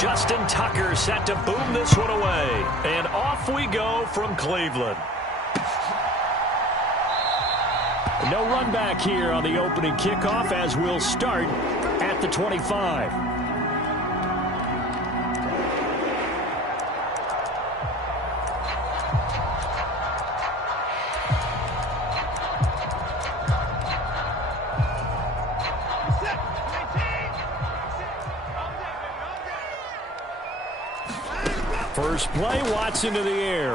Justin Tucker set to boom this one away. And off we go from Cleveland. No run back here on the opening kickoff as we'll start at the 25. First play, Watson to the air.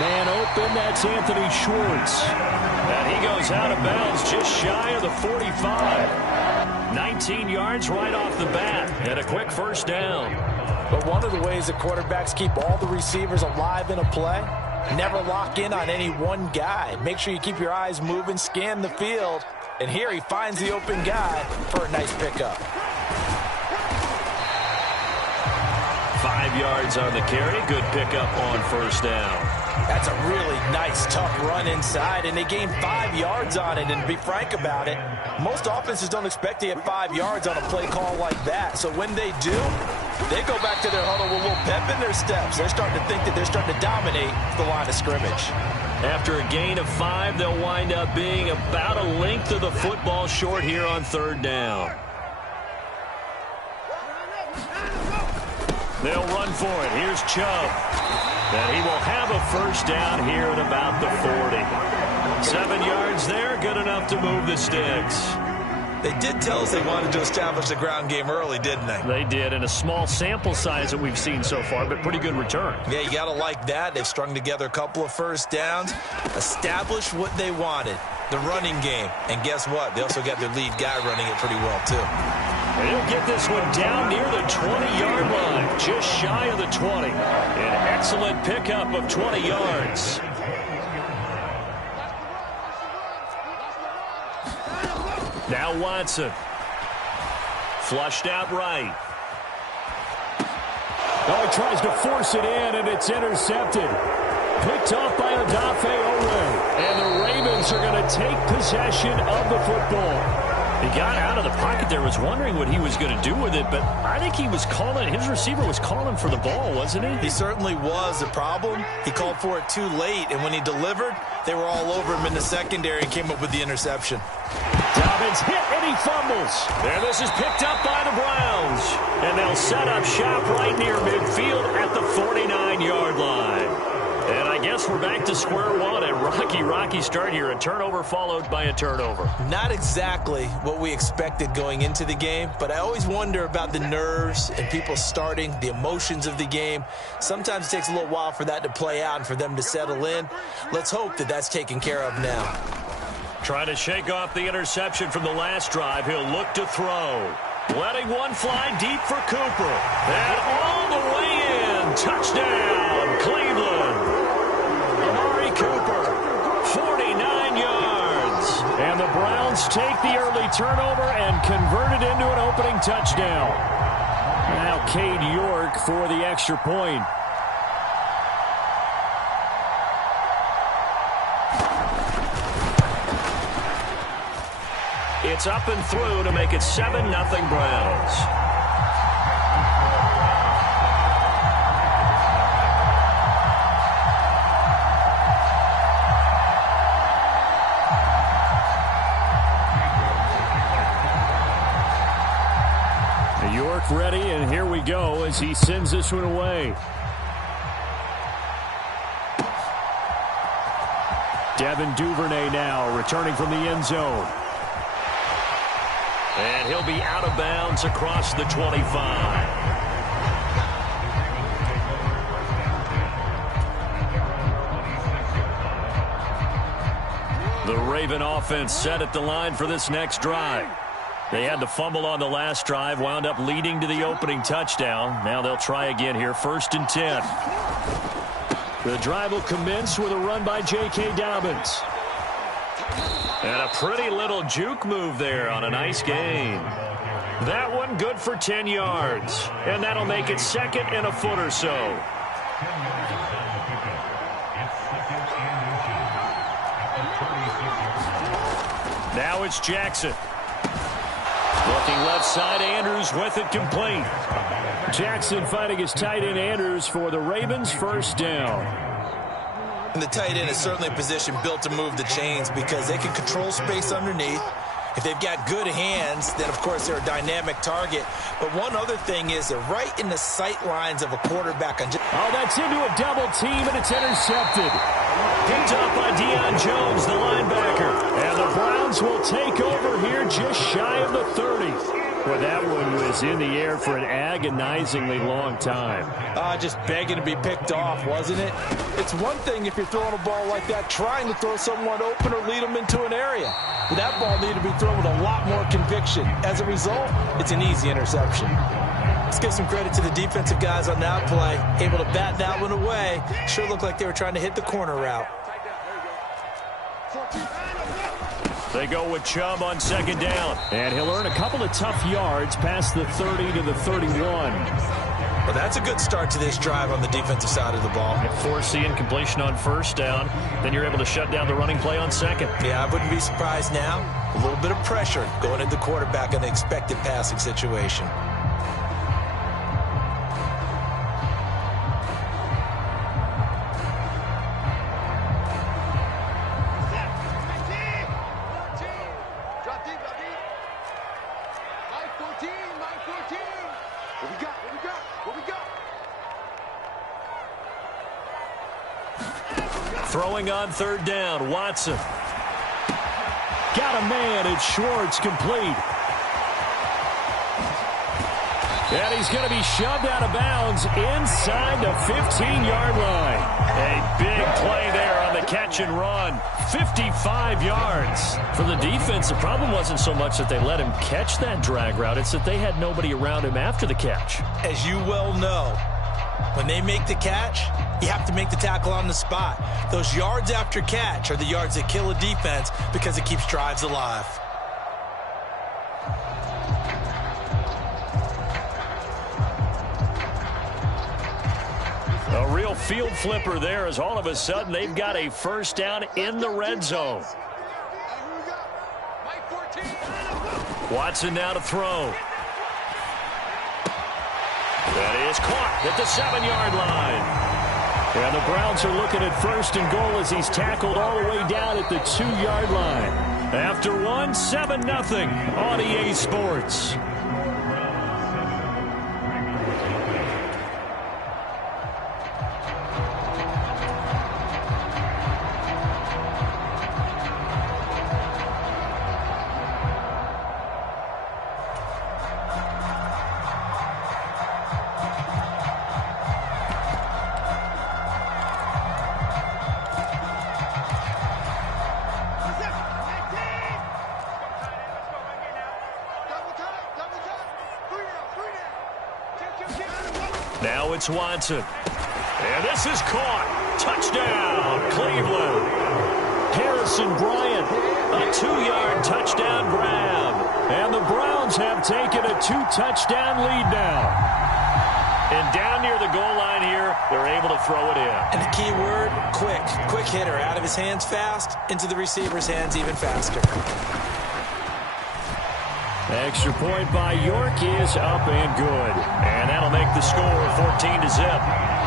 Man open, that's Anthony Schwartz. And he goes out of bounds just shy of the 45. 19 yards right off the bat, and a quick first down. But one of the ways that quarterbacks keep all the receivers alive in a play, never lock in on any one guy. Make sure you keep your eyes moving, scan the field. And here he finds the open guy for a nice pickup. 5 yards on the carry. Good pickup on first down. That's a really nice, tough run inside, and they gained 5 yards on it. And to be frank about it, most offenses don't expect to get 5 yards on a play call like that. So when they do, they go back to their huddle with a little pep in their steps. They're starting to think that they're starting to dominate the line of scrimmage. After a gain of 5, they'll wind up being about a length of the football short here on third down. They'll run for it. Here's Chubb. And he will have a first down here at about the 40. 7 yards there, good enough to move the sticks. They did tell us they wanted to establish the ground game early, didn't they? They did, in a small sample size that we've seen so far, but pretty good return. Yeah, you got to like that. They've strung together a couple of first downs, established what they wanted, the running game. And guess what? They also got their lead guy running it pretty well, too. And he'll get this one down near the 20-yard line, just shy of the 20. An excellent pickup of 20 yards. Now Watson. Flushed out right. Oh, he tries to force it in, and it's intercepted. Picked off by Odafe Oweh. And the Ravens are going to take possession of the football. He got out of the pocket there, was wondering what he was going to do with it, but I think he was calling, his receiver was calling for the ball, wasn't he? He certainly was. The problem, he called for it too late, and when he delivered, they were all over him in the secondary and came up with the interception. Dobbins hit, and he fumbles. And this is picked up by the Browns. And they'll set up shop right near midfield at the 49-yard line. And I guess we're back to square one. A rocky start here. A turnover followed by a turnover. Not exactly what we expected going into the game, but I always wonder about the nerves and people starting, the emotions of the game. Sometimes it takes a little while for that to play out and for them to settle in. Let's hope that that's taken care of now. Trying to shake off the interception from the last drive. He'll look to throw. Letting one fly deep for Cooper. And all the way in. Touchdown, Cleveland. Amari Cooper, 49 yards. And the Browns take the early turnover and convert it into an opening touchdown. Now Cade York for the extra point. It's up and through to make it 7-0 Browns. York ready, and here we go as he sends this one away. Devin Duvernay now returning from the end zone. And he'll be out of bounds across the 25. The Raven offense set at the line for this next drive. They had the fumble on the last drive, wound up leading to the opening touchdown. Now they'll try again here, 1st and 10. The drive will commence with a run by J.K. Dobbins. And a pretty little juke move there on a nice gain. That one good for 10 yards. And that'll make it 2nd and a foot or so. Now it's Jackson. Looking left side, Andrews with it complete. Jackson fighting his tight end Andrews for the Ravens, first down. And the tight end is certainly a position built to move the chains because they can control space underneath. If they've got good hands, then, of course, they're a dynamic target. But one other thing is they're right in the sight lines of a quarterback. Oh, that's into a double team, and it's intercepted. Picked up by Deion Jones, the linebacker. And the Browns will take over here just shy of the 30. Well, that one was in the air for an agonizingly long time. Just begging to be picked off, wasn't it? It's one thing if you're throwing a ball like that, trying to throw someone open or lead them into an area. But that ball needed to be thrown with a lot more conviction. As a result, it's an easy interception. Let's give some credit to the defensive guys on that play. Able to bat that one away. Sure looked like they were trying to hit the corner route. They go with Chubb on second down. And he'll earn a couple of tough yards past the 30 to the 31. Well, that's a good start to this drive on the defensive side of the ball. Force the incompletion on first down. Then you're able to shut down the running play on second. Yeah, I wouldn't be surprised now. A little bit of pressure going at the quarterback in the expected passing situation. Throwing on third down, Watson. Got a man, it's Schwartz, complete. And he's going to be shoved out of bounds inside the 15-yard line. A big play there on the catch and run. 55 yards. For the defense, the problem wasn't so much that they let him catch that drag route. It's that they had nobody around him after the catch. As you well know, when they make the catch, you have to make the tackle on the spot. Those yards after catch are the yards that kill a defense because it keeps drives alive. A real field flipper there as all of a sudden they've got a first down in the red zone. Watson now to throw. That is caught at the 7-yard line. And the Browns are looking at first and goal as he's tackled all the way down at the 2-yard line. After one, 7-0 on EA Sports. Now it's Watson. And this is caught. Touchdown, Cleveland. Harrison Bryant, a 2-yard touchdown grab. And the Browns have taken a 2-touchdown lead now. And down near the goal line here, they're able to throw it in. And the key word, quick. Quick hitter. Out of his hands fast, into the receiver's hands even faster. Extra point by York is up and good. And that'll make the score 14-0.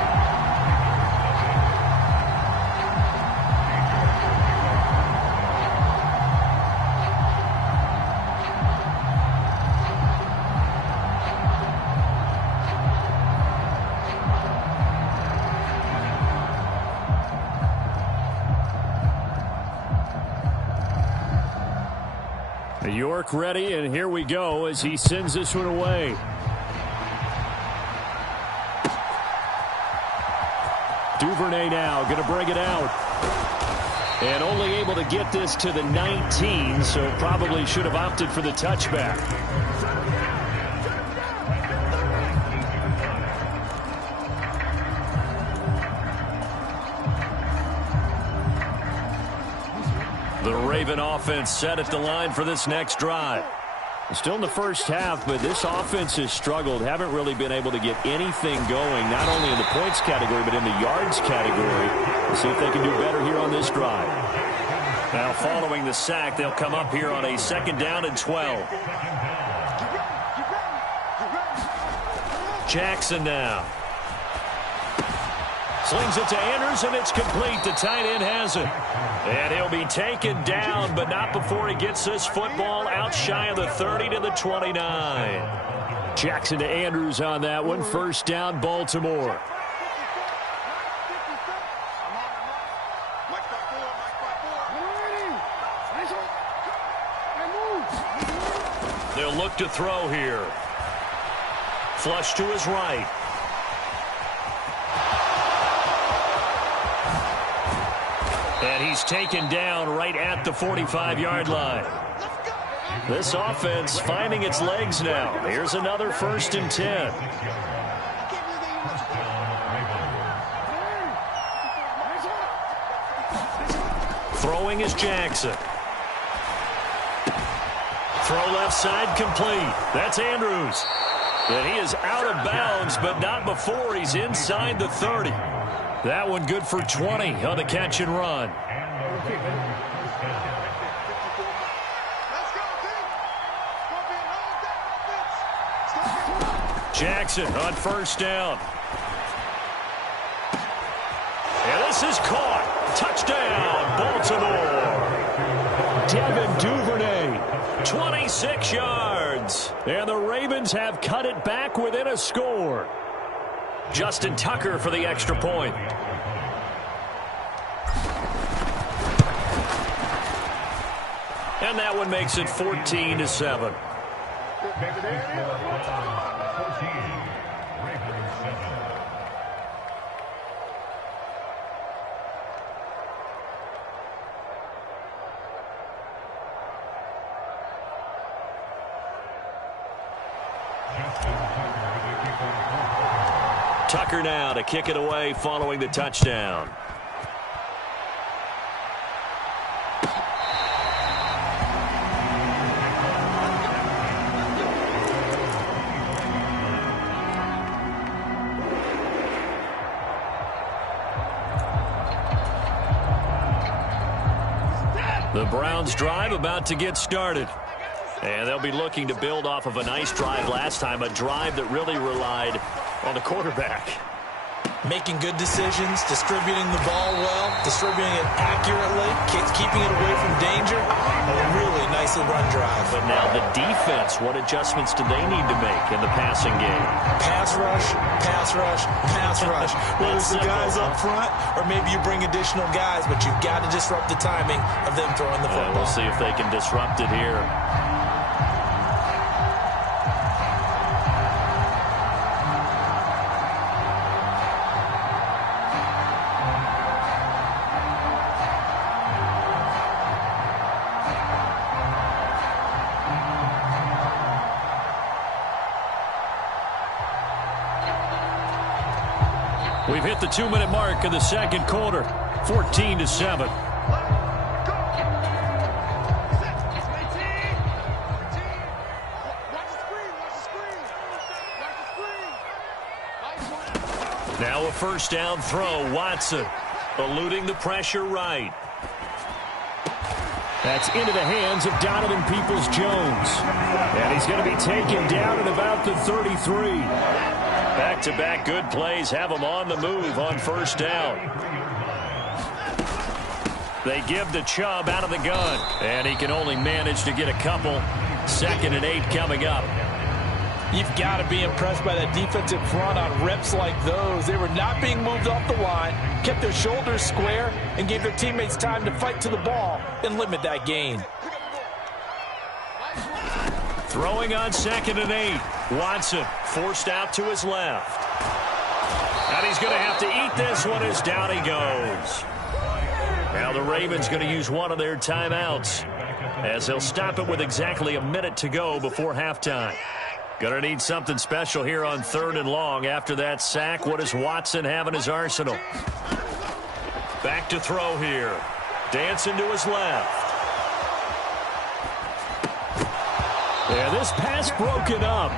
York ready, and here we go as he sends this one away. Duvernay now going to bring it out. And only able to get this to the 19, so probably should have opted for the touchback. The Raven offense set at the line for this next drive. Still in the first half, but this offense has struggled. Haven't really been able to get anything going, not only in the points category, but in the yards category. We'll see if they can do better here on this drive. Now, following the sack, they'll come up here on a 2nd down and 12. Jackson now. Slings it to Andrews, and it's complete. The tight end has it. And he'll be taken down, but not before he gets this football out shy of the 30 to the 29. Jackson to Andrews on that one. First down, Baltimore. They'll look to throw here. Flush to his right. And he's taken down right at the 45-yard line. This offense finding its legs now. Here's another 1st and 10. Throwing is Jackson. Throw left side complete. That's Andrews. And he is out of bounds, but not before he's inside the 30. That one good for 20 on the catch and run. Jackson on first down. And this is caught. Touchdown, Baltimore. Devin Duvernay, 26 yards. And the Ravens have cut it back within a score. Justin Tucker for the extra point. And that one makes it 14-7. Tucker now to kick it away following the touchdown. The Browns drive about to get started. And they'll be looking to build off of a nice drive last time, a drive that really relied on the quarterback. Making good decisions, distributing the ball well, distributing it accurately, keeping it away from danger. A really nicely run drive. But now the defense, what adjustments do they need to make in the passing game? Pass rush, pass rush, pass rush. Whether it's the guys up front or maybe you bring additional guys, but you've got to disrupt the timing of them throwing the football. We'll see if they can disrupt it here. We've hit the 2-minute mark in the second quarter, 14-7. Now a first down throw, Watson eluding the pressure right. That's into the hands of Donovan Peoples-Jones. And he's going to be taken down at about the 33. Back-to-back good plays have him on the move on first down. They give to Chubb out of the gun, and he can only manage to get a couple. 2nd and 8 coming up. You've got to be impressed by that defensive front on reps like those. They were not being moved off the line, kept their shoulders square, and gave their teammates time to fight to the ball and limit that gain. Throwing on 2nd and 8. Watson forced out to his left. And he's going to have to eat this one as down he goes. Now the Ravens going to use one of their timeouts as they'll stop it with exactly a minute to go before halftime. Going to need something special here on 3rd and long after that sack. What does Watson have in his arsenal? Back to throw here. Dancing to his left. Yeah, this pass broken up.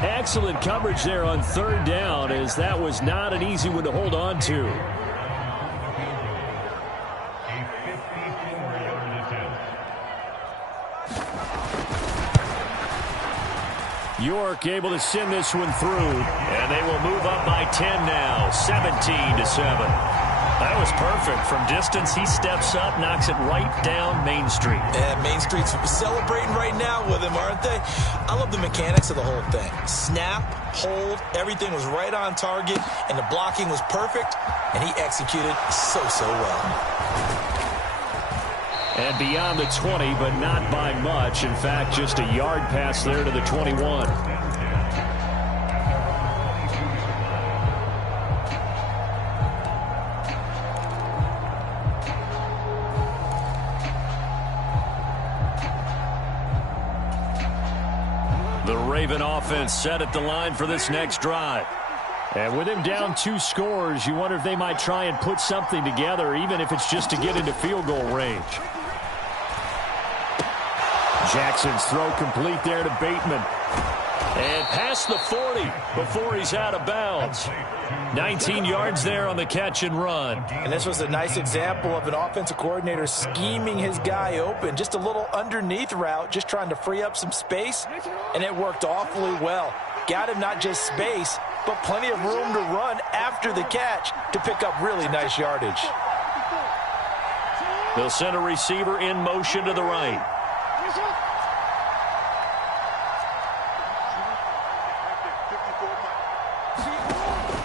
Excellent coverage there on 3rd down, as that was not an easy one to hold on to. York able to send this one through, and they will move up by 10 now, 17-7. That was perfect. From distance, he steps up, knocks it right down Main Street. Yeah, Main Street's celebrating right now with him, aren't they? I love the mechanics of the whole thing. Snap, hold, everything was right on target, and the blocking was perfect, and he executed so well. And beyond the 20, but not by much. In fact, just a yard pass there to the 21. The Raven offense set at the line for this next drive. And with him down 2 scores, you wonder if they might try and put something together, even if it's just to get into field goal range. Jackson's throw complete there to Bateman. And past the 40 before he's out of bounds. 19 yards there on the catch and run. And this was a nice example of an offensive coordinator scheming his guy open. Just a little underneath route, just trying to free up some space, and it worked awfully well. Got him not just space, but plenty of room to run after the catch to pick up really nice yardage. They'll send a receiver in motion to the right.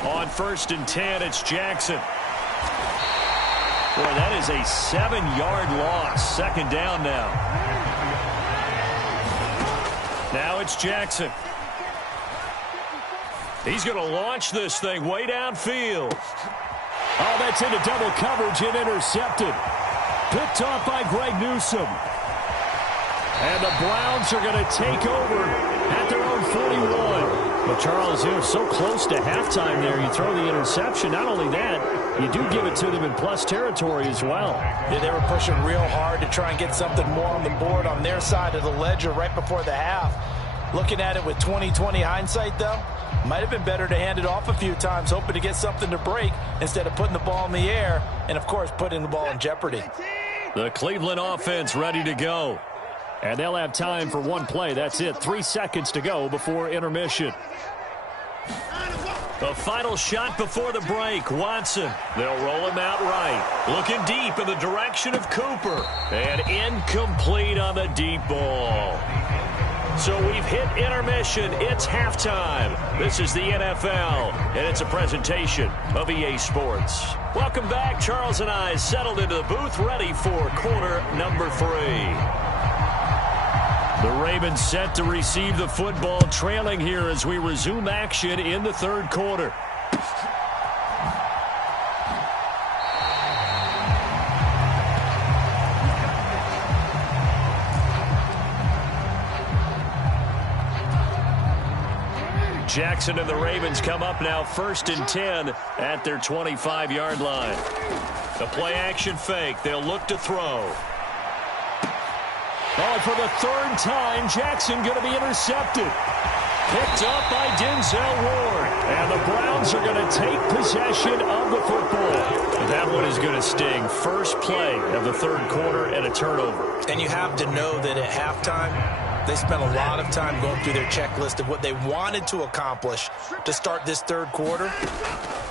On 1st and 10, it's Jackson. Boy, that is a 7-yard loss. 2nd down now. Now it's Jackson. He's going to launch this thing way downfield. Oh, that's into double coverage and intercepted. Picked off by Greg Newsome. And the Browns are going to take over at their own 41. But, Charles, you're so close to halftime there. You throw the interception. Not only that, you do give it to them in plus territory as well. Yeah, they were pushing real hard to try and get something more on the board on their side of the ledger right before the half. Looking at it with 20/20 hindsight, though, might have been better to hand it off a few times, hoping to get something to break instead of putting the ball in the air and, of course, putting the ball in jeopardy. The Cleveland offense ready to go. And they'll have time for one play. That's it. 3 seconds to go before intermission. The final shot before the break. Watson. They'll roll him out right. Looking deep in the direction of Cooper. And incomplete on the deep ball. So we've hit intermission. It's halftime. This is the NFL, and it's a presentation of EA Sports. Welcome back. Charles and I settled into the booth, ready for quarter number 3. The Ravens set to receive the football, trailing here as we resume action in the 3rd quarter. Jackson and the Ravens come up now 1st and 10 at their 25-yard line. The play action fake. They'll look to throw. Oh, for the 3rd time, Jackson going to be intercepted. Picked up by Denzel Ward. And the Browns are going to take possession of the football. That one is going to sting. First play of the 3rd quarter and a turnover. And you have to know that at halftime, they spent a lot of time going through their checklist of what they wanted to accomplish to start this 3rd quarter.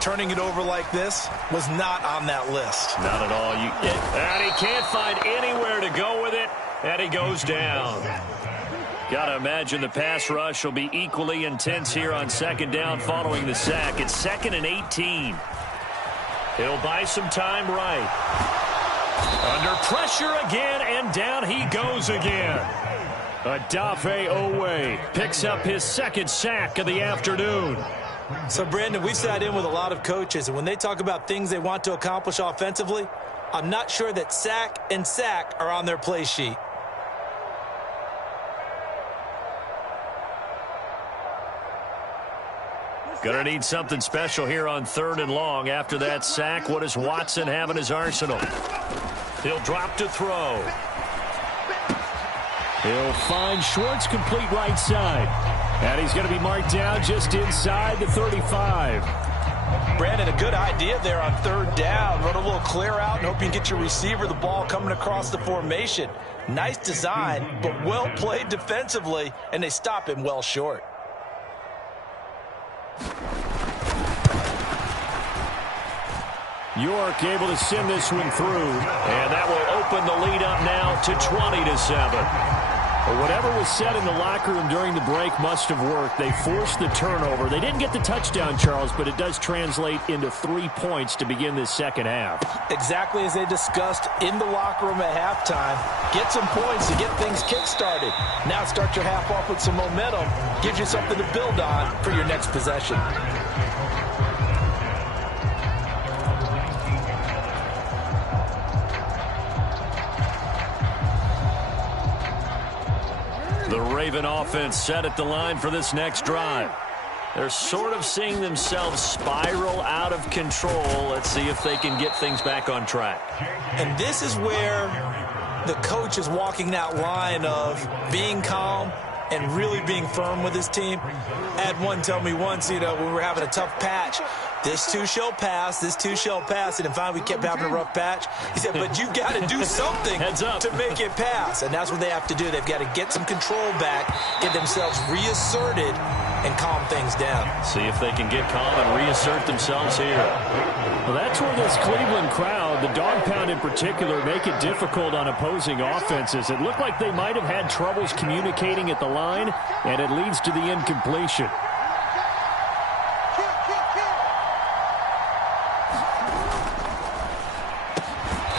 Turning it over like this was not on that list. Not at all. And he can't find anywhere to go with it. And he goes down. Got to imagine the pass rush will be equally intense here on 2nd down following the sack. It's 2nd and 18. He'll buy some time right. Under pressure again, and down he goes again. Odafe Owe picks up his 2nd sack of the afternoon. So, Brandon, we've sat in with a lot of coaches, and when they talk about things they want to accomplish offensively, I'm not sure that sack and sack are on their play sheet. Gonna need something special here on 3rd and long. After that sack, what does Watson have in his arsenal? He'll drop to throw. He'll find Schwartz complete right side. And he's going to be marked down just inside the 35. Brandon, a good idea there on 3rd down. Run a little clear out and hope you can get your receiver the ball coming across the formation. Nice design, but well played defensively, and they stop him well short. York able to send this one through, and that will open the lead up now to 20-7. But whatever was said in the locker room during the break must have worked. They forced the turnover. They didn't get the touchdown, Charles, but it does translate into 3 points to begin this second half. Exactly as they discussed in the locker room at halftime. Get some points to get things kick-started. Now start your half off with some momentum. Gives you something to build on for your next possession. The Raven offense set at the line for this next drive. They're sort of seeing themselves spiral out of control. Let's see if they can get things back on track. And this is where the coach is walking that line of being calm and really being firm with his team. I had one tell me once, when we were having a tough patch, this too shall pass, this too shall pass. And finally we kept having a rough patch. He said, but you've got to do something to make it pass. And that's what they have to do. They've got to get some control back, get themselves reasserted, and calm things down. See if they can get calm and reassert themselves here. Well, that's where this Cleveland crowd, the dog pound in particular, make it difficult on opposing offenses. It looked like they might have had troubles communicating at the line, and it leads to the incompletion.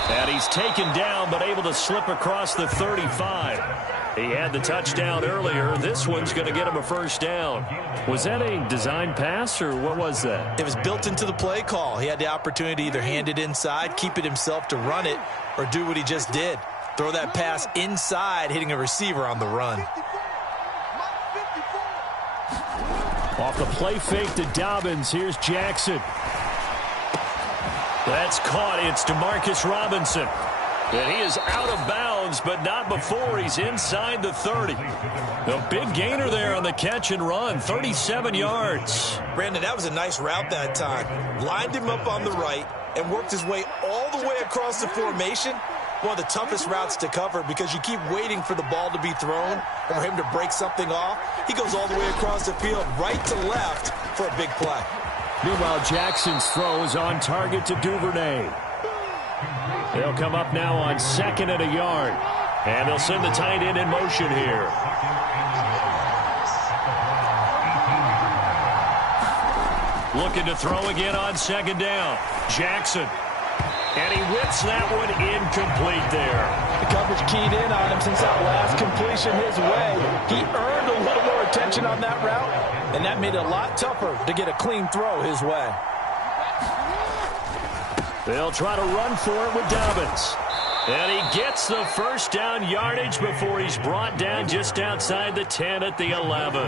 And he's taken down, but able to slip across the 35. He had the touchdown earlier. This one's going to get him a first down. Was that a design pass, or what was that? It was built into the play call. He had the opportunity to either hand it inside, keep it himself to run it, or do what he just did. Throw that pass inside, hitting a receiver on the run. Off the play fake to Dobbins. Here's Jackson. That's caught. It's DeMarcus Robinson. And he is out of bounds, but not before he's inside the 30. A big gainer there on the catch and run, 37 yards. Brandon, that was a nice route that time. Lined him up on the right and worked his way all the way across the formation. One of the toughest routes to cover because you keep waiting for the ball to be thrown or for him to break something off. He goes all the way across the field, right to left, for a big play. Meanwhile, Jackson's throw is on target to Duvernay. They'll come up now on 2nd and a yard. And they'll send the tight end in motion here. Looking to throw again on 2nd down. Jackson. And he whips that one incomplete there. The coverage keyed in on him since that last completion his way. He earned a little more attention on that route, and that made it a lot tougher to get a clean throw his way. They'll try to run for it with Dobbins. And he gets the first down yardage before he's brought down just outside the 10 at the 11.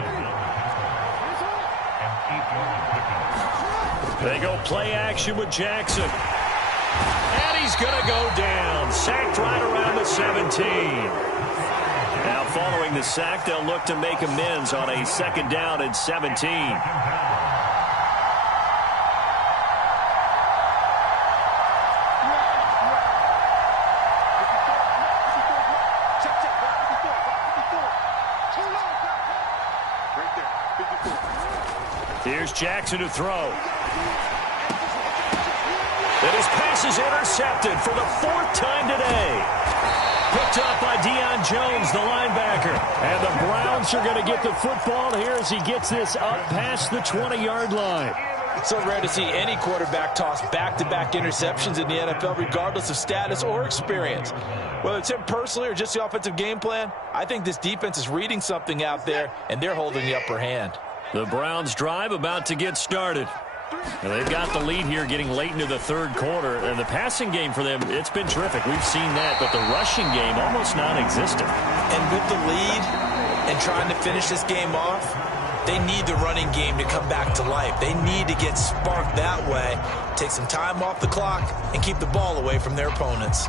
They go play action with Jackson. And he's going to go down. Sacked right around the 17. Now following the sack, they'll look to make amends on a 2nd down and 17. Here's Jackson to throw. And his pass is intercepted for the 4th time today. Picked up by Deion Jones, the linebacker. And the Browns are going to get the football here as he gets this up past the 20-yard line. It's so rare to see any quarterback toss back-to-back interceptions in the NFL, regardless of status or experience. Whether it's him personally or just the offensive game plan, I think this defense is reading something out there, and they're holding the upper hand. The Browns drive about to get started. And they've got the lead here getting late into the 3rd quarter. And the passing game for them, it's been terrific. We've seen that. But the rushing game, almost non-existent. And with the lead and trying to finish this game off, they need the running game to come back to life. They need to get sparked that way, take some time off the clock, and keep the ball away from their opponents.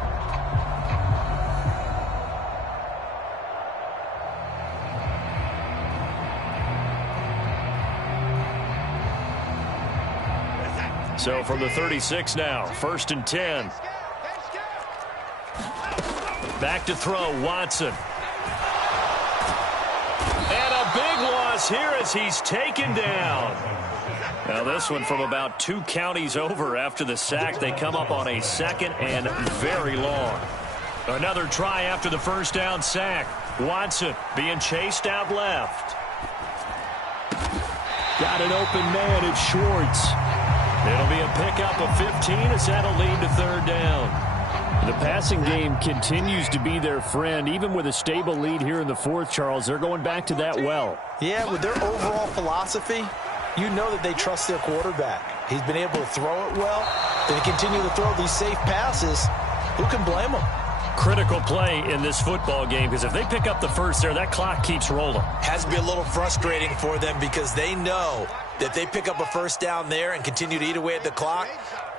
So from the 36 now, 1st and 10. Back to throw, Watson. And a big one across here as he's taken down. Now this one from about 2 counties over after the sack. They come up on a 2nd and very long. Another try after the first down sack. Watson being chased out left. Got an open man. It's Schwartz. It'll be a pickup of 15 as that'll lead to 3rd down. The passing game continues to be their friend. Even with a stable lead here in the 4th, Charles, they're going back to that well. Yeah, with their overall philosophy, you know that they trust their quarterback. He's been able to throw it well. They continue to throw these safe passes. Who can blame them? Critical play in this football game, because if they pick up the first there, that clock keeps rolling. Has to be a little frustrating for them because they know that they pick up a first down there and continue to eat away at the clock,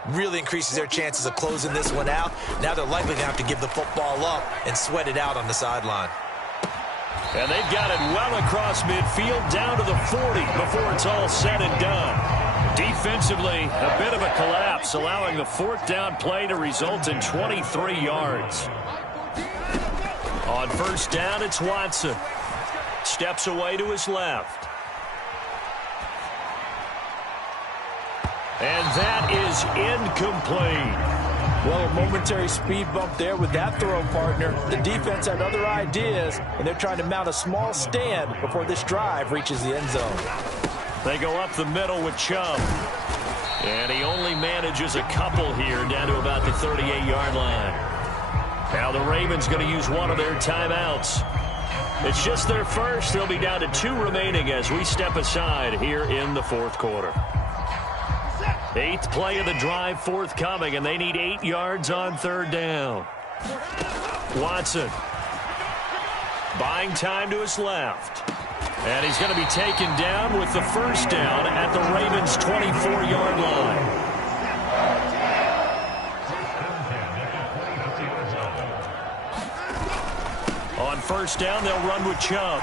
really increases their chances of closing this one out. Now they're likely to have to give the football up and sweat it out on the sideline. And they've got it well across midfield down to the 40 before it's all said and done. Defensively, a bit of a collapse, allowing the 4th down play to result in 23 yards. On first down, it's Watson. Steps away to his left. And that is incomplete. Well, a momentary speed bump there with that throw, partner. The defense had other ideas, and they're trying to mount a small stand before this drive reaches the end zone. They go up the middle with Chubb. And he only manages a couple here down to about the 38-yard line. Now the Ravens going to use one of their timeouts. It's just their first. They'll be down to 2 remaining as we step aside here in the 4th quarter. 8th play of the drive forthcoming, and they need 8 yards on 3rd down. Watson buying time to his left. And he's going to be taken down with the first down at the Ravens' 24-yard line. On first down, they'll run with Chubb.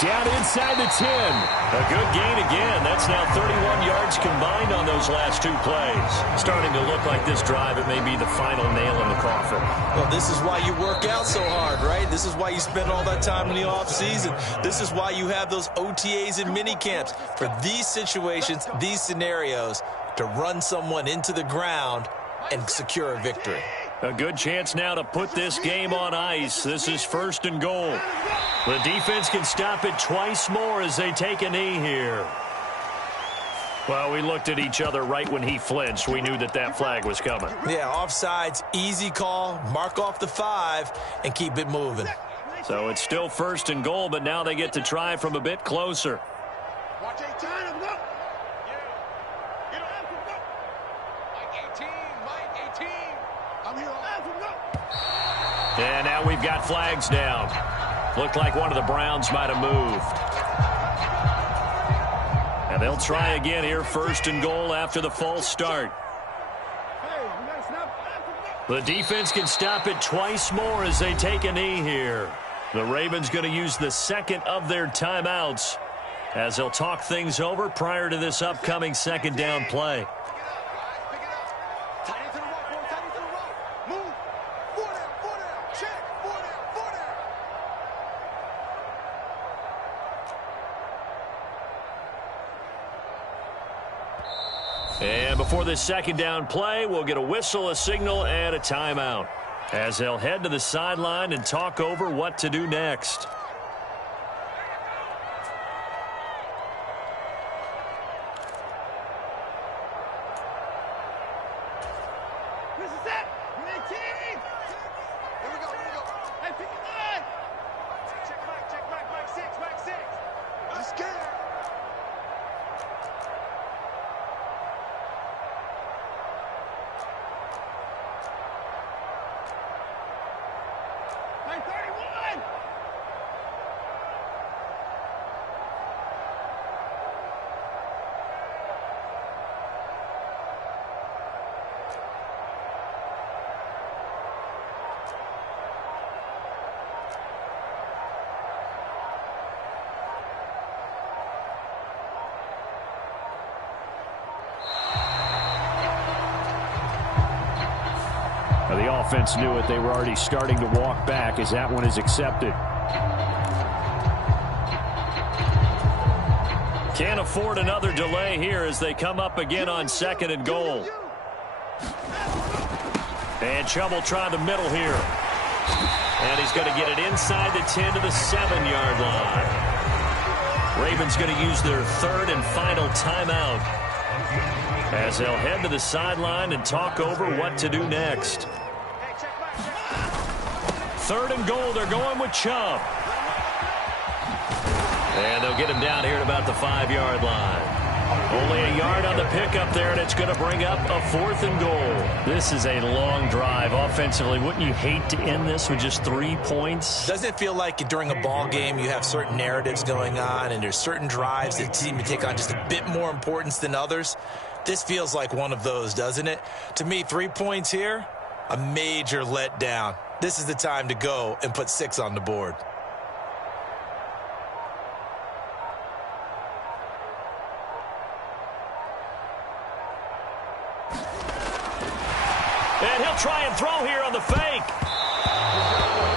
Down inside the 10. A good gain again. That's now 31 yards combined on those last 2 plays. Starting to look like this drive, it may be the final nail in the coffin. Well, this is why you work out so hard, right? This is why you spend all that time in the offseason. This is why you have those OTAs and mini camps. For these situations, these scenarios, to run someone into the ground and secure a victory. A good chance now to put this game on ice. This is 1st and goal. The defense can stop it twice more as they take a knee here. Well, we looked at each other right when he flinched. We knew that that flag was coming. Yeah, offsides, easy call, mark off the 5, and keep it moving. So it's still 1st and goal, but now they get to try from a bit closer. Watch 18, look. And now we've got flags down. Looked like one of the Browns might have moved. And they'll try again here, 1st and goal after the false start. The defense can stop it twice more as they take a knee here. The Ravens going to use the 2nd of their timeouts as they'll talk things over prior to this upcoming 2nd down play. And before this 2nd down play, we'll get a whistle, a signal, and a timeout as they'll head to the sideline and talk over what to do next. This is it. 18. Here we go. Hey, 59. Check back 6. I'm scared. Hey, 31. The offense knew it. They were already starting to walk back as that one is accepted. Can't afford another delay here as they come up again on 2nd and goal. And trouble trying the middle here. And he's going to get it inside the 10 to the 7-yard line. Ravens going to use their 3rd and final timeout as they'll head to the sideline and talk over what to do next. 3rd and goal, they're going with Chubb. And they'll get him down here at about the 5-yard line. Only a yard on the pickup there, and it's going to bring up a 4th and goal. This is a long drive offensively. Wouldn't you hate to end this with just 3 points? Doesn't it feel like during a ball game you have certain narratives going on and there's certain drives that seem to take on just a bit more importance than others? This feels like one of those, doesn't it? To me, 3 points here, a major letdown. This is the time to go and put 6 on the board. And he'll try and throw here on the fake.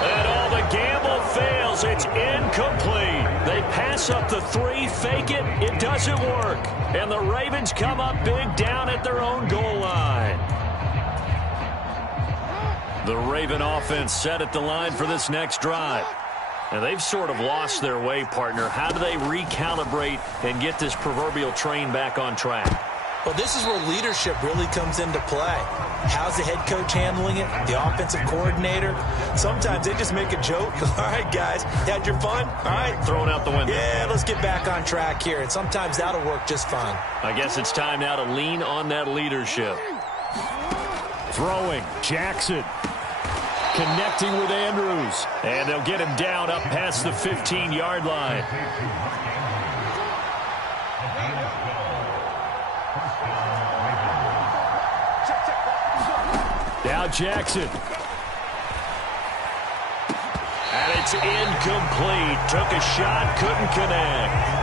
And all the gamble fails. It's incomplete. They pass up the 3, fake it. It doesn't work. And the Ravens come up big down at their own goal line. The Raven offense set at the line for this next drive. And they've sort of lost their way, partner. How do they recalibrate and get this proverbial train back on track? Well, this is where leadership really comes into play. How's the head coach handling it? The offensive coordinator? Sometimes they just make a joke. All right, guys, had your fun? All right. Throw it out the window. Yeah, let's get back on track here. And sometimes that'll work just fine. I guess it's time now to lean on that leadership. Throwing, Jackson. Connecting with Andrews. And they'll get him down up past the 15-yard line. Now Jackson. And it's incomplete. Took a shot, couldn't connect.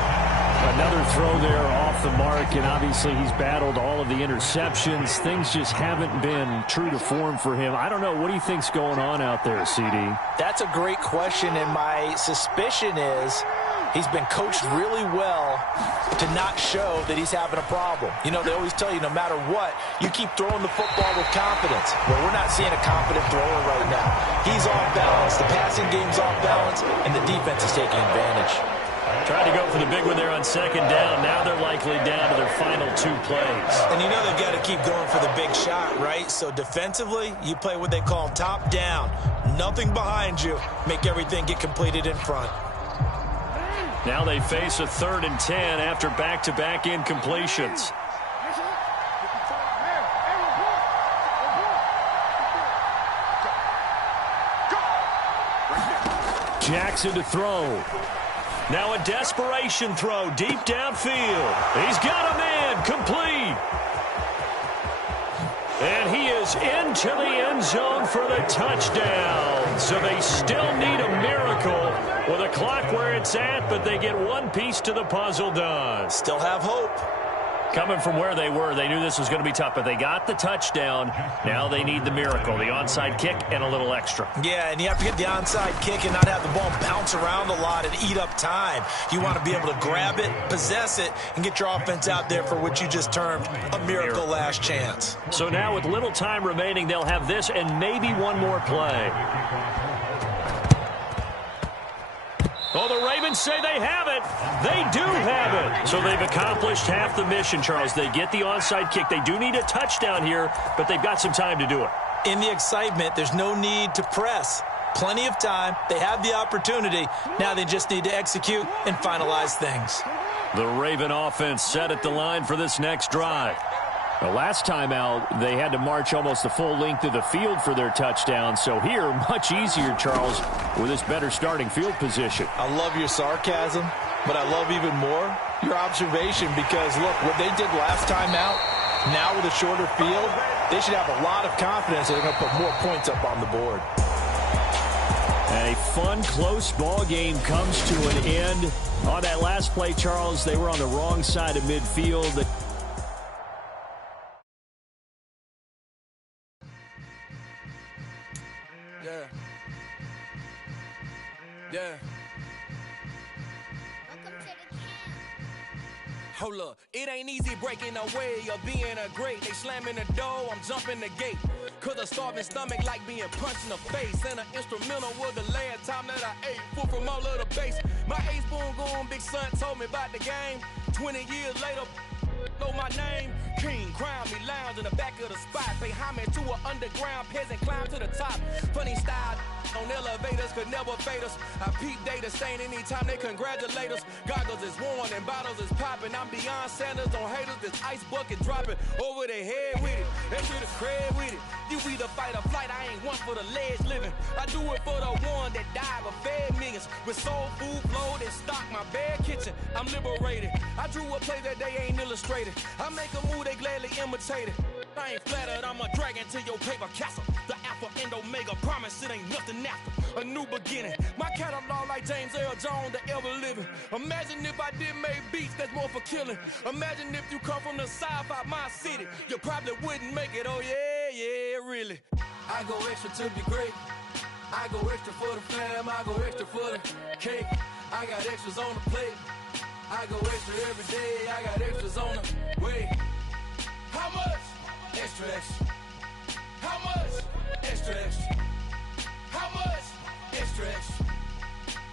Another throw there off the mark, and obviously he's battled all of the interceptions. Things just haven't been true to form for him. I don't know. What do you think's going on out there, CD? That's a great question, and my suspicion is he's been coached really well to not show that he's having a problem. You know, they always tell you no matter what, you keep throwing the football with confidence. Well, we're not seeing a confident thrower right now. He's off balance, the passing game's off balance, and the defense is taking advantage. Tried to go for the big one there on 2nd down. Now they're likely down to their final 2 plays. And you know they've got to keep going for the big shot, right? So defensively, you play what they call top down. Nothing behind you. Make everything get completed in front. Now they face a 3rd and 10 after back-to-back incompletions. Jackson to throw. Now a desperation throw deep downfield. He's got him in, complete. And he is into the end zone for the touchdown. So they still need a miracle with a clock where it's at, but they get one piece to the puzzle done. Still have hope. Coming from where they were, they knew this was going to be tough, but they got the touchdown. Now they need the miracle, the onside kick and a little extra. Yeah, and you have to get the onside kick and not have the ball bounce around a lot and eat up time. You want to be able to grab it, possess it, and get your offense out there for what you just termed a miracle last chance. So now with little time remaining, they'll have this and maybe one more play. Oh, the Ravens say they have it. They do have it. So they've accomplished half the mission, Charles. They get the onside kick. They do need a touchdown here, but they've got some time to do it. In the excitement, there's no need to press. Plenty of time. They have the opportunity. Now they just need to execute and finalize things. The Raven offense set at the line for this next drive. The last time out, they had to march almost the full length of the field for their touchdown. So here, much easier, Charles, with this better starting field position. I love your sarcasm, but I love even more your observation because, look, what they did last time out, now with a shorter field, they should have a lot of confidence they're going to put more points up on the board. A fun, close ball game comes to an end. On that last play, Charles, they were on the wrong side of midfield. Yeah. Hold up, it ain't easy breaking away or being a great. They slamming the door, I'm jumping the gate. Cause a starving stomach like being punched in the face. And an instrumental was the last time that I ate food from all of the base. My ace boom goon, big son told me about the game. 20 years later, know my name. King, crown me, lounge in the back of the spot. Pay homage to an underground peasant, climb to the top. Funny style on elevators could never fade us. I peep data stain anytime they congratulate us. Goggles is worn and bottles is popping. I'm beyond Sanders on haters, this ice bucket dropping over their head with it. That shit is cred with it. You either fight or flight, I ain't one for the ledge living. I do it for the one that died but fed millions. With soul food flowed and stock my bad kitchen. I'm liberated. I drew a play that they ain't illustrated. I make a move, they gladly imitate it. I ain't flattered, I'm a dragon to your paper castle. The Alpha and Omega, promise it ain't nothing after. A new beginning. My catalog like James Earl Jones, the ever living. Imagine if I did make beats that's more for killing. Imagine if you come from the south out my city. You probably wouldn't make it, oh yeah, really. I go extra to be great. I go extra for the fam, I go extra for the cake. I got extras on the plate. I go extra every day, I got extras on the way. How much? Extra, extra. How much? Extra, extra. How much? Extra, extra.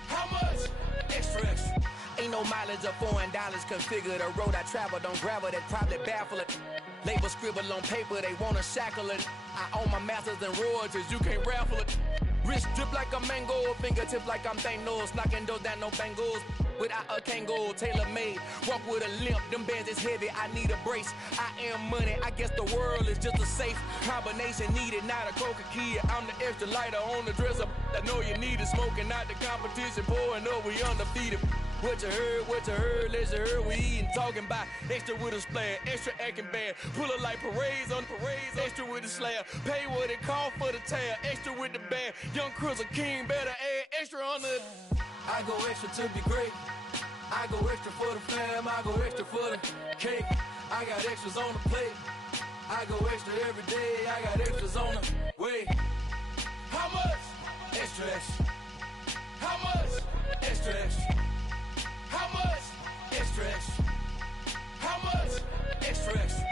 How much? Extra, extra. Ain't no mileage of $4 configure the road I travel. Don't gravel that probably baffle it. Label scribble on paper, they wanna shackle it. I own my masters and royalties, you can't raffle it. Wrist drip like a mango, fingertips like I'm Thanos. Knocking those down, no bangles. Without a Kango, tailor-made. Walk with a limp, them bands is heavy, I need a brace. I am money, I guess the world is just a safe combination needed, not a coca key. I'm the extra lighter on the dresser. I know you need it, smoking out the competition, pouring up, we undefeated. What you heard, let's you heard, we eating, talking about extra with a splash, extra acting bad. Pull it like parades on parades, extra with the slab. Pay what it cost for the tab, extra with the band. Young Cruiser King, better add extra on the... I go extra to be great. I go extra for the fam, I go extra for the cake. I got extras on the plate. I go extra every day, I got extras on the way. How much? Extra, extra. How much? Extra, extra. How much? Extra, extra. How much? Extra, extra.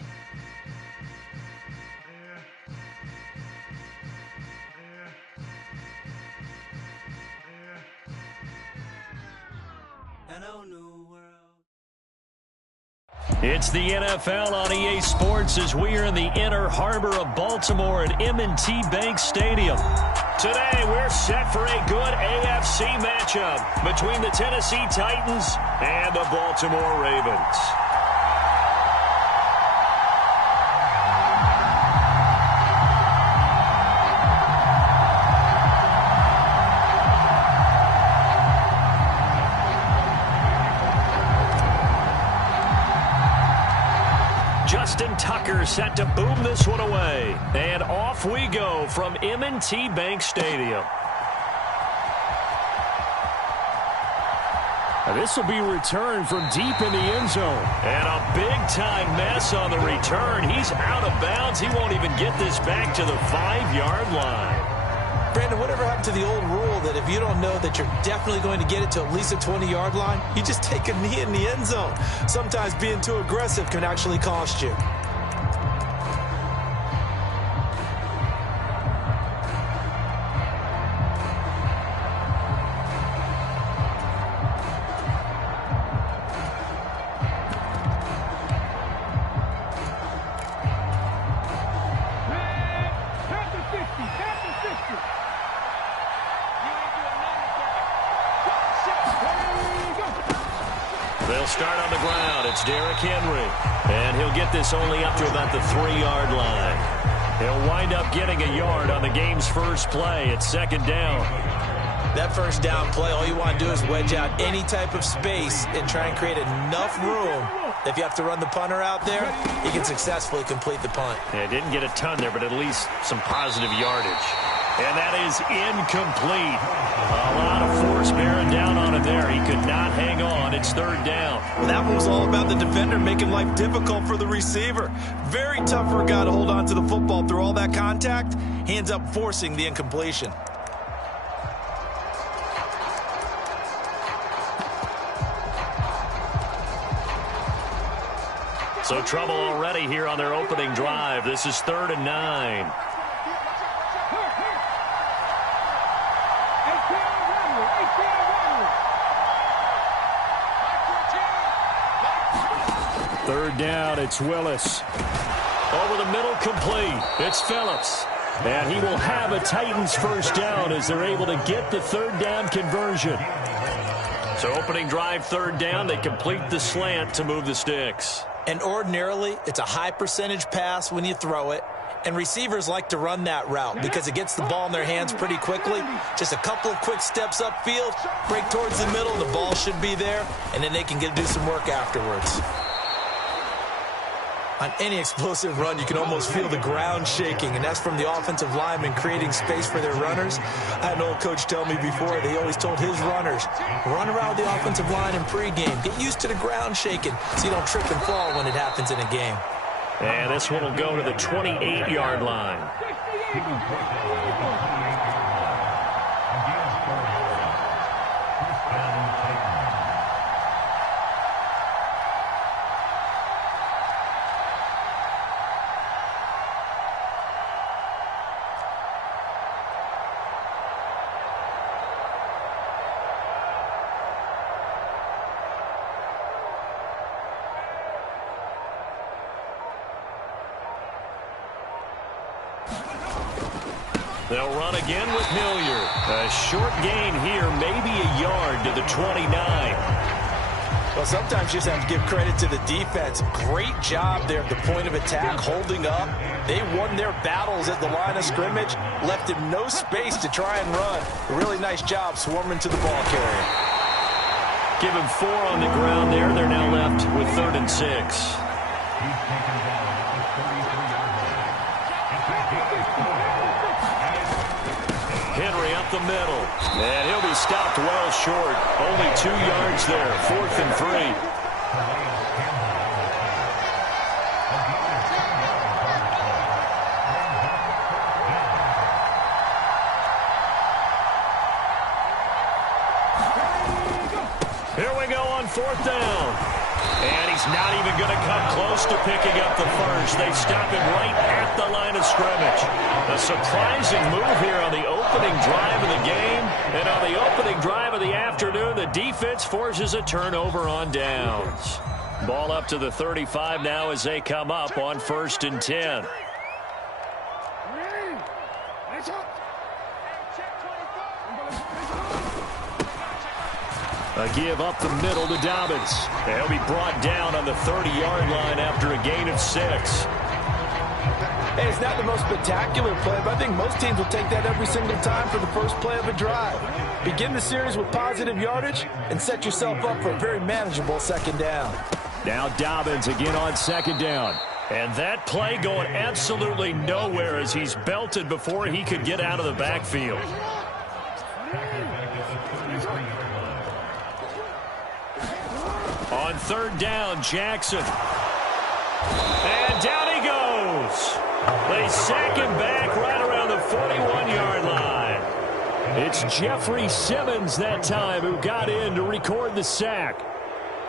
It's the NFL on EA Sports as we are in the inner harbor of Baltimore at M&T Bank Stadium. Today, we're set for a good AFC matchup between the Tennessee Titans and the Baltimore Ravens. Justin Tucker set to boom this one away. And off we go from M&T Bank Stadium. Now this will be returned from deep in the end zone. And a big-time mess on the return. He's out of bounds. He won't even get this back to the 5-yard line. Brandon, whatever happened to the old rule that if you don't know that you're definitely going to get it to at least a 20-yard line, you just take a knee in the end zone. Sometimes being too aggressive can actually cost you. They'll start on the ground. It's Derrick Henry. And he'll get this only up to about the 3-yard line. He'll wind up getting a yard on the game's first play. It's second down. That first down play, all you want to do is wedge out any type of space and try and create enough room. If you have to run the punter out there, you can successfully complete the punt. Yeah, didn't get a ton there, but at least some positive yardage. And that is incomplete. A lot of force bearing down on him there. He could not hang on. It's third down. That one was all about the defender making life difficult for the receiver. Very tough for a guy to hold on to the football through all that contact. He ends up forcing the incompletion. So trouble already here on their opening drive. This is 3rd and 9. Third down, it's Willis. Over the middle, complete. It's Phillips. And he will have a Titans first down as they're able to get the 3rd down conversion. So opening drive, 3rd down, they complete the slant to move the sticks. And ordinarily, it's a high percentage pass when you throw it. And receivers like to run that route because it gets the ball in their hands pretty quickly. Just a couple of quick steps upfield, break towards the middle, the ball should be there, and then they can do some work afterwards. On any explosive run, you can almost feel the ground shaking, and that's from the offensive linemen creating space for their runners. I had an old coach tell me before, they always told his runners, run around the offensive line in pregame. Get used to the ground shaking so you don't trip and fall when it happens in a game. And this one will go to the 28-yard line. They'll run again with Hilliard. A short gain here, maybe a yard to the 29. Well, sometimes you just have to give credit to the defense. Great job there at the point of attack, holding up. They won their battles at the line of scrimmage, left him no space to try and run. A really nice job swarming to the ball carrier. Give him 4 on the ground there. They're now left with 3rd and 6. Henry up the middle, and he'll be stopped well short. Only 2 yards there, 4th and 3. Here we go on 4th down. And he's not even going to come close to picking up the first. They stop him right at the line of scrimmage. A surprising move here on the opening drive of the game. And on the opening drive of the afternoon, the defense forces a turnover on downs. Ball up to the 35 now as they come up on 1st and 10. A give up the middle to Dobbins. He'll be brought down on the 30-yard line after a gain of 6. Hey, it's not the most spectacular play, but I think most teams will take that every single time for the first play of a drive. Begin the series with positive yardage and set yourself up for a very manageable 2nd down. Now Dobbins again on 2nd down. And that play going absolutely nowhere as he's belted before he could get out of the backfield. On 3rd down, Jackson. And down he goes. They sack him back right around the 41-yard line. It's Jeffrey Simmons that time who got in to record the sack.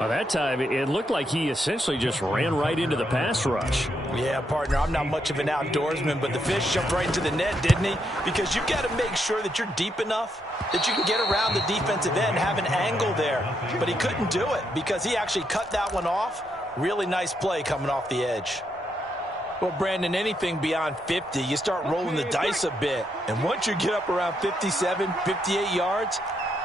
Well, that time, it looked like he essentially just ran right into the pass rush. Yeah, partner, I'm not much of an outdoorsman, but the fish jumped right into the net, didn't he? Because you've got to make sure that you're deep enough that you can get around the defensive end and have an angle there. But he couldn't do it because he actually cut that one off. Really nice play coming off the edge. Well, Brandon, anything beyond 50, you start rolling the dice a bit. And once you get up around 57, 58 yards,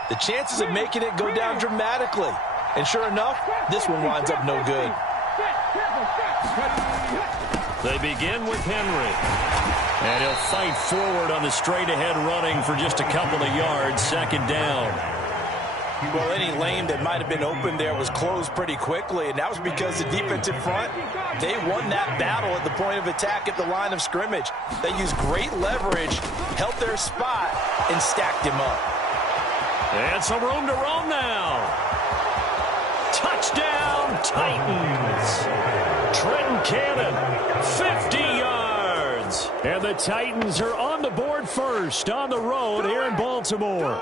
the chances of making it go down dramatically. And sure enough, this one winds up no good. They begin with Henry. And he'll fight forward on the straight-ahead running for just a couple of yards, 2nd down. Well, any lane that might have been open there was closed pretty quickly, and that was because the defensive front, they won that battle at the point of attack at the line of scrimmage. They used great leverage, held their spot, and stacked him up. And some room to roam now. Touchdown, Titans. Trenton Cannon, 50 yards. And the Titans are on the board first on the road here in Baltimore.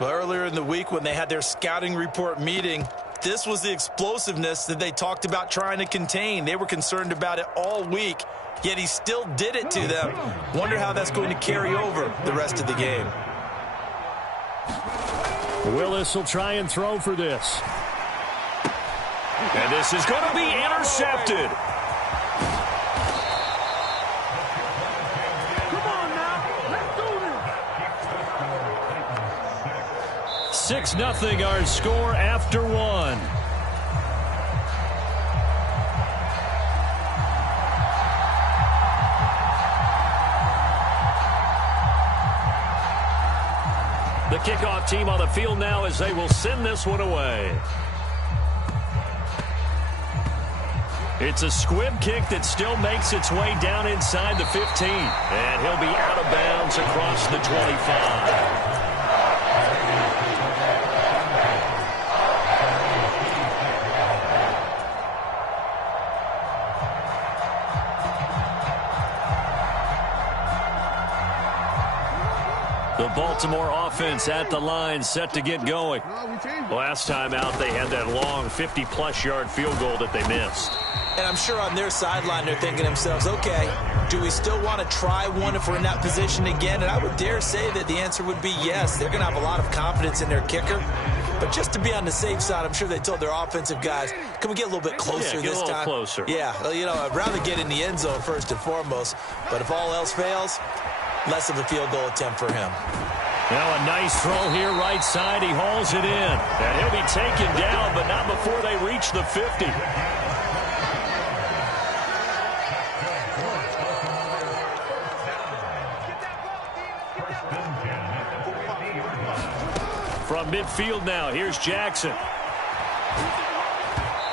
Well, earlier in the week when they had their scouting report meeting, This was the explosiveness that they talked about trying to contain. They were concerned about it all week, yet he still did it to them. Wonder how that's going to carry over the rest of the game. Willis will try and throw for this. And this is going to be intercepted. Come on now. Let's do this. 6-0 our score after one. The kickoff team on the field now as they will send this one away. It's a squib kick that still makes its way down inside the 15. And he'll be out of bounds across the 25. The Baltimore offense at the line, set to get going. Last time out, they had that long 50-plus yard field goal that they missed. And I'm sure on their sideline they're thinking to themselves, okay, do we still want to try one if we're in that position again? And I would dare say that the answer would be yes. They're going to have a lot of confidence in their kicker. But just to be on the safe side, I'm sure they told their offensive guys, can we get a little bit closer this time? Get a little closer. Yeah, well, you know, I'd rather get in the end zone first and foremost. But if all else fails, less of a field goal attempt for him. Now a nice throw here right side. He hauls it in. And he'll be taken down, but not before they reach the 50. From midfield now, here's Jackson.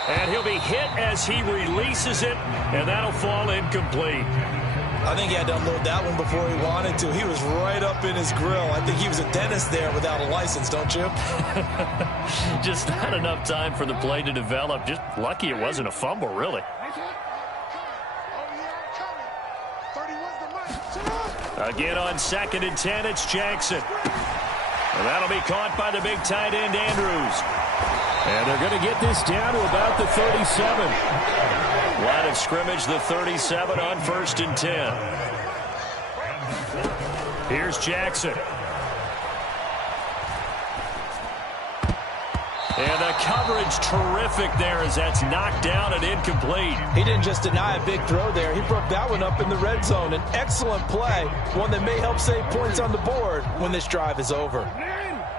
And he'll be hit as he releases it, and that'll fall incomplete. I think he had to unload that one before he wanted to. He was right up in his grill. I think he was a dentist there without a license, don't you? Just not enough time for the play to develop. Just lucky it wasn't a fumble, really. Again on 2nd and 10, it's Jackson. And that'll be caught by the big tight end, Andrews. And they're going to get this down to about the 37. Line of scrimmage, the 37 on 1st and 10. Here's Jackson. And the coverage terrific there as that's knocked down and incomplete. He didn't just deny a big throw there. He broke that one up in the red zone. An excellent play, one that may help save points on the board when this drive is over.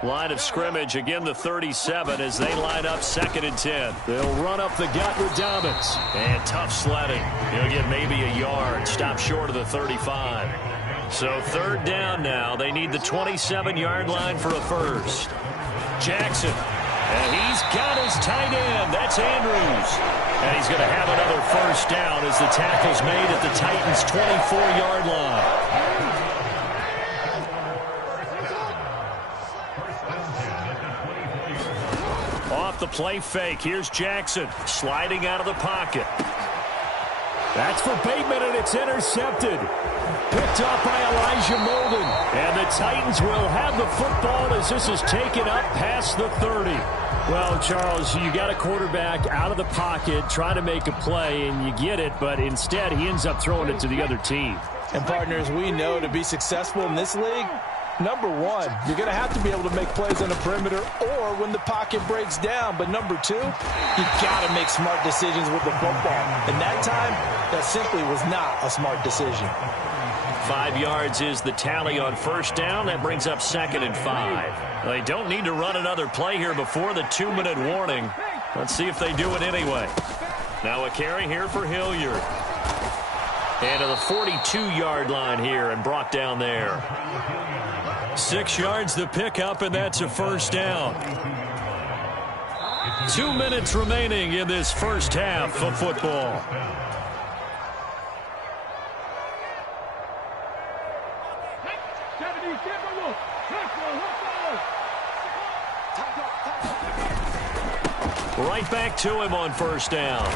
Line of scrimmage, again the 37 as they line up 2nd and 10. They'll run up the gut with Dobbins. And tough sledding. He'll get maybe a yard, stop short of the 35. So 3rd down now. They need the 27-yard line for a first. Jackson. And he's got his tight end. That's Andrews. And he's going to have another first down as the tackle's made at the Titans' 24-yard line. Off the play fake. Here's Jackson sliding out of the pocket. That's for Bateman, and it's intercepted. Picked up by Elijah Molden. And the Titans will have the football as this is taken up past the 30. Well, Charles, you got a quarterback out of the pocket trying to make a play, and you get it, but instead he ends up throwing it to the other team. And, partners, we know to be successful in this league, number one, you're going to have to be able to make plays on the perimeter or when the pocket breaks down. But number two, you've got to make smart decisions with the football. And that time, that simply was not a smart decision. 5 yards is the tally on 1st down. That brings up 2nd and 5. They don't need to run another play here before the 2-minute warning. Let's see if they do it anyway. Now a carry here for Hilliard. And to the 42-yard line here and brought down there. 6 yards the pickup, and that's a first down. 2 minutes remaining in this first half of football. Right back to him on 1st down.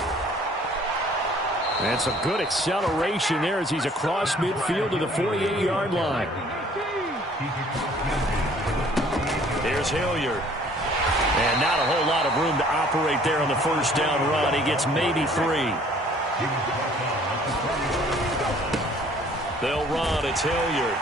And some good acceleration there as he's across midfield to the 48-yard line. Here's Hilliard. And not a whole lot of room to operate there on the first down run. He gets maybe 3. They'll run. It's Hilliard.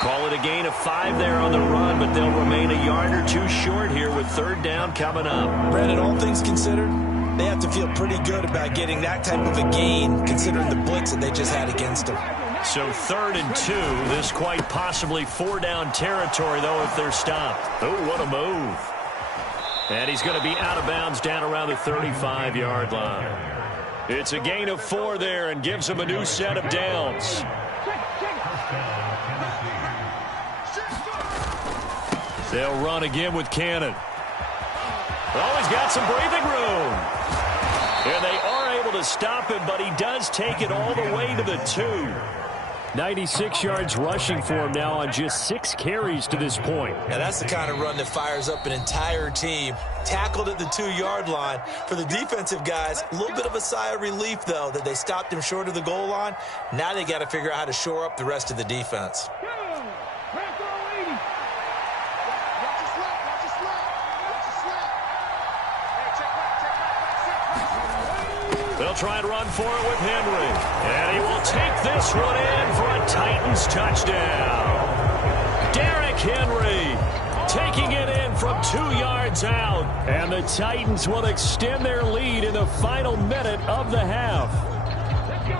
Call it a gain of 5 there on the run, but they'll remain a yard or 2 short here with third down coming up. Brandon, all things considered, they have to feel pretty good about getting that type of a gain considering the blitz that they just had against them. So 3rd and 2. This quite possibly 4-down territory, though, if they're stopped. Oh, what a move. And he's going to be out of bounds down around the 35-yard line. It's a gain of 4 there and gives them a new set of downs. They'll run again with Cannon. Oh, he's got some breathing room. And they are able to stop him, but he does take it all the way to the 2. 96 yards rushing for him now on just 6 carries to this point. Yeah, that's the kind of run that fires up an entire team. Tackled at the 2-yard line. For the defensive guys, a little bit of a sigh of relief, though, that they stopped him short of the goal line. Now they got to figure out how to shore up the rest of the defense. They'll try and run for it with Henry. And he will take this one in for a Titans touchdown. Derrick Henry taking it in from 2 yards out. And the Titans will extend their lead in the final minute of the half.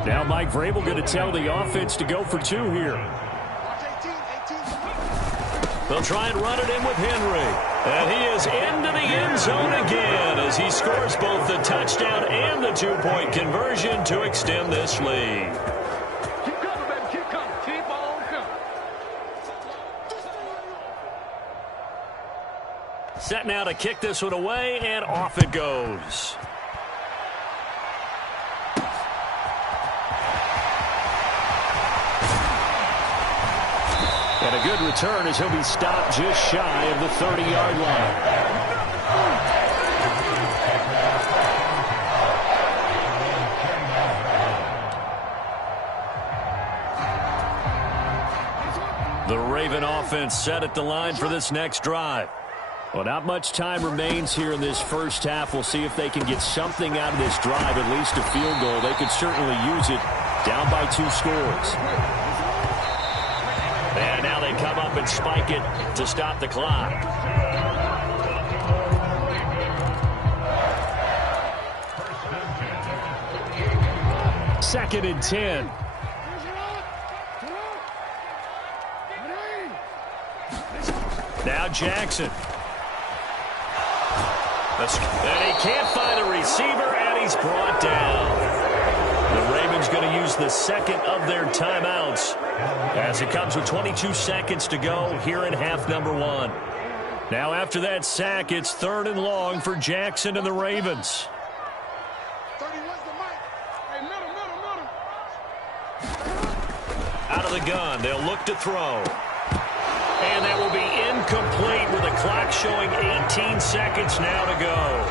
Now Mike Vrabel going to tell the offense to go for 2 here. They'll try and run it in with Henry. And he is into the end zone again as he scores both the touchdown and the 2-point conversion to extend this lead. Keep coming, baby. Keep coming. Keep on coming. Set now to kick this one away, and off it goes. And a good return as he'll be stopped just shy of the 30-yard line. The Raven offense set at the line for this next drive. Well, not much time remains here in this first half. We'll see if they can get something out of this drive, at least a field goal. They could certainly use it down by 2 scores. And now they come up and spike it to stop the clock. Second and 10. Now Jackson. And he can't find a receiver, and he's brought down. The Ravens going to use the second of their timeouts as it comes with 22 seconds to go here in half number 1. Now after that sack, it's 3rd and long for Jackson and the Ravens. Out of the gun, they'll look to throw. And that will be incomplete with the clock showing 18 seconds now to go.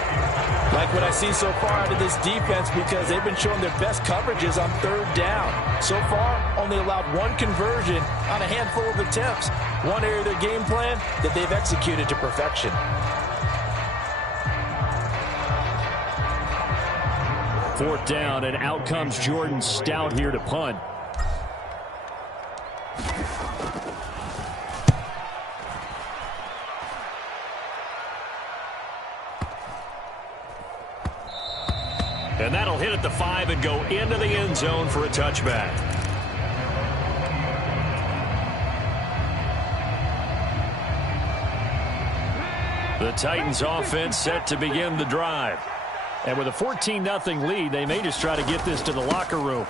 Like what I've seen so far out of this defense because they've been showing their best coverages on 3rd down. So far, only allowed 1 conversion on a handful of attempts. One area of their game plan that they've executed to perfection. 4th down, and out comes Jordan Stout here to punt. And that'll hit at the 5 and go into the end zone for a touchback. The Titans offense set to begin the drive. And with a 14-0 lead, they may just try to get this to the locker room.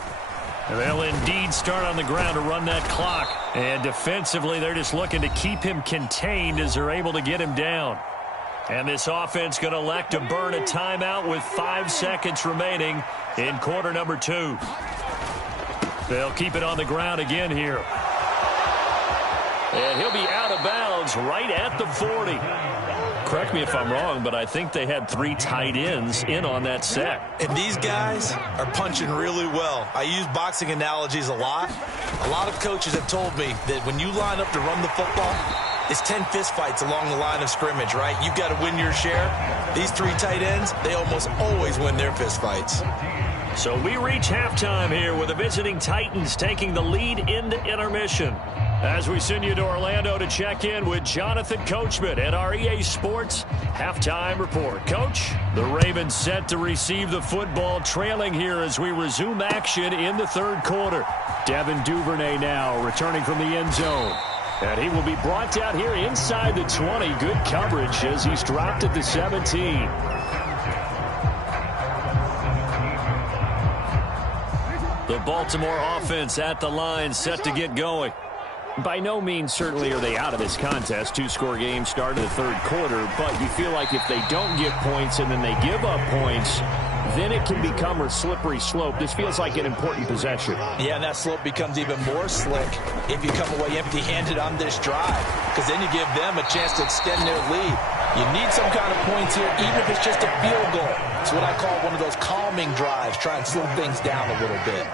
And they'll indeed start on the ground to run that clock. And defensively, they're just looking to keep him contained as they're able to get him down. And this offense going to elect to burn a timeout with 5 seconds remaining in quarter number 2. They'll keep it on the ground again here. And he'll be out of bounds right at the 40. Correct me if I'm wrong, but I think they had 3 tight ends in on that set. And these guys are punching really well. I use boxing analogies a lot. A lot of coaches have told me that when you line up to run the football, It's 10 fistfights along the line of scrimmage, right? You've got to win your share. These three tight ends, they almost always win their fistfights. So we reach halftime here with the visiting Titans taking the lead into intermission. As we send you to Orlando to check in with Jonathan Coachman at our EA Sports Halftime Report. Coach, the Ravens set to receive the football, trailing here as we resume action in the third quarter. Devin Duvernay now returning from the end zone. And he will be brought down here inside the 20. Good coverage as he's dropped at the 17. The Baltimore offense at the line, set to get going. By no means certainly are they out of this contest. Two-score game start of the third quarter, but you feel like if they don't get points and then they give up points, then it can become a slippery slope. This feels like an important possession. Yeah, and that slope becomes even more slick if you come away empty-handed on this drive, because then you give them a chance to extend their lead. You need some kind of points here, even if it's just a field goal. It's what I call one of those calming drives, try and slow things down a little bit.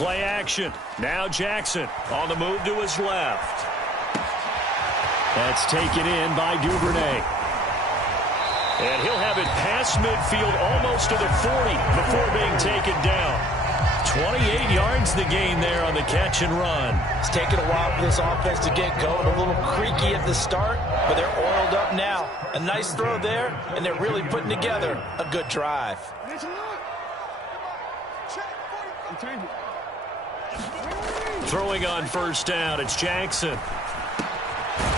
Play action. Now Jackson on the move to his left. That's taken in by Duvernay. And he'll have it past midfield almost to the 40 before being taken down. 28 yards the gain there on the catch and run. It's taken a while for this offense to get going. A little creaky at the start, but they're oiled up now. A nice throw there, and they're really putting together a good drive. Throwing on first down, it's Jackson.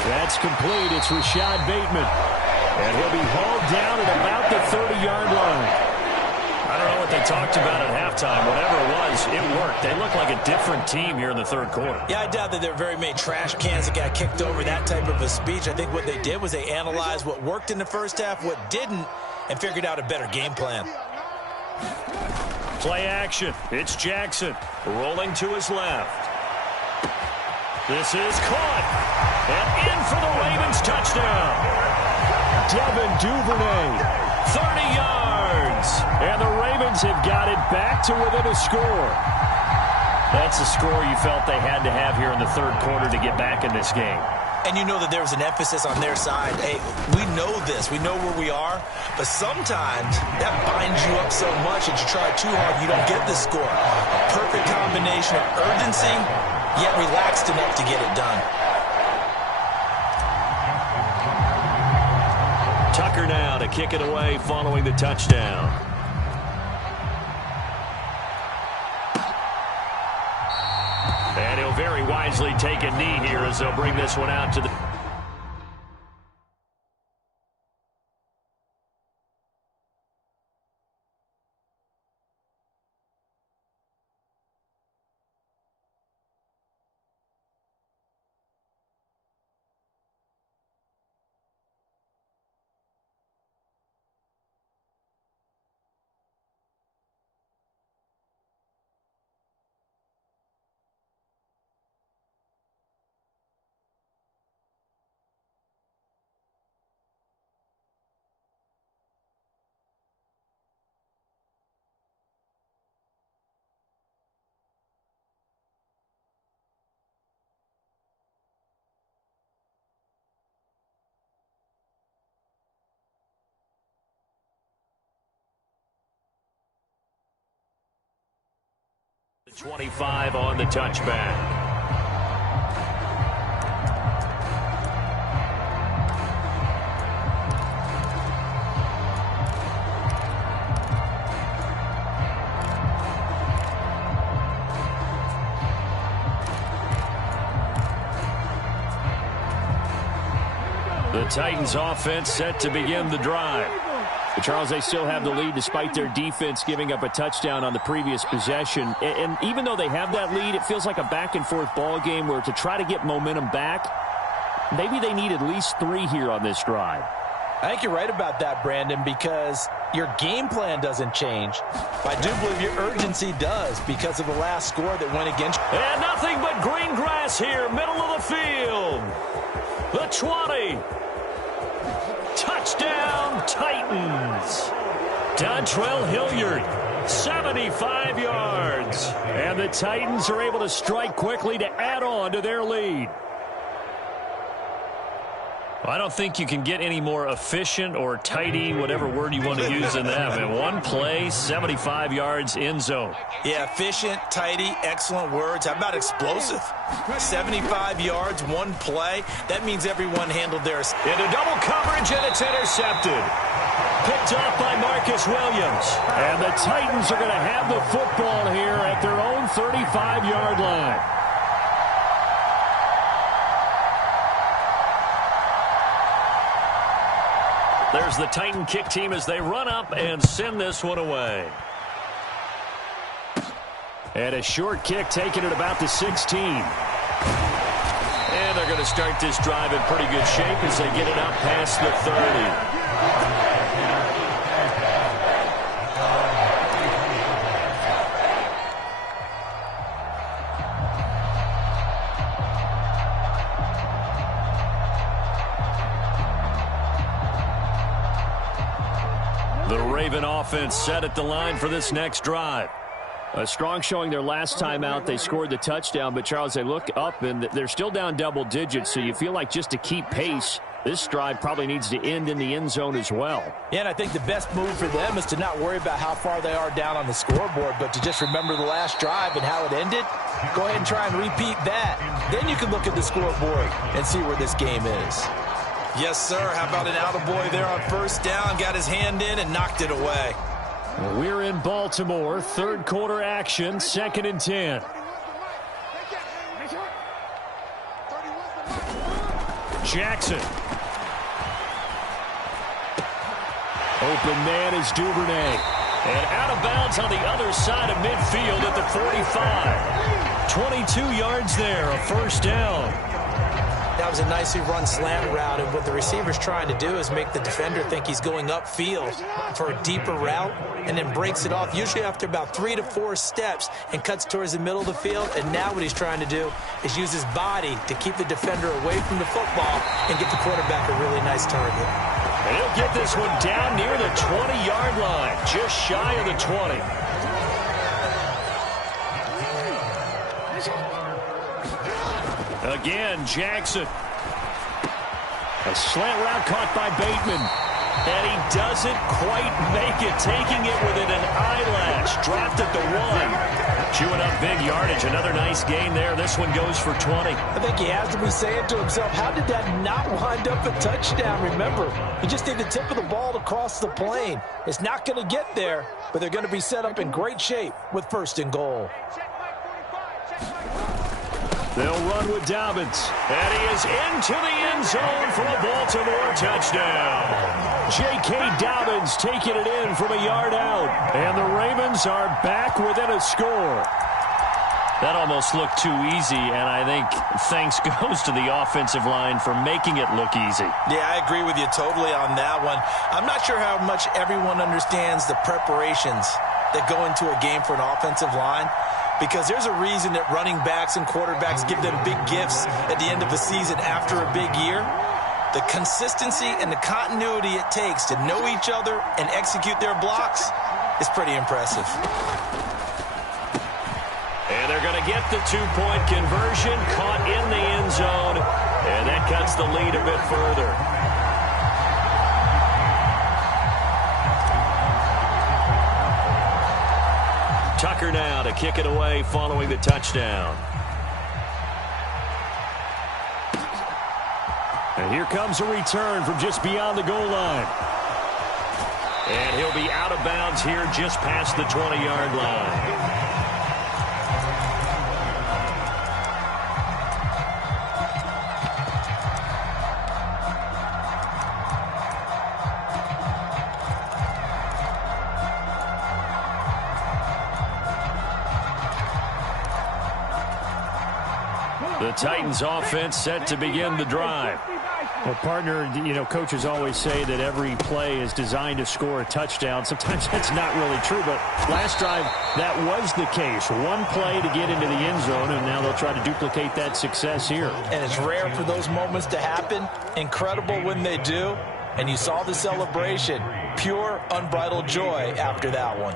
That's complete. It's Rashad Bateman. And he'll be hauled down at about the 30-yard line. I don't know what they talked about at halftime. Whatever it was, it worked. They look like a different team here in the third quarter. Yeah, I doubt that there are very many trash cans that got kicked over, that type of a speech. I think what they did was they analyzed what worked in the first half, what didn't, and figured out a better game plan. Play action. It's Jackson rolling to his left. This is caught. And in for the Ravens touchdown. Devin Duvernay, 30 yards. And the Ravens have got it back to within a score. That's a score you felt they had to have here in the third quarter to get back in this game. And you know that there was an emphasis on their side. Hey, we know this. We know where we are. But sometimes that binds you up so much that you try too hard, you don't get the score. A perfect combination of urgency, yet relaxed enough to get it done. Tucker now to kick it away following the touchdown. And he'll very wisely take a knee here as they'll bring this one out to the... The 25 on the touchback. The Titans offense set to begin the drive. But Charles, they still have the lead despite their defense giving up a touchdown on the previous possession. And even though they have that lead, it feels like a back-and-forth ball game where to try to get momentum back, maybe they need at least 3 here on this drive. I think you're right about that, Brandon, because your game plan doesn't change. I do believe your urgency does because of the last score that went against you. And nothing but green grass here, middle of the field. The 20. Touchdown, Titans. Dontrell Hilliard, 75 yards. And the Titans are able to strike quickly to add on to their lead. I don't think you can get any more efficient or tidy, whatever word you want to use in that. In one play, 75 yards in zone. Yeah, efficient, tidy, excellent words. How about explosive? 75 yards, one play. That means everyone handled theirs. Into double coverage, and it's intercepted. Picked off by Marcus Williams. And the Titans are going to have the football here at their own 35-yard line. There's the Titan kick team as they run up and send this one away. And a short kick taken at about the 16. And they're going to start this drive in pretty good shape as they get it out past the 30. The Raven offense set at the line for this next drive. A strong showing their last time out. They scored the touchdown, but, Charles, they look up, and they're still down double digits, so you feel like just to keep pace, this drive probably needs to end in the end zone as well. Yeah, and I think the best move for them is to not worry about how far they are down on the scoreboard, but to just remember the last drive and how it ended. Go ahead and try and repeat that. Then you can look at the scoreboard and see where this game is. Yes, sir. How about an attaboy there on first down? Got his hand in and knocked it away. Well, we're in Baltimore. Third quarter action. 2nd and 10. Jackson. Open man is Duvernay. And out of bounds on the other side of midfield at the 45. 22 yards there, a first down. That was a nicely run slant route, and what the receiver's trying to do is make the defender think he's going upfield for a deeper route and then breaks it off, usually after about 3 to 4 steps, and cuts towards the middle of the field. And now what he's trying to do is use his body to keep the defender away from the football and get the quarterback a really nice target. And he'll get this one down near the 20-yard line, just shy of the 20. Again, Jackson. A slant route caught by Bateman. And he doesn't quite make it, taking it within an eyelash. Dropped at the 1. Chewing up big yardage. Another nice gain there. This one goes for 20. I think he has to be saying to himself, how did that not wind up a touchdown? Remember, you just need the tip of the ball to cross the plane. It's not going to get there, but they're going to be set up in great shape with 1st and goal. They'll run with Dobbins. And he is into the end zone for a Baltimore touchdown. J.K. Dobbins taking it in from a yard out. And the Ravens are back within a score. That almost looked too easy, and I think thanks goes to the offensive line for making it look easy. Yeah, I agree with you totally on that one. I'm not sure how much everyone understands the preparations that go into a game for an offensive line, because there's a reason that running backs and quarterbacks give them big gifts at the end of the season after a big year. The consistency and the continuity it takes to know each other and execute their blocks is pretty impressive. And they're going to get the 2-point conversion, caught in the end zone, and that cuts the lead a bit further. Tucker now to kick it away following the touchdown. And here comes a return from just beyond the goal line. And he'll be out of bounds here just past the 20-yard line. The Titans offense set to begin the drive. Well, partner, coaches always say that every play is designed to score a touchdown. Sometimes that's not really true, but last drive, that was the case. One play to get into the end zone, and now they'll try to duplicate that success here. And it's rare for those moments to happen. Incredible when they do. And you saw the celebration. pure, unbridled joy after that one.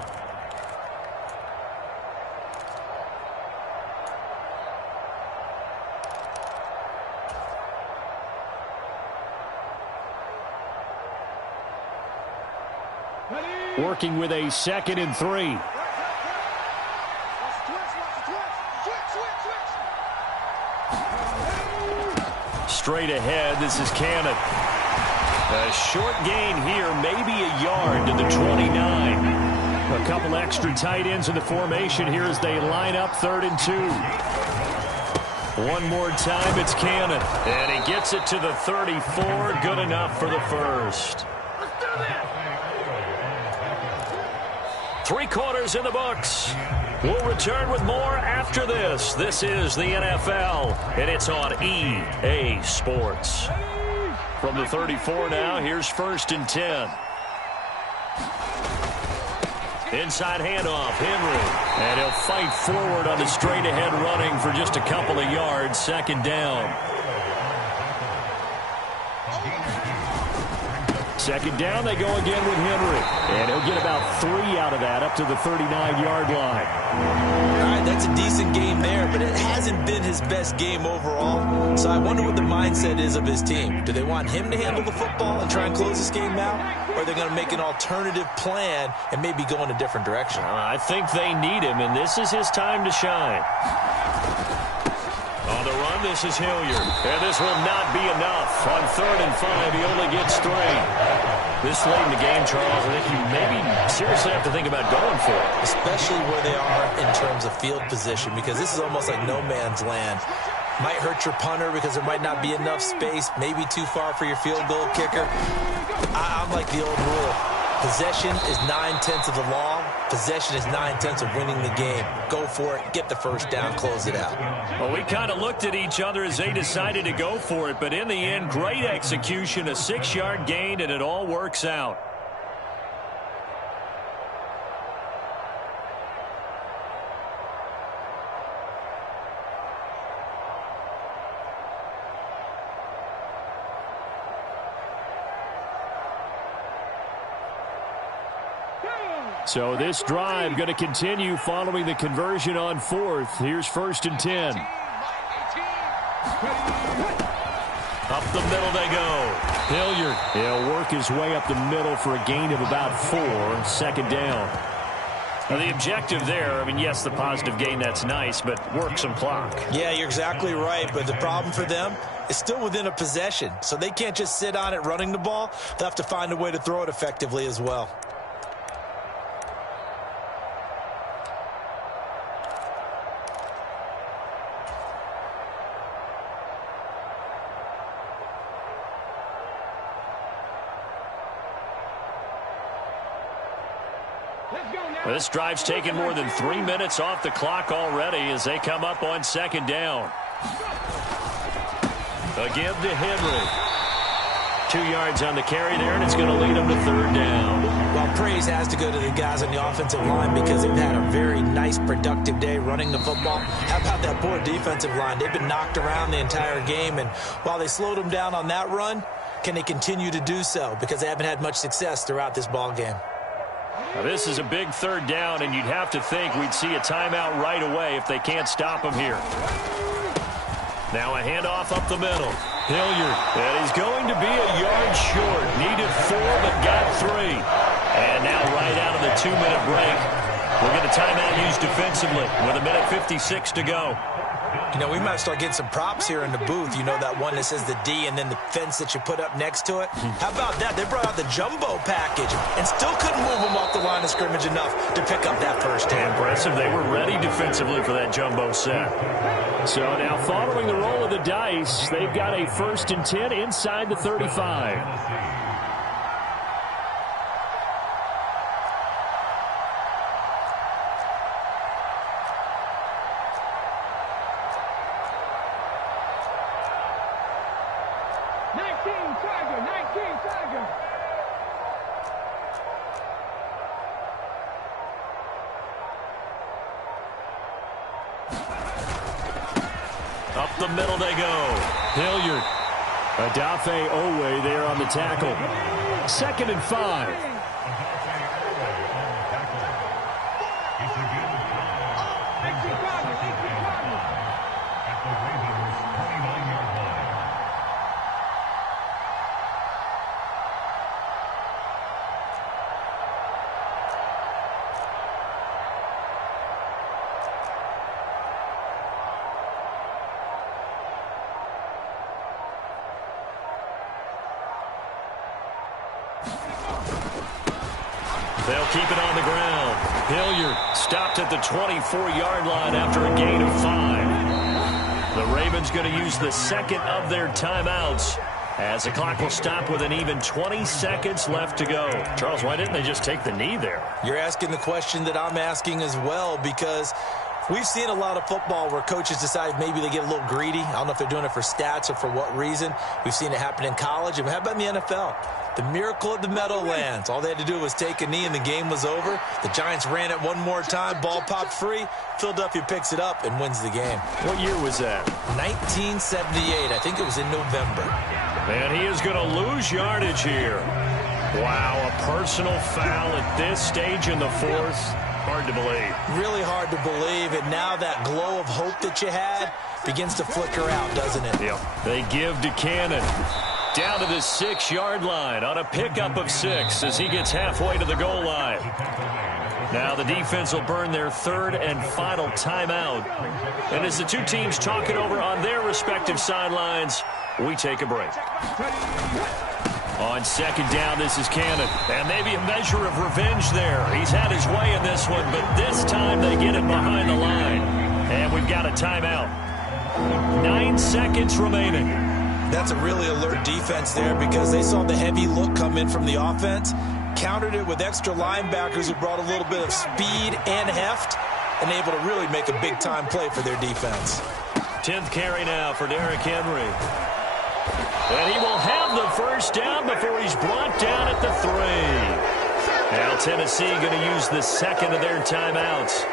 Working with a 2nd and 3. Straight ahead, this is Cannon. A short gain here, maybe a yard to the 29. A couple extra tight ends in the formation here as they line up 3rd and 2. One more time, it's Cannon. And he gets it to the 34. Good enough for the first. 3 quarters in the books. We'll return with more after this. This is the NFL, and it's on EA Sports. From the 34 now, here's 1st and 10. Inside handoff, Henry. And he'll fight forward on the straight-ahead running for just a couple of yards. 2nd down. 2nd down, they go again with Henry. And he'll get about 3 out of that, up to the 39-yard line. All right, that's a decent game there, but it hasn't been his best game overall. So I wonder what the mindset is of his team. Do they want him to handle the football and try and close this game out? Or are they going to make an alternative plan and maybe go in a different direction? I think they need him, and this is his time to shine. On the run, this is Hilliard. And this will not be enough. On 3rd and 5, he only gets 3. This late in the game, Charles, I think you maybe seriously have to think about going for it. Especially where they are in terms of field position, because this is almost like no man's land. Might hurt your punter because there might not be enough space, maybe too far for your field goal kicker. I'm like the old rule. Possession is 9/10 of the law. Possession is 9/10 of winning the game. Go for it, get the first down, close it out. Well, we kind of looked at each other as they decided to go for it, but in the end, great execution, a 6-yard gain, and it all works out. So this drive going to continue following the conversion on 4th. Here's 1st and 10. Up the middle they go. Hilliard. He'll work his way up the middle for a gain of about 4. 2nd down. Now the objective there, I mean, yes, the positive gain, that's nice, but work some clock. Yeah, you're exactly right, but the problem for them is still within a possession. So they can't just sit on it running the ball. They'll have to find a way to throw it effectively as well. Well, this drive's taken more than 3 minutes off the clock already as they come up on 2nd down. Again to Henry. 2 yards on the carry there, and it's going to lead them to 3rd down. Well, praise has to go to the guys on the offensive line because they've had a very nice, productive day running the football. How about that poor defensive line? They've been knocked around the entire game, and while they slowed them down on that run, can they continue to do so? Because they haven't had much success throughout this ball game. Now, this is a big 3rd down, and you'd have to think we'd see a timeout right away if they can't stop him here. Now a handoff up the middle. Hilliard, and he's going to be a yard short. Needed 4, but got 3. And now right out of the 2-minute break, we'll get a timeout used defensively with 1:56 to go. You know, we might start getting some props here in the booth. You know, that one that says the D and then the fence that you put up next to it? How about that? They brought out the jumbo package and still couldn't move them off the line of scrimmage enough to pick up that first down. Impressive. They were ready defensively for that jumbo set. So now following the roll of the dice, they've got a 1st and 10 inside the 35. Up the middle they go. Hilliard. Adafe Owe there on the tackle. 2nd and 5. They'll keep it on the ground. Hilliard stopped at the 24-yard line after a gain of 5. The Ravens going to use the second of their timeouts as the clock will stop with an even 20 seconds left to go. Charles, why didn't they just take the knee there? You're asking the question that I'm asking as well, because we've seen a lot of football where coaches decide maybe they get a little greedy. I don't know if they're doing it for stats or for what reason. We've seen it happen in college. And how about in the NFL? The miracle of the Meadowlands. All they had to do was take a knee and the game was over. The Giants ran it one more time. Ball popped free. Philadelphia picks it up and wins the game. What year was that? 1978. I think it was in November. And he is going to lose yardage here. Wow, a personal foul at this stage in the fourth. Hard to believe. Really hard to believe. And now that glow of hope that you had begins to flicker out, doesn't it? Yep. They give to Cannon. Down to the 6-yard line on a pickup of 6 as he gets halfway to the goal line. Now the defense will burn their third and final timeout. And as the two teams talk it over on their respective sidelines, we take a break. On second down, this is Cannon. And maybe a measure of revenge there. He's had his way in this one, but this time they get it behind the line. And we've got a timeout. 9 seconds remaining. That's a really alert defense there because they saw the heavy look come in from the offense, countered it with extra linebackers who brought a little bit of speed and heft, and able to really make a big-time play for their defense. 10th carry now for Derrick Henry. And he will have the first down before he's brought down at the 3. Now Tennessee going to use the second of their timeouts.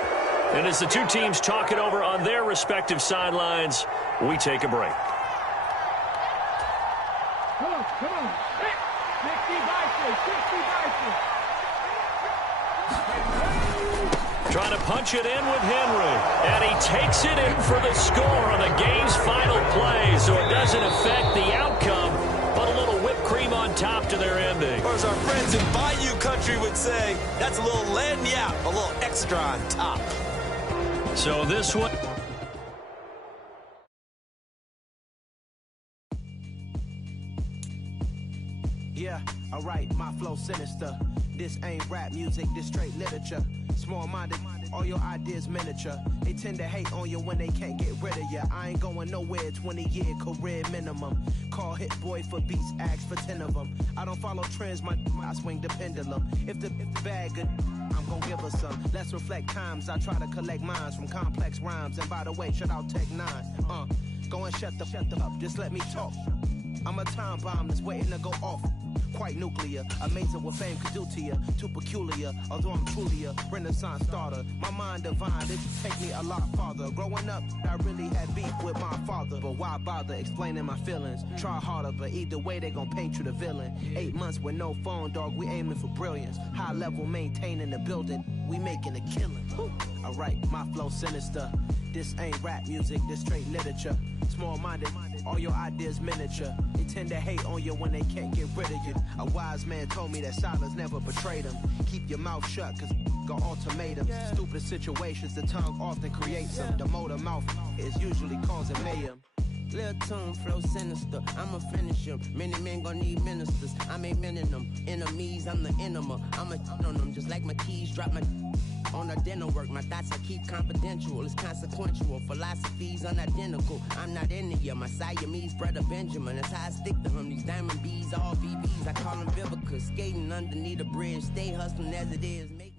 And as the two teams talk it over on their respective sidelines, we take a break. Come on. 60 Bison. Trying to punch it in with Henry. And he takes it in for the score on the game's final play. So it doesn't affect the outcome, but a little whipped cream on top to their ending. Or as our friends in Bayou Country would say, that's a little lagniappe, a little extra on top. So this one... Yeah, alright, my flow sinister. This ain't rap music, this straight literature. Small-minded, all your ideas miniature. They tend to hate on you when they can't get rid of you. I ain't going nowhere, 20-year career minimum. Call Hit Boy for beats, ask for 10 of them. I don't follow trends, I swing the pendulum. If the bag good, I'm gonna give her some. Let's reflect times, I try to collect minds from complex rhymes. And by the way, shout out Tech 9. Go and shut the up, just let me talk. I'm a time bomb that's waiting to go off. Quite nuclear, amazing what fame could do to you. Too peculiar, although I'm truly a renaissance starter. My mind divine, it take me a lot farther. Growing up, I really had beef with my father. But why bother explaining my feelings? Try harder, but either way they gon' paint you the villain. 8 months with no phone, dog, we aiming for brilliance. High level maintaining the building, we making a killing. Alright, my flow sinister. This ain't rap music, this straight literature. Small-minded, all your ideas miniature. They tend to hate on you when they can't get rid of you. A wise man told me that silence never betrayed him. Keep your mouth shut, cause got ultimatums. Stupid situations, the tongue often creates them. The motor mouth is usually causing mayhem. Lil' tune, flow sinister, I'ma finish him. Many men gon' need ministers, I'm a men in them. Enemies, I'm the enema, I'ma on them. Just like my keys, drop my on the dinner work. My thoughts I keep confidential, it's consequential. Philosophies unidentical, I'm not in you. My Siamese brother Benjamin, that's how I stick to him. These diamond bees, all BBs, I call them Vivica. Skating underneath a bridge, stay hustling as it is, make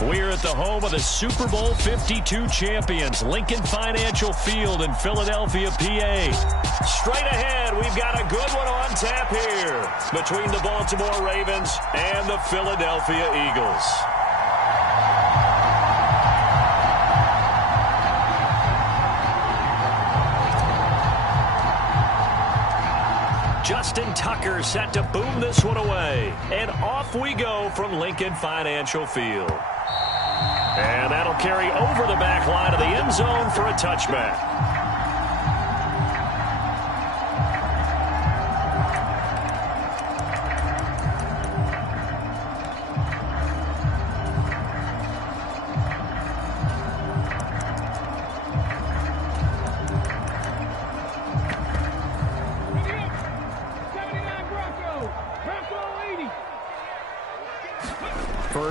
We're at the home of the Super Bowl 52 champions, Lincoln Financial Field in Philadelphia, PA. Straight ahead, we've got a good one on tap here between the Baltimore Ravens and the Philadelphia Eagles. Justin Tucker set to boom this one away. And off we go from Lincoln Financial Field. And that'll carry over the back line of the end zone for a touchback.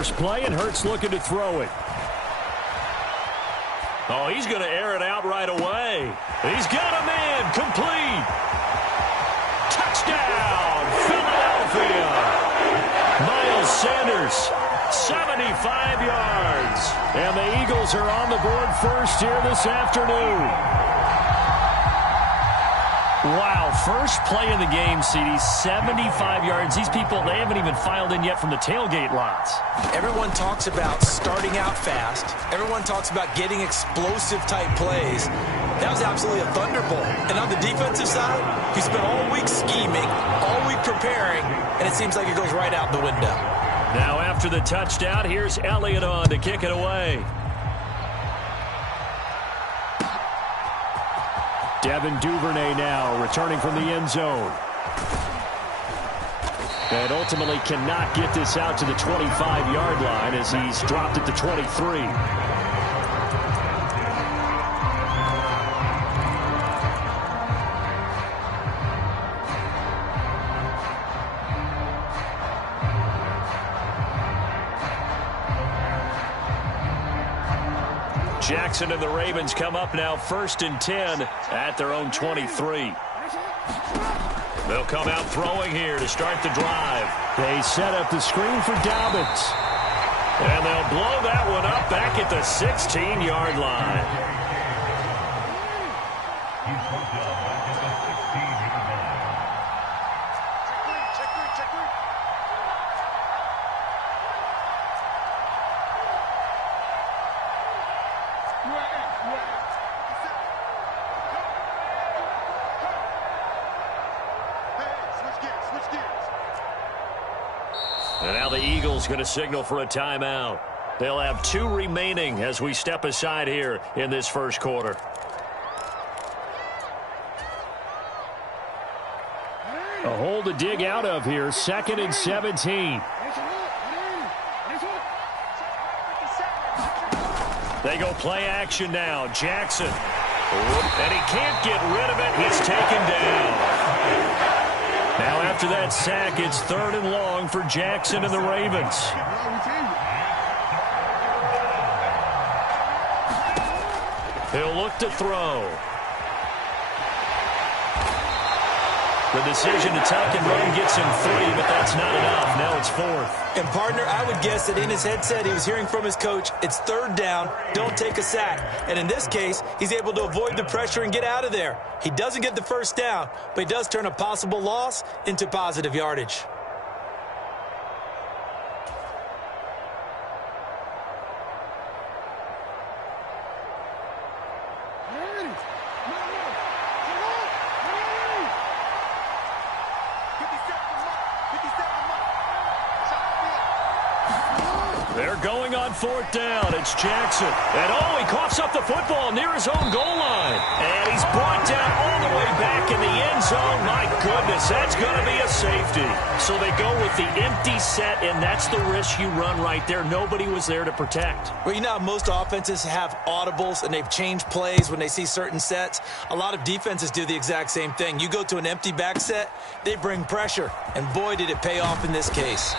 first play, and Hurts looking to throw it. Oh, he's going to air it out right away. He's got him in. Complete. Touchdown, Philadelphia. Miles Sanders, 75 yards. And the Eagles are on the board first here this afternoon. Wow, first play of the game, CD, 75 yards. These people, they haven't even filed in yet from the tailgate lots. Everyone talks about starting out fast. Everyone talks about getting explosive-type plays. That was absolutely a thunderbolt. And on the defensive side, he spent all week scheming, all week preparing, and it seems like it goes right out the window. Now after the touchdown, here's Elliott on to kick it away. Devin Duvernay now returning from the end zone. And ultimately cannot get this out to the 25-yard line as he's dropped at the 23. Jackson and the Ravens come up now 1st and 10 at their own 23. They'll come out throwing here to start the drive. They set up the screen for Dobbins. And they'll blow that one up back at the 16-yard line. And now the Eagles going to signal for a timeout. They'll have 2 remaining as we step aside here in this first quarter. A hole to dig out of here. 2nd and 17. They go play action now. Jackson. And he can't get rid of it. He's taken down. Now after that sack, it's 3rd and long for Jackson and the Ravens. He'll look to throw. The decision to tuck and run gets him 3, but that's not enough. Now it's 4th. And, partner, I would guess that in his headset he was hearing from his coach, it's 3rd down, don't take a sack. And in this case, he's able to avoid the pressure and get out of there. He doesn't get the 1st down, but he does turn a possible loss into positive yardage. They're going on 4th down. It's Jackson. And, he coughs up the football near his own goal line. And he's brought down all the way back in the end zone. My goodness, that's going to be a safety. So they go with the empty set, and that's the risk you run right there. Nobody was there to protect. Well, you know how most offenses have audibles, and they've changed plays when they see certain sets. A lot of defenses do the exact same thing. You go to an empty back set, they bring pressure. And, boy, did it pay off in this case.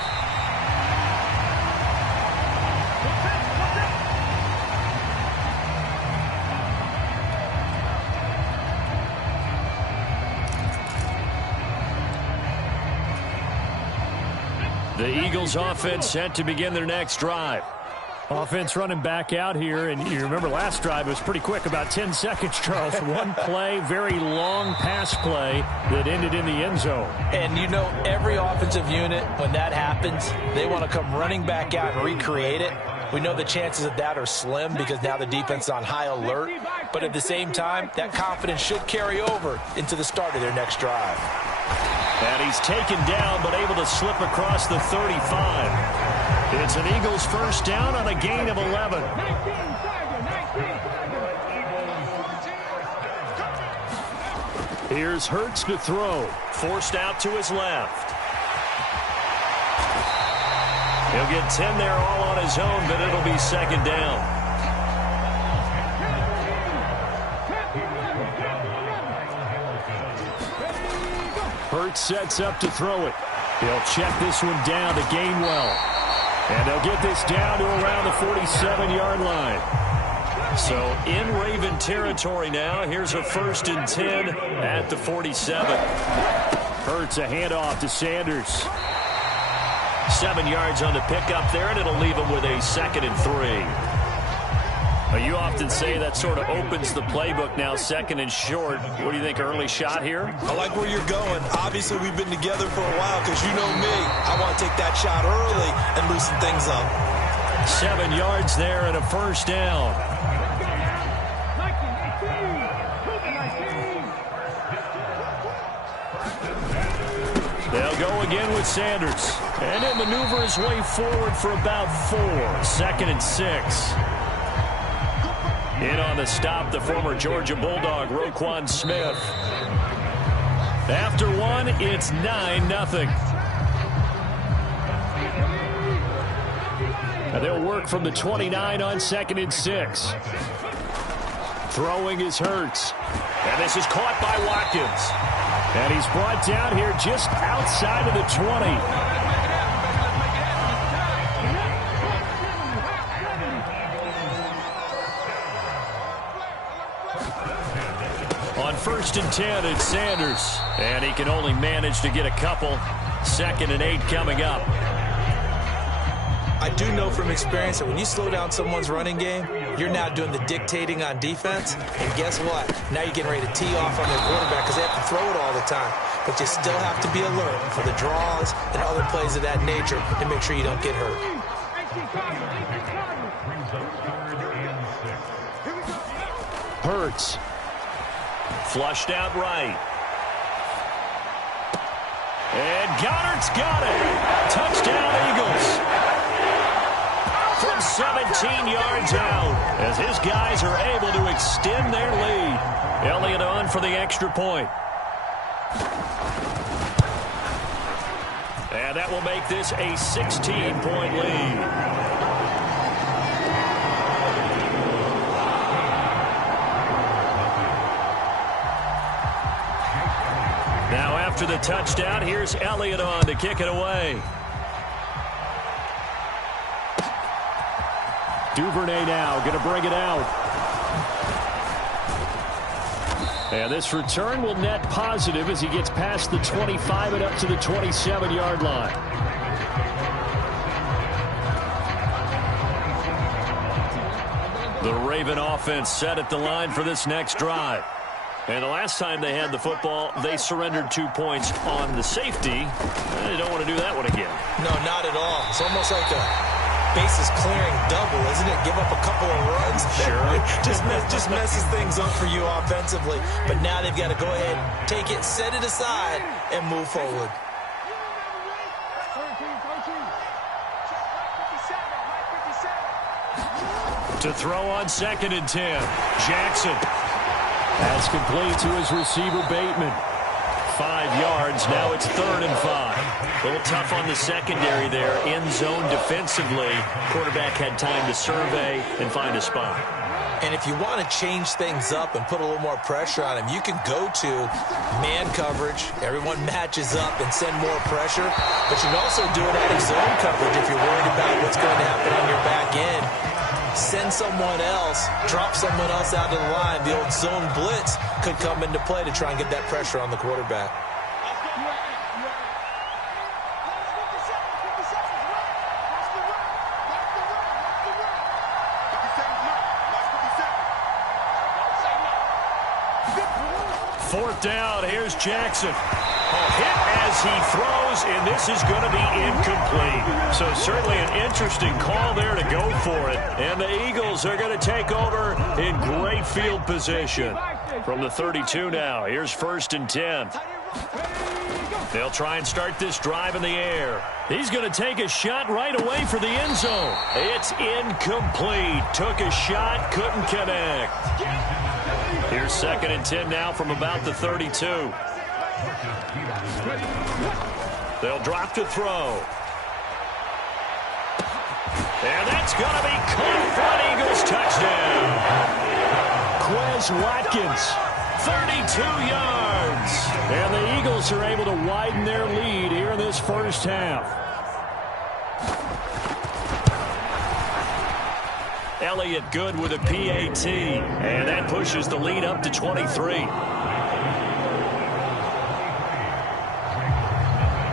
The Eagles offense set to begin their next drive. Offense running back out here, and you remember last drive was pretty quick, about 10 seconds, Charles. One play, very long pass play that ended in the end zone. And you know every offensive unit, when that happens, they want to come running back out and recreate it. We know the chances of that are slim because now the defense is on high alert. But at the same time, that confidence should carry over into the start of their next drive. And he's taken down, but able to slip across the 35. It's an Eagles 1st down on a gain of 11. Here's Hurts to throw. Forced out to his left. He'll get 10 there all on his own, but it'll be 2nd down. Hurts sets up to throw it. He'll check this one down to Gainwell. And they'll get this down to around the 47-yard line. So in Raven territory now. Here's a 1st and 10 at the 47. Hurts a handoff to Sanders. 7 yards on the pickup there, and it'll leave him with a 2nd and 3. You often say that sort of opens the playbook now, 2nd and short. What do you think, early shot here? I like where you're going. Obviously, we've been together for a while because you know me. I want to take that shot early and loosen things up. 7 yards there and a 1st down. They'll go again with Sanders. And he'll maneuver his way forward for about 4. 2nd and 6. In on the stop, the former Georgia Bulldog, Roquan Smith. After 1, it's 9-0. And they'll work from the 29 on 2nd and 6. Throwing is Hurts. And this is caught by Watkins. And he's brought down here just outside of the 20. On 1st and 10, it's Sanders. And he can only manage to get a couple. 2nd and 8 coming up. I do know from experience that when you slow down someone's running game, you're now doing the dictating on defense. And guess what? Now you're getting ready to tee off on their quarterback because they have to throw it all the time. But you still have to be alert for the draws and other plays of that nature to make sure you don't get hurt. Hurts. Flushed out right. And Goddard's got it. Touchdown, Eagles. From 17 yards out, as his guys are able to extend their lead. Elliott on for the extra point. And that will make this a 16-point lead. Now after the touchdown, here's Elliott on to kick it away. Duvernay now going to bring it out. And this return will net positive as he gets past the 25 and up to the 27-yard line. The Raven offense set at the line for this next drive. And the last time they had the football, they surrendered 2 points on the safety. They don't want to do that one again. No, not at all. It's almost like a bases clearing double, isn't it? Give up a couple of runs. Sure. just messes things up for you offensively. But now they've got to go ahead, take it, set it aside, and move forward. To throw on 2nd and 10. Jackson. That's complete to his receiver, Bateman. 5 yards. Now it's 3rd and 5. A little tough on the secondary there. End zone defensively. Quarterback had time to survey and find a spot. And if you want to change things up and put a little more pressure on him, you can go to man coverage. Everyone matches up and send more pressure. But you can also do it out of zone coverage if you're worried about what's going to happen on your back end. Send someone else, drop someone else out of the line. The old zone blitz could come into play to try and get that pressure on the quarterback. Fourth down, here's Jackson. A hit as he throws, and this is going to be incomplete. So certainly an interesting call there to go for it. And the Eagles are going to take over in great field position. From the 32 now, here's 1st and 10. They'll try and start this drive in the air. He's going to take a shot right away for the end zone. It's incomplete. Took a shot, couldn't connect. Here's 2nd and 10 now from about the 32. They'll drop to throw. And that's going to be caught for an Eagles touchdown. Quez Watkins, 32 yards. and the Eagles are able to widen their lead here in this first half. Elliott good with a PAT. And that pushes the lead up to 23.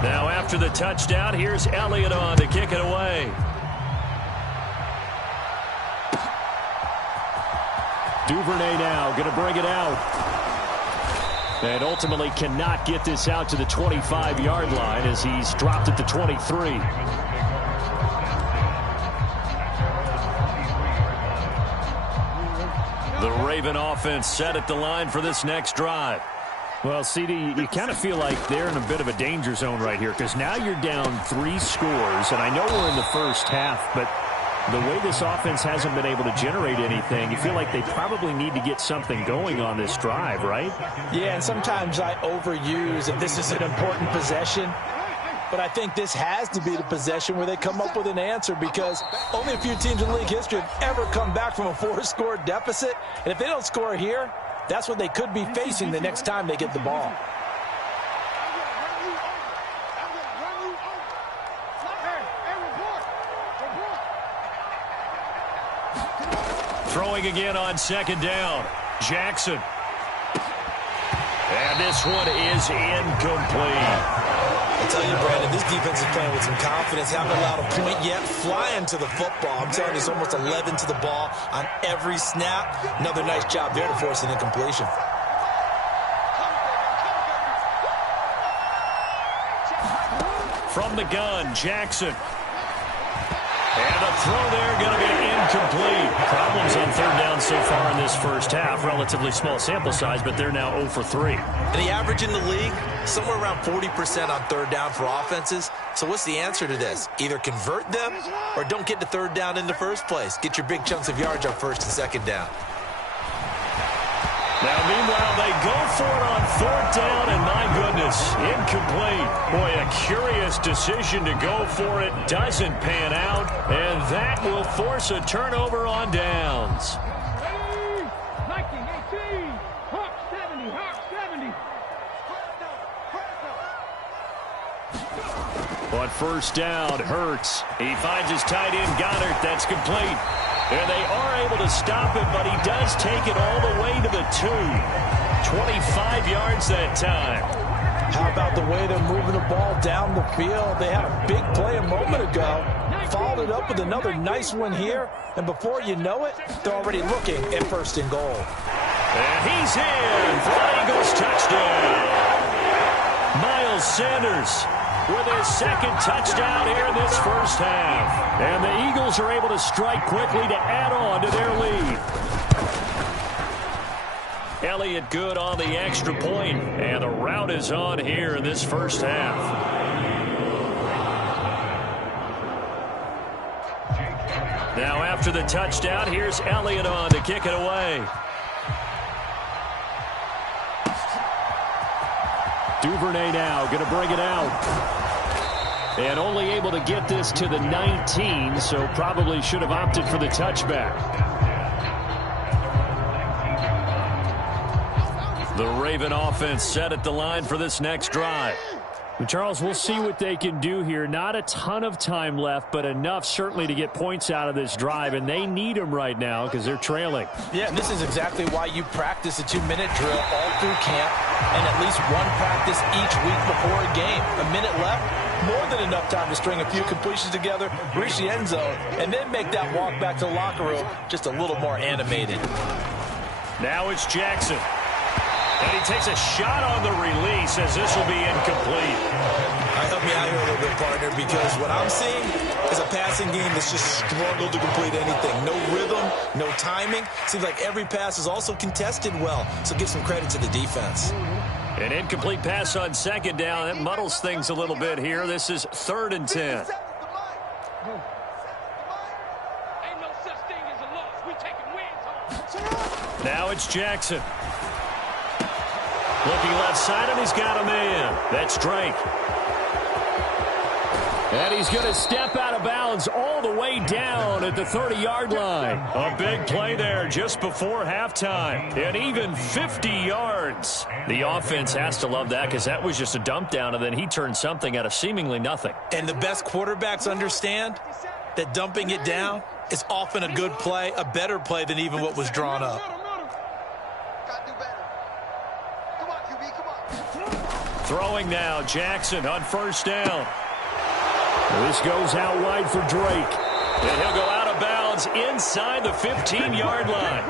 Now after the touchdown, here's Elliott on to kick it away. Duvernay now going to bring it out. And ultimately cannot get this out to the 25-yard line as he's dropped at the 23. The Raven offense set at the line for this next drive. Well, CD, you kind of feel like they're in a bit of a danger zone right here because now you're down 3 scores, and I know we're in the first half, but the way this offense hasn't been able to generate anything, you feel like they probably need to get something going on this drive, right? Yeah, and sometimes I overuse that this is an important possession, but I think this has to be the possession where they come up with an answer because only a few teams in league history have ever come back from a 4-score deficit, and if they don't score here, that's what they could be facing the next time they get the ball. Throwing again on second down. Jackson. And this one is incomplete. I tell you, Brandon, this defense is playing with some confidence. Haven't allowed a point yet. Flying to the football. I'm telling you, it's almost 11 to the ball on every snap. Another nice job there to force an incompletion. From the gun, Jackson. And a throw there going to be incomplete. Problems on third down so far in this first half. Relatively small sample size, but they're now 0 for 3. And the average in the league, somewhere around 40% on third down for offenses. So what's the answer to this? Either convert them or don't get to third down in the first place. Get your big chunks of yards on first and second down. Now, meanwhile, they go for it on fourth down, and my goodness, incomplete. Boy, a curious decision to go for it. Doesn't pan out, and that will force a turnover on downs. 1918, Hawk 70, Hawk 70. On first down, Hurts. He finds his tight end, Goddard. That's complete. And they are able to stop him, but he does take it all the way to the 2. 25 yards that time. How about the way they're moving the ball down the field? They had a big play a moment ago. Followed it up with another nice one here. And before you know it, they're already looking at first and goal. And he's in for an Eagles touchdown. Miles Sanders with his second touchdown here in this first half. And the Eagles are able to strike quickly to add on to their lead. Elliott good on the extra point, and the rout is on here in this first half. Now after the touchdown, here's Elliott on to kick it away. Duvernay now going to bring it out. And only able to get this to the 19, so probably should have opted for the touchback. The Raven offense set at the line for this next drive. Charles, we'll see what they can do here. Not a ton of time left, but enough certainly to get points out of this drive, and they need them right now because they're trailing. Yeah, and this is exactly why you practice a 2-minute drill all through camp and at least one practice each week before a game. A minute left, more than enough time to string a few completions together, reach the end zone, and then make that walk back to the locker room just a little more animated. Now it's Jackson. And he takes a shot on the release as this will be incomplete. Help me out here a little bit, partner, because what I'm seeing is a passing game that's just struggled to complete anything. No rhythm, no timing. Seems like every pass is also contested well, so give some credit to the defense. An incomplete pass on second down. That muddles things a little bit here. This is 3rd and 10. Ain't no such thing as a loss. We taking wins home. Now it's Jackson. Looking left side, and he's got a man. That's Drake. And he's going to step out of bounds all the way down at the 30-yard line. A big play there just before halftime. And even 50 yards. The offense has to love that because that was just a dump down, and then he turned something out of seemingly nothing. And the best quarterbacks understand that dumping it down is often a good play, a better play than even what was drawn up. Throwing now, Jackson on first down. This goes out wide for Drake. And he'll go out of bounds inside the 15-yard line.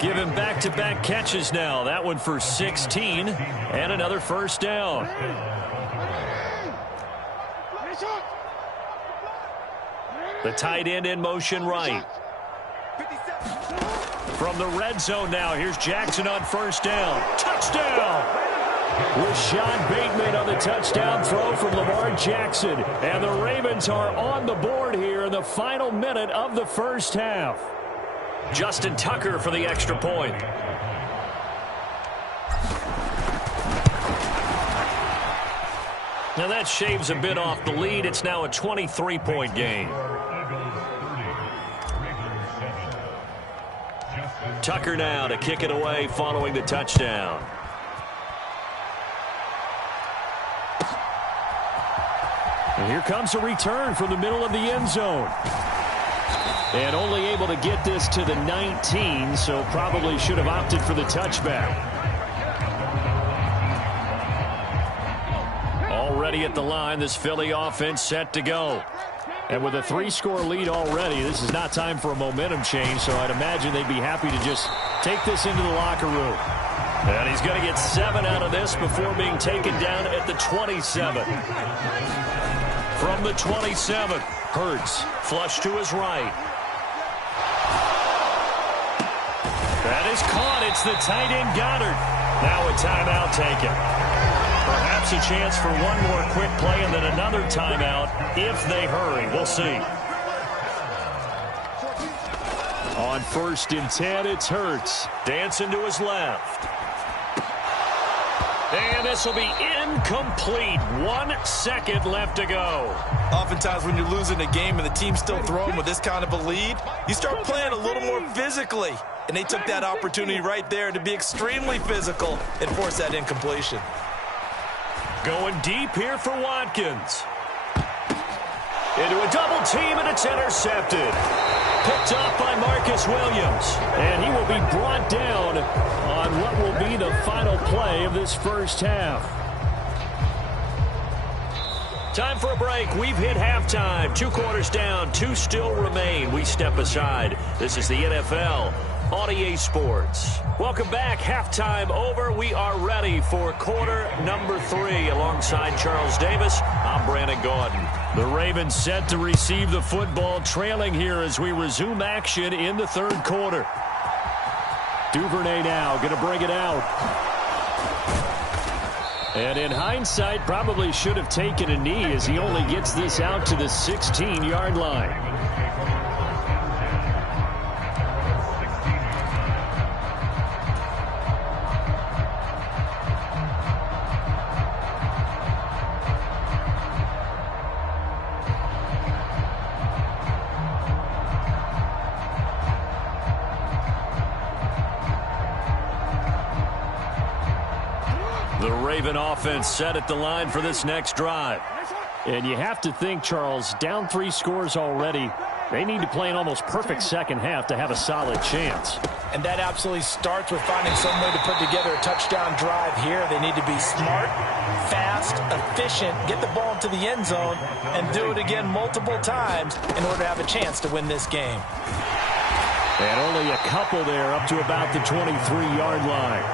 Give him back-to-back catches now. That one for 16 and another first down. The tight end in motion right. From the red zone now, here's Jackson on first down. Touchdown! Rashad Bateman on the touchdown throw from Lamar Jackson. And the Ravens are on the board here in the final minute of the first half. Justin Tucker for the extra point. Now that shaves a bit off the lead. It's now a 23-point game. Tucker now to kick it away following the touchdown. And here comes a return from the middle of the end zone. And only able to get this to the 19, so probably should have opted for the touchback. Already at the line, this Philly offense set to go. And with a 3-score lead already, this is not time for a momentum change, so I'd imagine they'd be happy to just take this into the locker room. And he's going to get 7 out of this before being taken down at the 27. From the 27, Hurts flush to his right. That is caught. It's the tight end Goddard. Now a timeout taken. Perhaps a chance for one more quick play and then another timeout if they hurry. We'll see. On 1st and 10, it's Hurts. Dancing to his left. And this will be incomplete. 1 second left to go. Oftentimes when you're losing a game and the team's still throwing with this kind of a lead, you start playing a little more physically. And they took that opportunity right there to be extremely physical and force that incompletion. Going deep here for Watkins. Into a double team, and it's intercepted. Picked off by Marcus Williams. And he will be brought down on what will be the final play of this first half. Time for a break. We've hit halftime. 2 quarters down, 2 still remain. We step aside. This is the NFL on EA Sports. Welcome back. Halftime over. We are ready for quarter number 3. Alongside Charles Davis, I'm Brandon Gordon. The Ravens set to receive the football, trailing here as we resume action in the 3rd quarter. Duvernay now going to bring it out. And in hindsight, probably should have taken a knee as he only gets this out to the 16-yard line. The Raven offense set at the line for this next drive. And you have to think, Charles, down 3 scores already. They need to play an almost perfect second half to have a solid chance. And that absolutely starts with finding some way to put together a touchdown drive here. They need to be smart, fast, efficient, get the ball into the end zone, and do it again multiple times in order to have a chance to win this game. And only a couple there up to about the 23-yard line.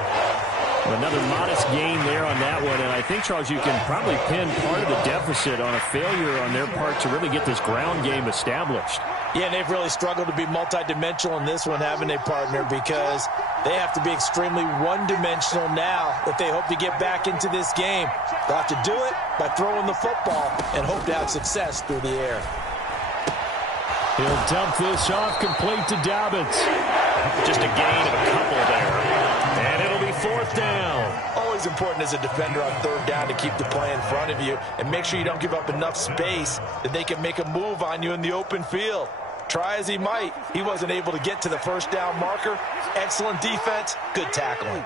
Another modest gain there on that one, and I think, Charles, you can probably pin part of the deficit on a failure on their part to really get this ground game established. Yeah, they've really struggled to be multidimensional in this one, haven't they, partner, because they have to be extremely one-dimensional now if they hope to get back into this game. They'll have to do it by throwing the football and hope to have success through the air. He'll dump this off complete to Dobbins. Just a gain of a couple there. And it'll be 4th down. Always important as a defender on 3rd down to keep the play in front of you and make sure you don't give up enough space that they can make a move on you in the open field. Try as he might, he wasn't able to get to the 1st down marker. Excellent defense, good tackling.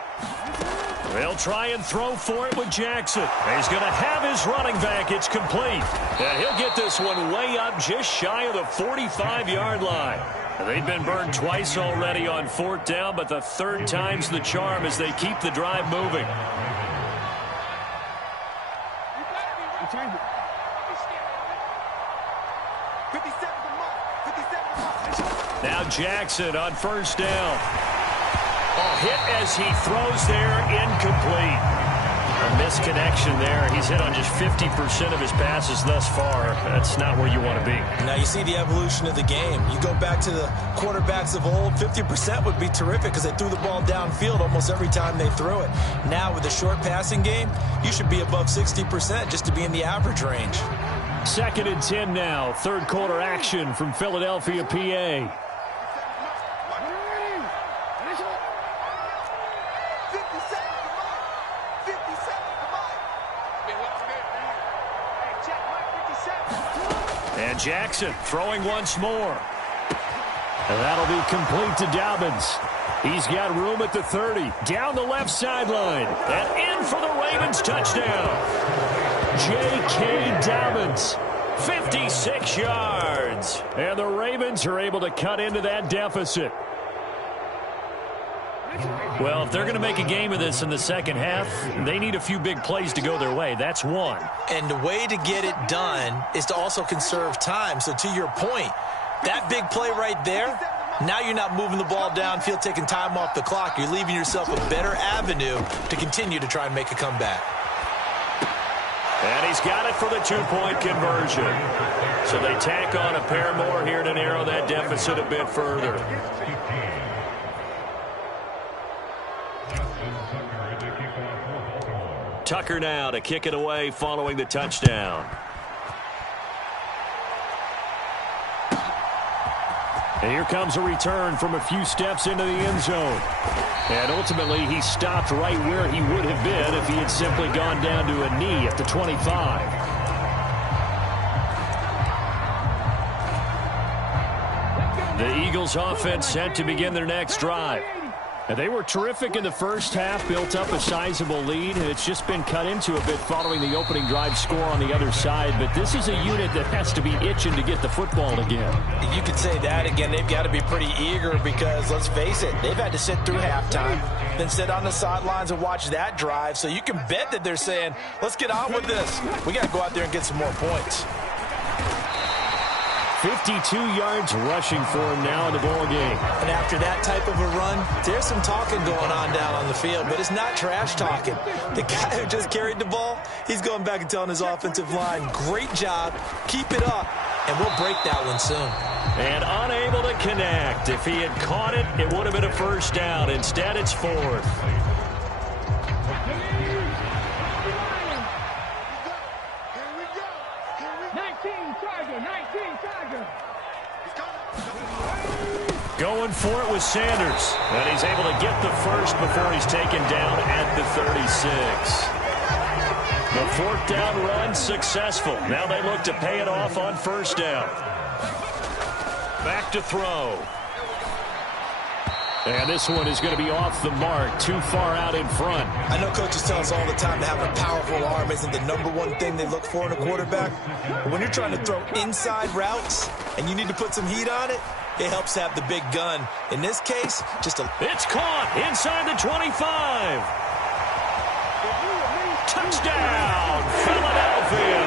They'll try and throw for it with Jackson. He's going to have his running back. It's complete. And he'll get this one way up just shy of the 45-yard line. They've been burned twice already on 4th down, but the third time's the charm as they keep the drive moving. Now Jackson on 1st down. Hit as he throws there, incomplete. A misconnection there. He's hit on just 50% of his passes thus far. That's not where you want to be. Now you see the evolution of the game. You go back to the quarterbacks of old, 50% would be terrific because they threw the ball downfield almost every time they threw it. Now with the short passing game, you should be above 60% just to be in the average range. 2nd and 10 now. 3rd quarter action from Philadelphia, PA. And Jackson throwing once more. And that'll be complete to Dobbins. He's got room at the 30. Down the left sideline. And in for the Ravens touchdown. J.K. Dobbins. 56 yards. And the Ravens are able to cut into that deficit. Well, if they're going to make a game of this in the second half, they need a few big plays to go their way. That's one. And the way to get it done is to also conserve time. So to your point, that big play right there, now you're not moving the ball downfield, taking time off the clock. You're leaving yourself a better avenue to continue to try and make a comeback. And he's got it for the 2-point conversion. So they tack on a pair more here to narrow that deficit a bit further. Tucker now to kick it away following the touchdown. And here comes a return from a few steps into the end zone. And ultimately, he stopped right where he would have been if he had simply gone down to a knee at the 25. The Eagles offense set to begin their next drive. And they were terrific in the first half, built up a sizable lead, and it's just been cut into a bit following the opening drive score on the other side. But this is a unit that has to be itching to get the football again. You could say that again. They've got to be pretty eager because, let's face it, they've had to sit through halftime, then sit on the sidelines and watch that drive. So you can bet that they're saying, let's get on with this. We got to go out there and get some more points. 52 yards rushing for him now in the ball game. And after that type of a run, there's some talking going on down on the field, but it's not trash talking. The guy who just carried the ball, he's going back and telling his offensive line, great job, keep it up, and we'll break that one soon. And unable to connect. If he had caught it, it would have been a first down. Instead, it's 4th. Going for it with Sanders. And he's able to get the first before he's taken down at the 36. The 4th down run successful. Now they look to pay it off on 1st down. Back to throw. And this one is going to be off the mark, too far out in front. I know coaches tell us all the time to have a powerful arm isn't the #1 thing they look for in a quarterback. But when you're trying to throw inside routes and you need to put some heat on it, it helps to have the big gun. In this case, just a... It's caught inside the 25. Touchdown, Philadelphia.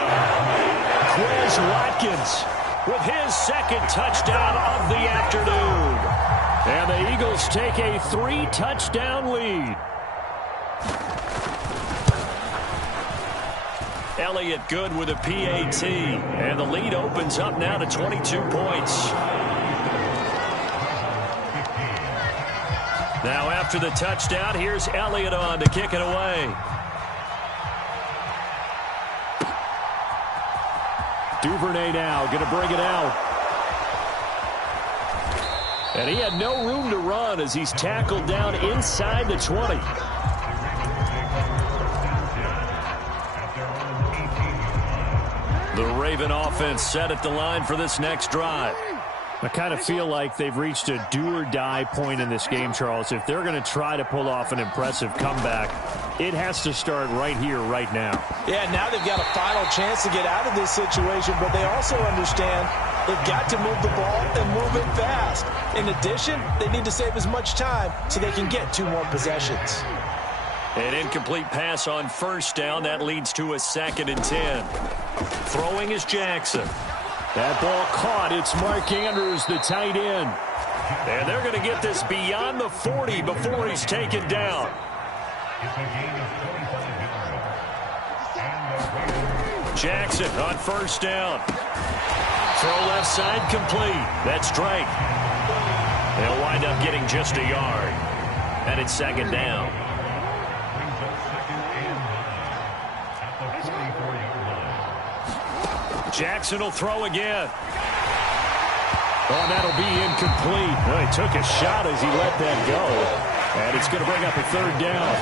Quez Watkins with his 2nd touchdown of the afternoon. And the Eagles take a 3-touchdown lead. Elliott good with a PAT. And the lead opens up now to 22 points. Now after the touchdown, here's Elliott on to kick it away. Duvernay now going to bring it out. And he had no room to run as he's tackled down inside the 20. The Raven offense set at the line for this next drive. I kind of feel like they've reached a do-or-die point in this game, Charles. If they're going to try to pull off an impressive comeback, it has to start right here, right now. Yeah, now they've got a final chance to get out of this situation, but they also understand they've got to move the ball and move it fast. In addition, they need to save as much time so they can get 2 more possessions. An incomplete pass on first down. That leads to a 2nd and 10. Throwing is Jackson. That ball caught. It's Mark Andrews, the tight end. And they're going to get this beyond the 40 before he's taken down. Jackson on first down. Throw left side complete. That's Drake. They'll wind up getting just a yard. And it's 2nd down. Jackson will throw again. Oh, that'll be incomplete. Well, he took a shot as he let that go. And it's going to bring up a 3rd down.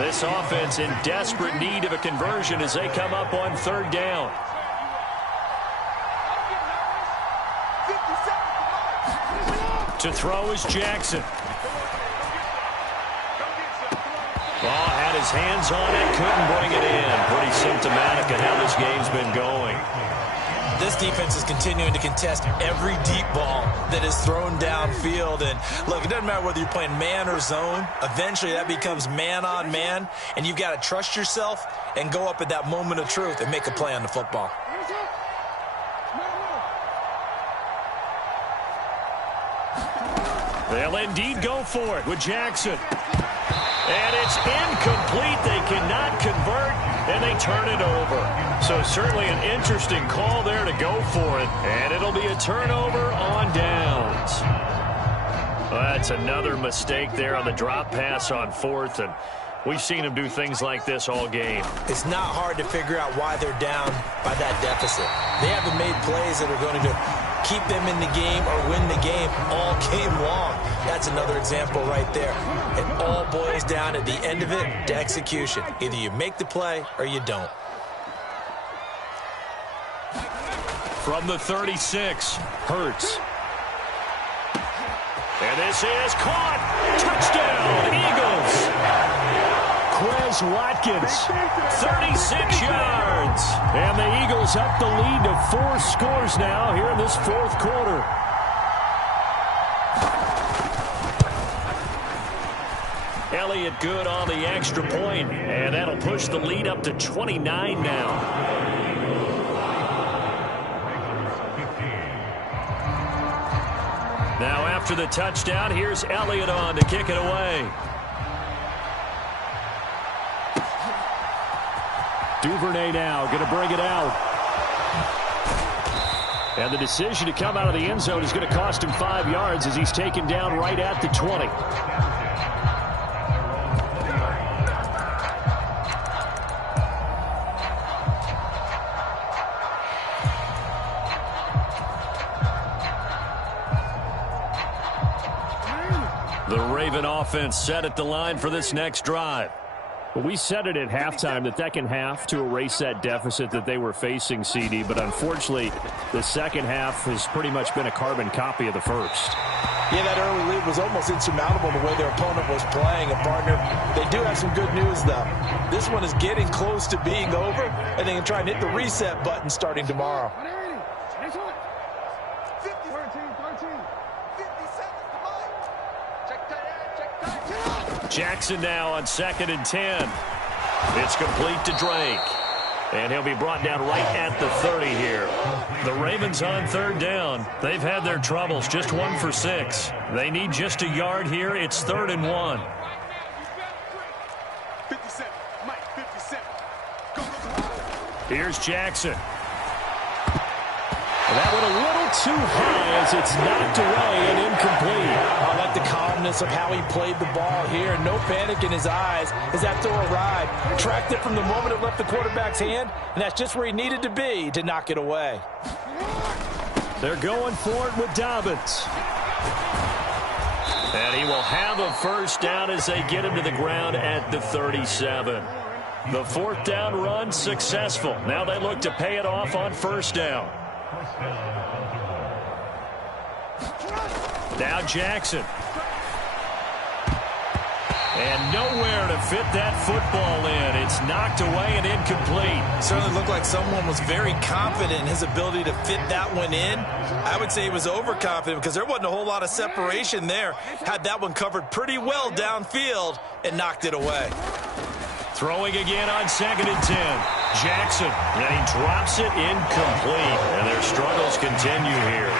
This offense in desperate need of a conversion as they come up on 3rd down. To throw is Jackson. Ball had his hands on it, couldn't bring it in. Pretty symptomatic of how this game's been going. This defense is continuing to contest every deep ball that is thrown downfield. And look, it doesn't matter whether you're playing man or zone. Eventually that becomes man on man, and you've got to trust yourself and go up at that moment of truth and make a play on the football. They'll indeed go for it with Jackson. And it's incomplete. They cannot convert, and they turn it over. So certainly an interesting call there to go for it. And it'll be a turnover on downs. Well, that's another mistake there on the drop pass on 4th. And we've seen them do things like this all game. It's not hard to figure out why they're down by that deficit. They haven't made plays that are going to keep them in the game or win the game all game long. That's another example right there. It all boils down at the end of it to execution. Either you make the play or you don't. From the 36, Hurts. And this is caught. Touchdown, Eagles. Quez Watkins, 36 yards. And the Eagles up the lead to 4 scores now here in this 4th quarter. Elliott good on the extra point, and that'll push the lead up to 29 now. Now after the touchdown, here's Elliott on to kick it away. Duvernay now going to bring it out. And the decision to come out of the end zone is going to cost him 5 yards as he's taken down right at the 20. The Raven offense set at the line for this next drive. Well, we said it at halftime that second half to erase that deficit that they were facing, CD, but unfortunately the second half has pretty much been a carbon copy of the first. Yeah, that early lead was almost insurmountable the way their opponent was playing. And, partner, they do have some good news, though. This one is getting close to being over, and they can try and hit the reset button starting tomorrow. Jackson now on 2nd and 10. It's complete to Drake. And he'll be brought down right at the 30 here. The Ravens on 3rd down. They've had their troubles, just 1 for 6. They need just a yard here. It's 3rd and 1. 57, Mike, 57. Here's Jackson. That went a little too high as it's knocked away and incomplete. I like the calmness of how he played the ball here. No panic in his eyes as that throw arrived. Tracked it from the moment it left the quarterback's hand, and that's just where he needed to be to knock it away. They're going for it with Dobbins. And he will have a first down as they get him to the ground at the 37. The 4th down run successful. Now they look to pay it off on 1st down. Now Jackson. And nowhere to fit that football in. It's knocked away and incomplete. Certainly looked like someone was very confident in his ability to fit that one in. I would say he was overconfident because there wasn't a whole lot of separation there. Had that one covered pretty well downfield and knocked it away. Throwing again on 2nd and 10. Jackson, and he drops it incomplete. And their struggles continue here.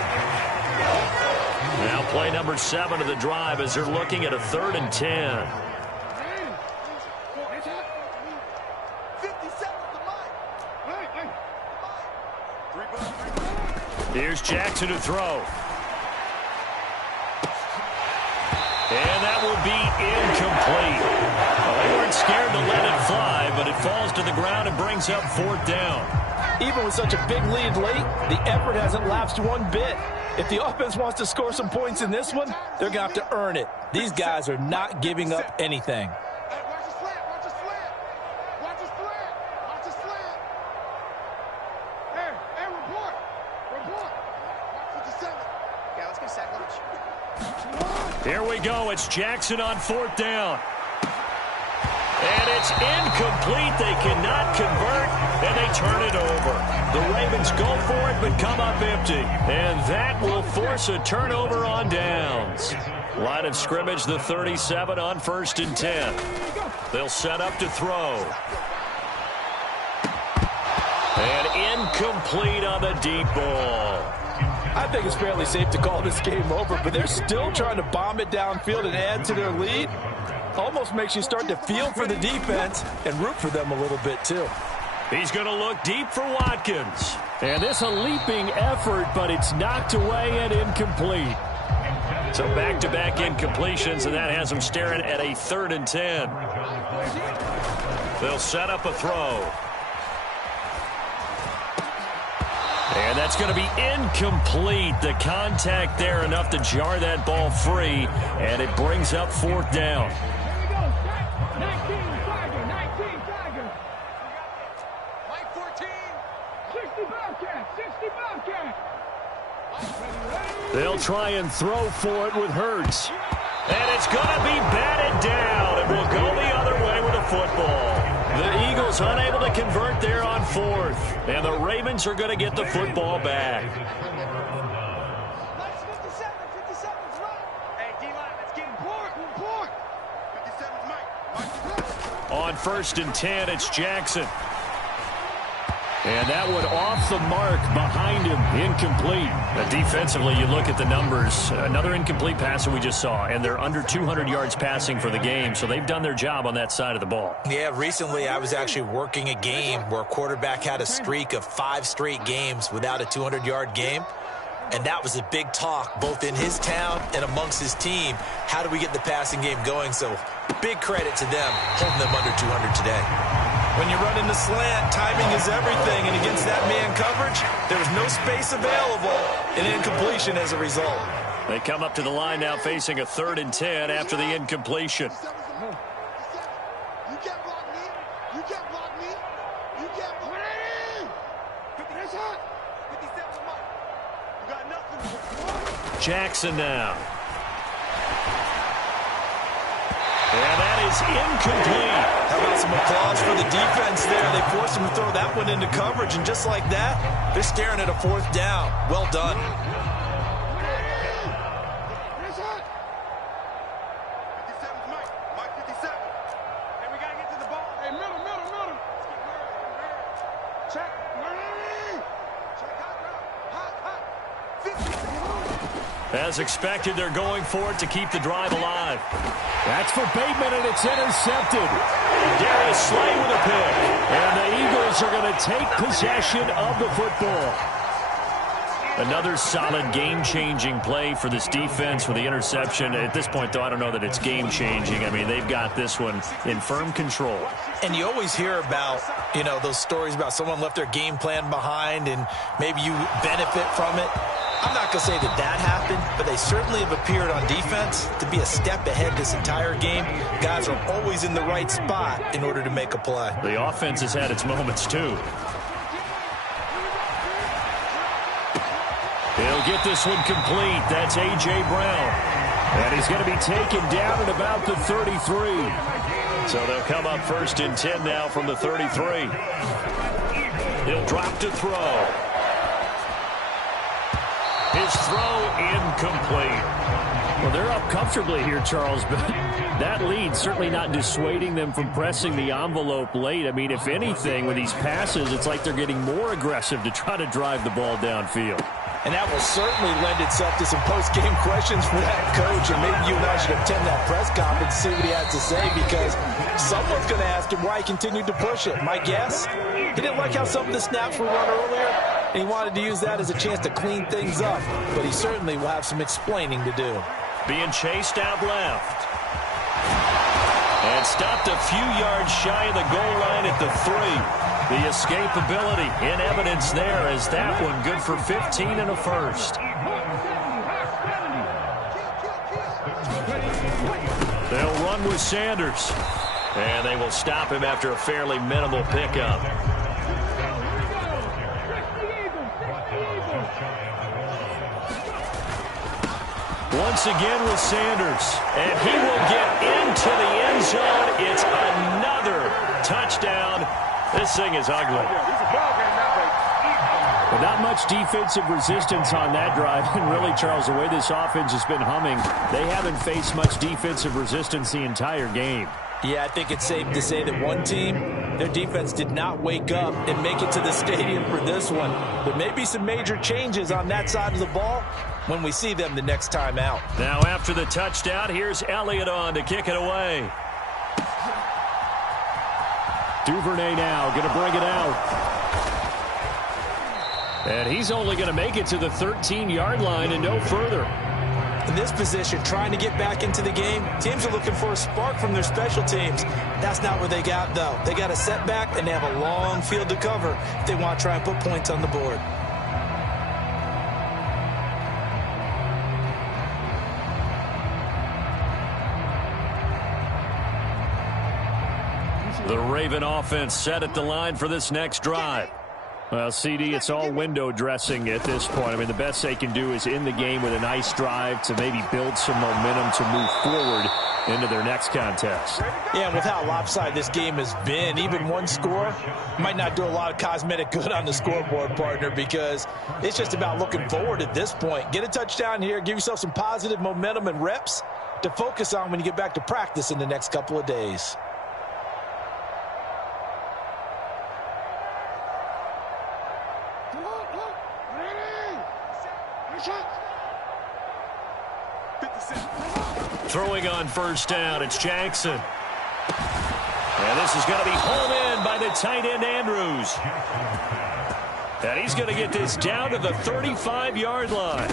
Now play number 7 of the drive as they're looking at a 3rd and 10. Here's Jackson to throw. And that will be incomplete. Well, they weren't scared to let it fly, but it falls to the ground and brings up 4th down. Even with such a big lead late, the effort hasn't lapsed one bit. If the offense wants to score some points in this one, they're going to have to earn it. These guys are not giving up anything. Watch the slant, watch the slant. Watch the slant, watch the slant. Hey, report. Watch 57. Yeah, let's get a sack lunch. Here we go. It's Jackson on 4th down. And it's incomplete. They cannot convert, and they turn it over. The Ravens go for it, but come up empty. And that will force a turnover on downs. Line of scrimmage, the 37 on 1st and 10. They'll set up to throw. And incomplete on the deep ball. I think it's fairly safe to call this game over, but they're still trying to bomb it downfield and add to their lead. Almost makes you start to feel for the defense and root for them a little bit, too. He's going to look deep for Watkins. And this a leaping effort, but it's knocked away and incomplete. So back-to-back incompletions, and that has them staring at a 3rd and 10. They'll set up a throw. And that's going to be incomplete. The contact there enough to jar that ball free, and it brings up 4th down. 19 Tiger. Mike 14. 60 Bobcat. They'll try and throw for it with Hurts. And it's going to be batted down, and we'll go the other way with the football. The Eagles unable to convert there on 4th, and the Ravens are going to get the football back. 57's right. Hey, D-line, let's get report. 57's Mike. On 1st and 10, it's Jackson. And that one off the mark behind him, incomplete. But defensively, you look at the numbers. Another incomplete pass that we just saw, and they're under 200 yards passing for the game, so they've done their job on that side of the ball. Yeah, recently I was actually working a game where a quarterback had a streak of 5 straight games without a 200-yard game. And that was a big talk, both in his town and amongst his team. How do we get the passing game going? So big credit to them holding them under 200 today. When you run in the slant, timing is everything. And against that man coverage, there was no space available, and incompletion as a result. They come up to the line now facing a 3rd and 10 after the incompletion. You can't block me. You can't block me. You can't block me. 57's Mike. You got nothing. Jackson now. And that is incomplete. How about some applause for the defense there? They forced him to throw that one into coverage, and just like that, they're staring at a 4th down. Well done. 57's Mike 57. Hey, we got to get to the ball. Hey, middle. Check. Check hot. 50. As expected, they're going for it to keep the drive alive. That's for Bateman, and it's intercepted. Darius Slay with a pick. And the Eagles are going to take possession of the football. Another solid game-changing play for this defense with the interception. At this point, though, I don't know that it's game-changing. I mean, they've got this one in firm control. And you always hear about, those stories about someone left their game plan behind and maybe you benefit from it. I'm not going to say that happened, but they certainly have appeared on defense to be a step ahead this entire game. Guys are always in the right spot in order to make a play. The offense has had its moments, too. He'll get this one complete. That's A.J. Brown. And he's going to be taken down at about the 33. So they'll come up 1st and 10 now from the 33. He'll drop to throw. His throw incomplete. Well, they're up comfortably here, Charles, but that lead certainly not dissuading them from pressing the envelope late. I mean, if anything, with these passes, it's like they're getting more aggressive to try to drive the ball downfield. And that will certainly lend itself to some post-game questions for that coach, and maybe you and I should attend that press conference and see what he has to say, because someone's going to ask him why he continued to push it. My guess, he didn't like how some of the snaps were run earlier, and he wanted to use that as a chance to clean things up, but he certainly will have some explaining to do. Being chased out left. And stopped a few yards shy of the goal line at the 3. The escapability in evidence there as that one good for 15 and a first. They'll run with Sanders. And they will stop him after a fairly minimal pickup. Once again with Sanders. And he will get into the end zone. It's another touchdown. This thing is ugly. But not much defensive resistance on that drive. And really, Charles, the way this offense has been humming, they haven't faced much defensive resistance the entire game. Yeah, I think it's safe to say that one team, their defense did not wake up and make it to the stadium for this one. There may be some major changes on that side of the ball when we see them the next time out. Now after the touchdown, here's Elliott on to kick it away. Duvernay now going to bring it out. And he's only going to make it to the 13-yard line and no further. In this position, trying to get back into the game, teams are looking for a spark from their special teams. That's not what they got, though. They got a setback, and they have a long field to cover if they want to try and put points on the board. The Raven offense set at the line for this next drive. Well, CD, it's all window dressing at this point. I mean, the best they can do is end the game with a nice drive to maybe build some momentum to move forward into their next contest. Yeah, and with how lopsided this game has been, even one score might not do a lot of cosmetic good on the scoreboard, partner, because it's just about looking forward at this point. Get a touchdown here, give yourself some positive momentum and reps to focus on when you get back to practice in the next couple of days. Throwing on first down, it's Jackson. And this is going to be hauled in by the tight end, Andrews. And he's going to get this down to the 35-yard line.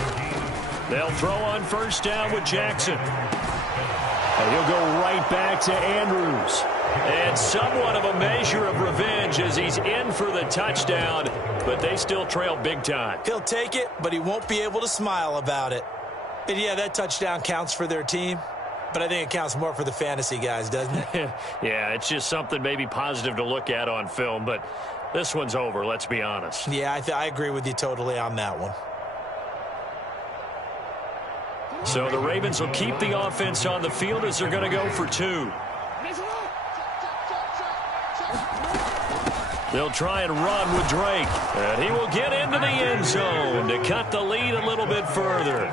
They'll throw on first down with Jackson. And he'll go right back to Andrews. And somewhat of a measure of revenge as he's in for the touchdown, but they still trail big time. He'll take it, but he won't be able to smile about it. And yeah, that touchdown counts for their team, but I think it counts more for the fantasy guys, doesn't it? Yeah, it's just something maybe positive to look at on film, but this one's over, let's be honest. Yeah, I agree with you totally on that one. So the Ravens will keep the offense on the field as they're going to go for 2. They'll try and run with Drake. And he will get into the end zone to cut the lead a little bit further.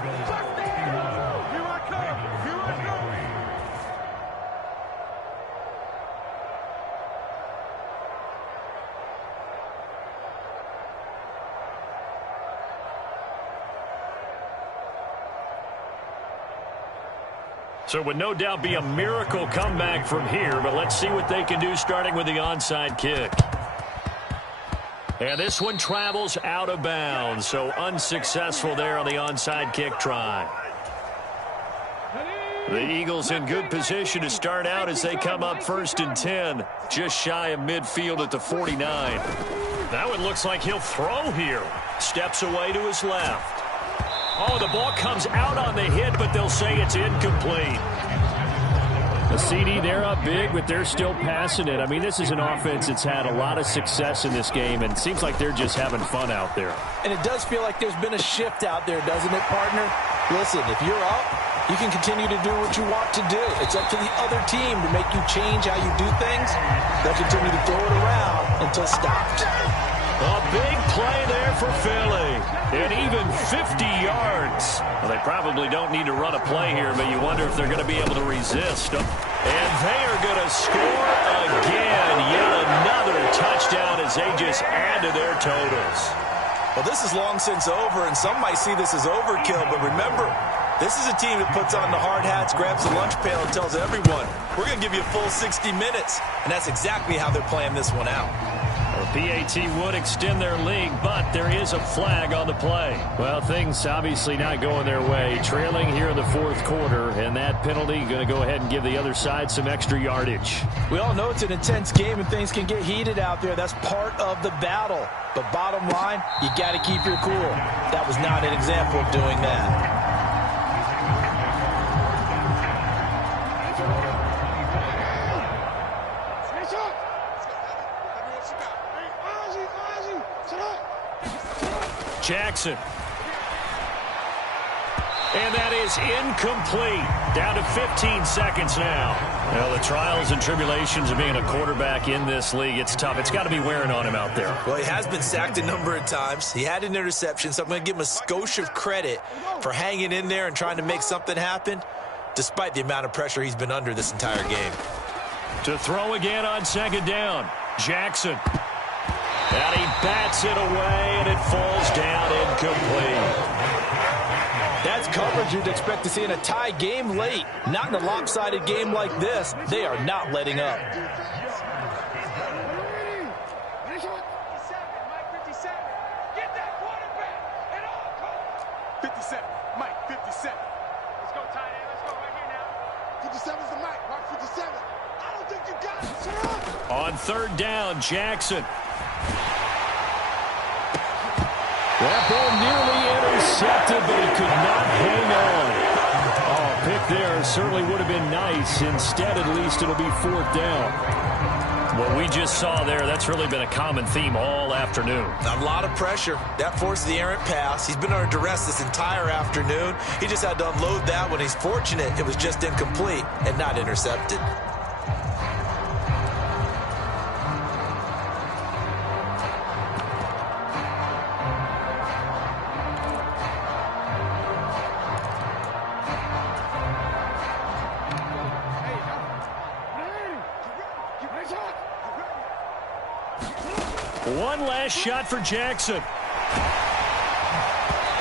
So it would no doubt be a miracle comeback from here, but let's see what they can do starting with the onside kick. And this one travels out of bounds, so unsuccessful there on the onside kick try. The Eagles in good position to start out as they come up 1st and 10, just shy of midfield at the 49. That one looks like he'll throw here. Steps away to his left. Oh, the ball comes out on the hit, but they'll say it's incomplete. The CD, they're up big, but they're still passing it. I mean, this is an offense that's had a lot of success in this game, and it seems like they're just having fun out there. And it does feel like there's been a shift out there, doesn't it, partner? Listen, if you're up, you can continue to do what you want to do. It's up to the other team to make you change how you do things. They'll continue to throw it around until stopped. A big play there for Philly. And even 50 yards. Well, they probably don't need to run a play here, but you wonder if they're going to be able to resist. And they are going to score again. Yet another touchdown as they just add to their totals. Well, this is long since over, and some might see this as overkill. But remember, this is a team that puts on the hard hats, grabs the lunch pail, and tells everyone, we're going to give you a full 60 minutes. And that's exactly how they're playing this one out. PAT would extend their lead, but there is a flag on the play. Well, things obviously not going their way. Trailing here in the fourth quarter, and that penalty going to go ahead and give the other side some extra yardage. We all know it's an intense game and things can get heated out there. That's part of the battle. But bottom line, you got to keep your cool. That was not an example of doing that. Jackson. And that is incomplete. Down to 15 seconds now. Well, the trials and tribulations of being a quarterback in this league, it's tough. It's got to be wearing on him out there. Well, he has been sacked a number of times. He had an interception, so I'm going to give him a skosh of credit for hanging in there and trying to make something happen, despite the amount of pressure he's been under this entire game. To throw again on second down. Jackson. And he bats it away, and it falls down incomplete. That's coverage you'd expect to see in a tie game late. Not in a lopsided game like this. They are not letting up. 57, Mike, 57. Let's go, tight end. Let's go right here now. 57's the Mike, Mark 57. I don't think you got it. Shut up. On third down, Jackson. That ball nearly intercepted, but he could not hang on. Oh, pick there certainly would have been nice. Instead, at least, it'll be fourth down. What we just saw there, that's really been a common theme all afternoon. A lot of pressure. That forced the errant pass. He's been under duress this entire afternoon. He just had to unload that one. He's fortunate it was just incomplete and not intercepted. One last shot for Jackson.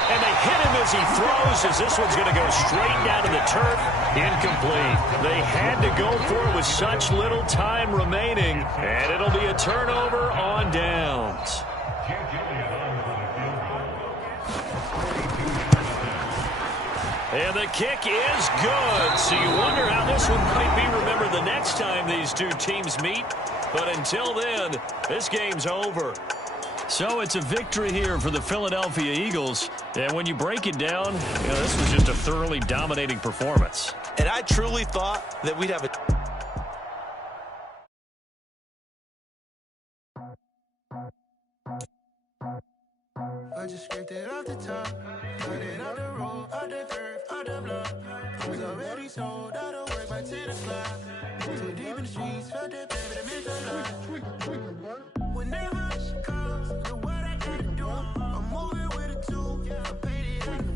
And they hit him as he throws, as this one's going to go straight down to the turf. Incomplete. They had to go for it with such little time remaining, and it'll be a turnover on downs. And the kick is good. So you wonder how this one might be remembered the next time these two teams meet. But until then, this game's over. So it's a victory here for the Philadelphia Eagles. And when you break it down, you know, this was just a thoroughly dominating performance. And I truly thought that we'd have a... I just scraped it off the top, cut it off the road, off the turf, off the block. Was already sold, I don't work by 10 o'clock. Too deep in the streets, felt that baby to miss a lot. Whenever she calls, look what I gotta do. I'm moving with a two, I paid it at the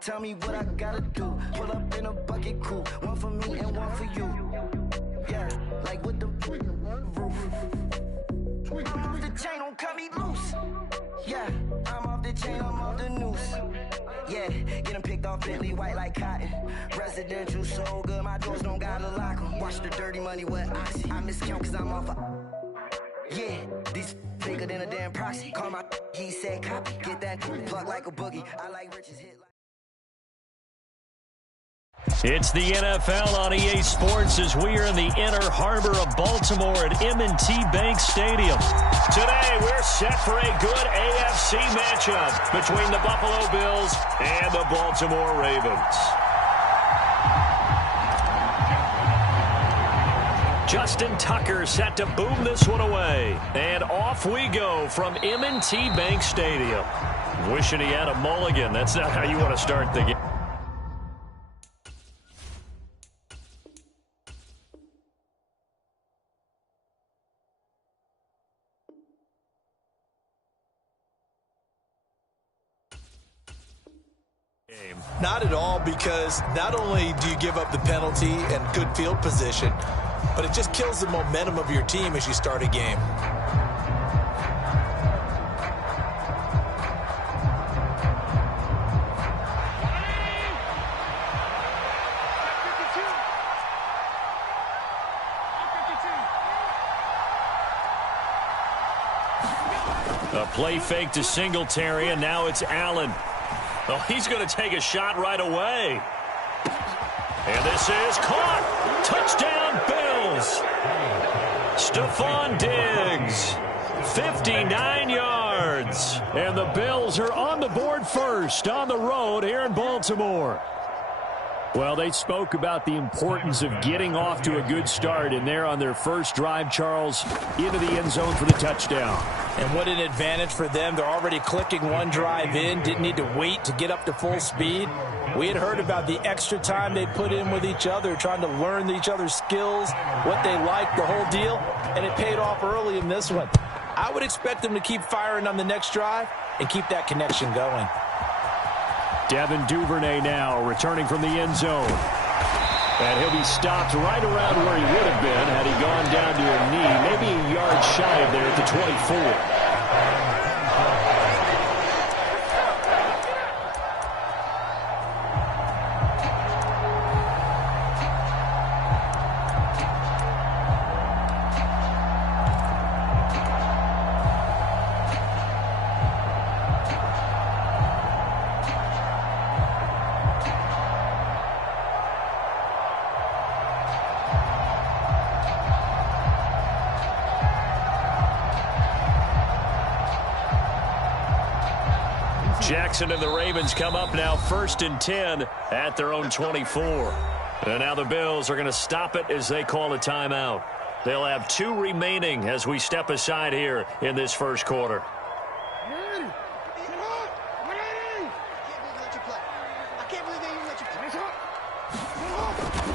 tell me what I gotta do. Pull up in a bucket crew, one for me and one for you. Yeah, like with the roof. I'm off the chain, don't cut me loose. Yeah, I'm off the chain, I'm off the noose. Yeah, getting picked off Bentley white like cotton. Residential so good, my doors don't gotta lock 'em. Watch the dirty money with Oxy. I miscount cause I'm off a... Yeah, these bigger than a damn proxy. Call my he said copy. Get that plug like a boogie. I like riches hit like... It's the NFL on EA Sports as we are in the inner harbor of Baltimore at M&T Bank Stadium. Today, we're set for a good AFC matchup between the Buffalo Bills and the Baltimore Ravens. Justin Tucker set to boom this one away. And off we go from M&T Bank Stadium. Wishing he had a mulligan. That's not how you want to start the game. Not at all, because not only do you give up the penalty and good field position, but it just kills the momentum of your team as you start a game. A play fake to Singletary, and now it's Allen. Oh, he's going to take a shot right away. And this is caught. Touchdown, Bills. Stephon Diggs, 59 yards. And the Bills are on the board first on the road here in Baltimore. Well, they spoke about the importance of getting off to a good start, and they're on their first drive, Charles, into the end zone for the touchdown. And what an advantage for them. They're already clicking one drive in, didn't need to wait to get up to full speed. We had heard about the extra time they put in with each other, trying to learn each other's skills, what they like, the whole deal, and it paid off early in this one. I would expect them to keep firing on the next drive and keep that connection going. Devin Duvernay now returning from the end zone. And he'll be stopped right around where he would have been had he gone down to a knee, maybe a yard shy of there at the 24. Jackson and the Ravens come up now 1st and 10 at their own 24. And now the Bills are going to stop it as they call a timeout. They'll have 2 remaining as we step aside here in this first quarter.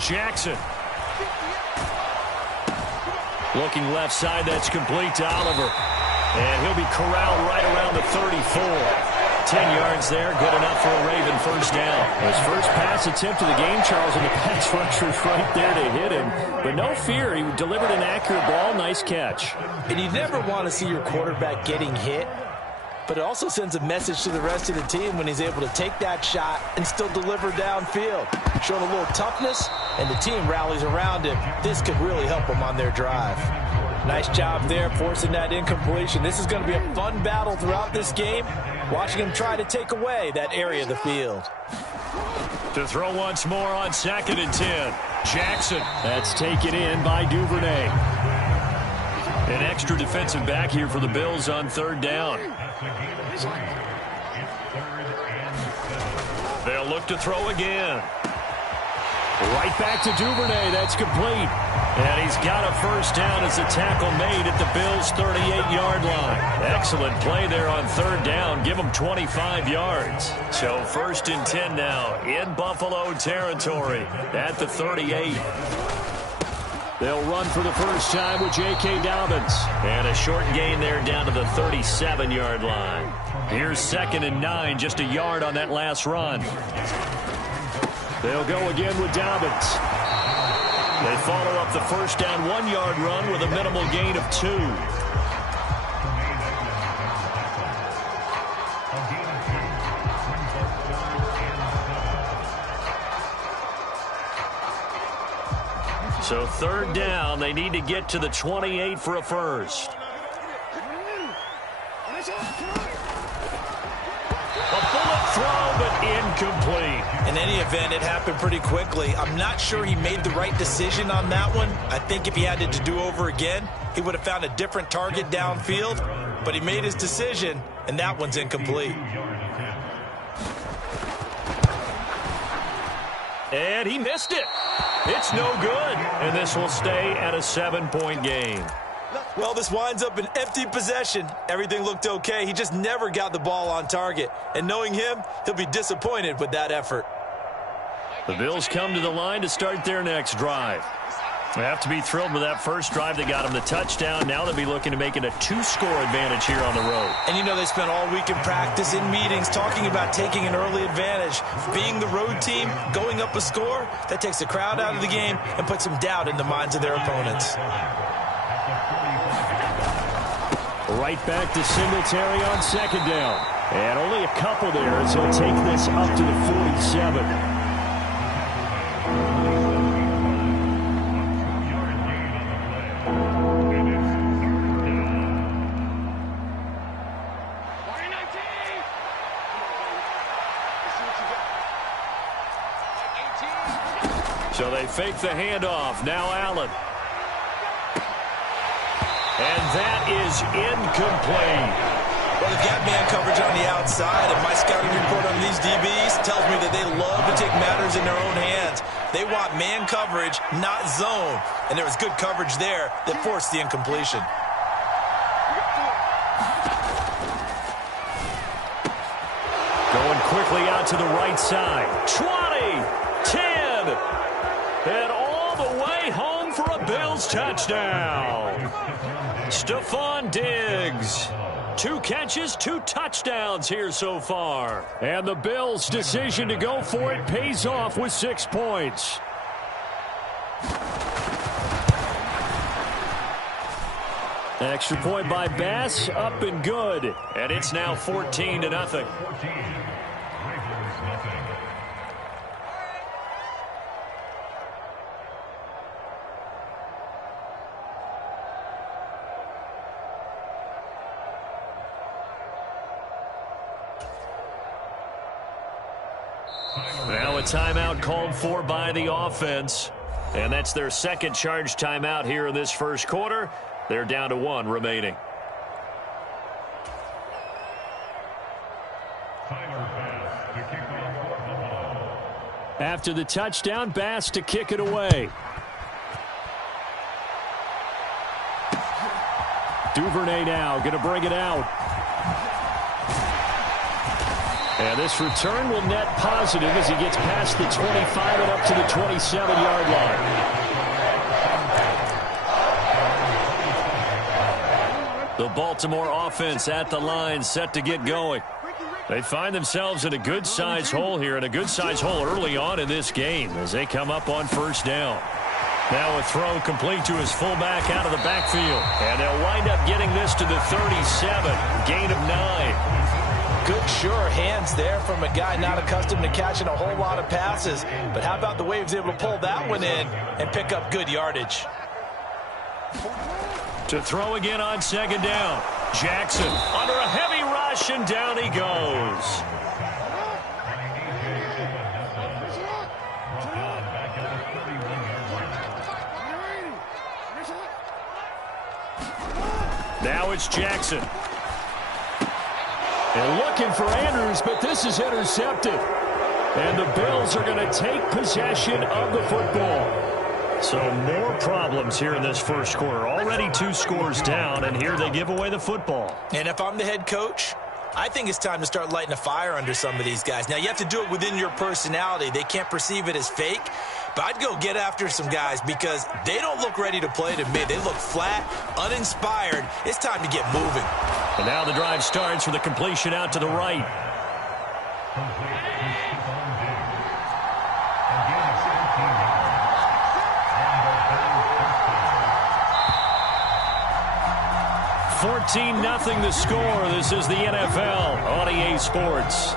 Jackson. Looking left side, that's complete to Oliver. And he'll be corralled right around the 34. 10 yards there, good enough for a Raven first down. His first pass attempt of the game, Charles, and the pass rusher's right there to hit him. But no fear, he delivered an accurate ball. Nice catch. And you never want to see your quarterback getting hit, but it also sends a message to the rest of the team when he's able to take that shot and still deliver downfield. Showing a little toughness, and the team rallies around him. This could really help them on their drive. Nice job there, forcing that incompletion. This is going to be a fun battle throughout this game, watching him try to take away that area of the field. To throw once more on 2nd and 10. Jackson. That's taken in by Duvernay. An extra defensive back here for the Bills on 3rd down. They'll look to throw again. Right back to Duvernay. That's complete. And he's got a first down as a tackle made at the Bills' 38-yard line. Excellent play there on 3rd down. Give them 25 yards. So 1st and 10 now in Buffalo territory at the 38. They'll run for the first time with J.K. Dobbins. And a short gain there down to the 37-yard line. Here's 2nd and 9, just a yard on that last run. They'll go again with Dobbins. They follow up the first down 1-yard run with a minimal gain of 2. So 3rd down, they need to get to the 28 for a first. A bullet throw, but incomplete. In any event, it happened pretty quickly. I'm not sure he made the right decision on that one. I think if he had it to do over again, he would have found a different target downfield. But he made his decision, and that one's incomplete. And he missed it. It's no good, and this will stay at a 7-point game. Well, this winds up an empty possession. Everything looked okay. He just never got the ball on target. And knowing him, he'll be disappointed with that effort. The Bills come to the line to start their next drive. They have to be thrilled with that first drive. They got him the touchdown. Now they'll be looking to make it a 2-score advantage here on the road. And you know they spent all week in practice, in meetings, talking about taking an early advantage. Being the road team, going up a score, that takes the crowd out of the game and puts some doubt in the minds of their opponents. Right back to Singletary on second down. And only a couple there as he'll take this up to the 47. So they fake the handoff. Now Allen. And that is incomplete. Well, they've got man coverage on the outside, and my scouting report on these DBs tells me that they love to take matters in their own hands. They want man coverage, not zone. And there was good coverage there that forced the incompletion. Going quickly out to the right side. 20, 10, and all the way home for a Bills touchdown. Stephon Diggs. 2 catches, 2 touchdowns here so far. And the Bills' decision to go for it pays off with 6 points. Extra point by Bass, up and good. And it's now 14-0. Now a timeout called for by the offense. And that's their second charge timeout here in this first quarter. They're down to 1 remaining. After the touchdown, Bass to kick it away. Duvernay now going to bring it out. And this return will net positive as he gets past the 25 and up to the 27-yard line. The Baltimore offense at the line, set to get going. They find themselves in a good-sized hole here, and a good-sized hole early on in this game as they come up on first down. Now a throw complete to his fullback out of the backfield. And they'll wind up getting this to the 37, gain of 9. Good, sure hands there from a guy not accustomed to catching a whole lot of passes. But how about the way he was able to pull that one in and pick up good yardage? To throw again on second down. Jackson under a heavy rush, and down he goes. Now it's Jackson. And looking for Andrews, but this is intercepted. And the Bills are going to take possession of the football. So more problems here in this first quarter. Already 2 scores down, and here they give away the football. And if I'm the head coach, I think it's time to start lighting a fire under some of these guys. Now, you have to do it within your personality. They can't perceive it as fake. But I'd go get after some guys because they don't look ready to play to me. They look flat, uninspired. It's time to get moving. And now the drive starts with a completion out to the right. $14-0 the score. This is the NFL on EA Sports.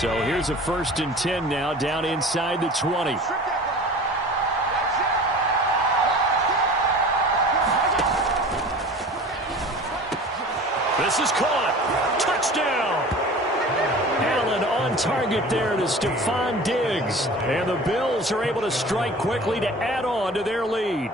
So here's a 1st and 10 now, down inside the 20. This is caught. Touchdown. Allen on target there to Stephon Diggs. And the Bills are able to strike quickly to add on to their lead.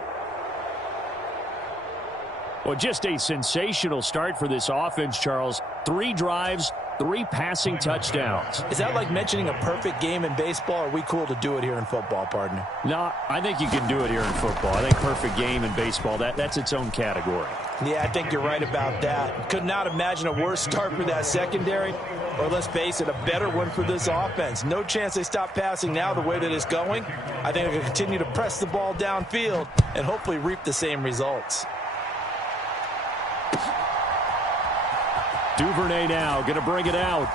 Well, just a sensational start for this offense, Charles. 3 drives, 3 passing touchdowns. Is that like mentioning a perfect game in baseball? Or are we cool to do it here in football, partner? No, I think you can do it here in football. I think perfect game in baseball, that's its own category. Yeah, I think you're right about that. Could not imagine a worse start for that secondary, or let's face it, a better one for this offense. No chance they stop passing now the way that it's going. I think they're going to continue to press the ball downfield and hopefully reap the same results. Duvernay now going to bring it out.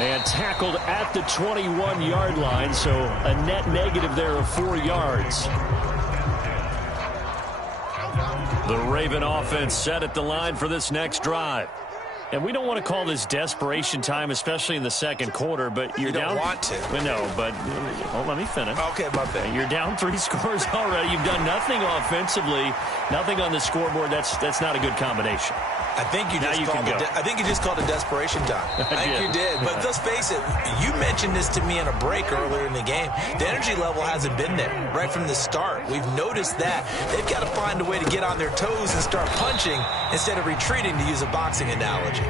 And tackled at the 21-yard line, so a net negative there of 4 yards. The Raven offense set at the line for this next drive. And we don't want to call this desperation time, especially in the second quarter, but you're down. You don't want to. No, but let me finish. Okay, my bad. You're down 3 scores already. You've done nothing offensively, nothing on the scoreboard. That's not a good combination. I think you just called it desperation time. I think you did. But let's face it, you mentioned this to me in a break earlier in the game. The energy level hasn't been there right from the start. We've noticed that. They've got to find a way to get on their toes and start punching instead of retreating, to use a boxing analogy.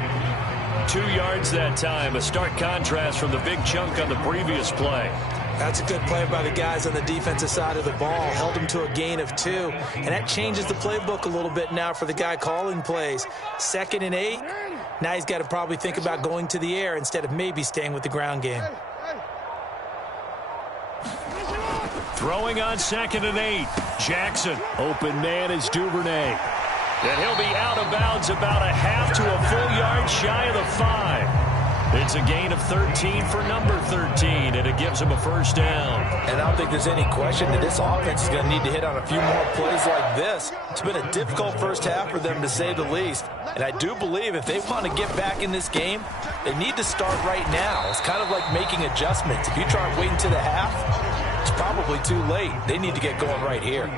2 yards that time, a stark contrast from the big chunk on the previous play. That's a good play by the guys on the defensive side of the ball. Held them to a gain of 2. And that changes the playbook a little bit now for the guy calling plays. 2nd and 8. Now he's got to probably think about going to the air instead of maybe staying with the ground game. Throwing on 2nd and 8. Jackson. Open man is Duvernay. And he'll be out of bounds about a half to a full yard shy of the 5. It's a gain of 13 for number 13, and it gives him a first down. And I don't think there's any question that this offense is going to need to hit on a few more plays like this. It's been a difficult first half for them, to say the least. And I do believe if they want to get back in this game, they need to start right now. It's kind of like making adjustments. If you try and wait until the half, it's probably too late. They need to get going right here.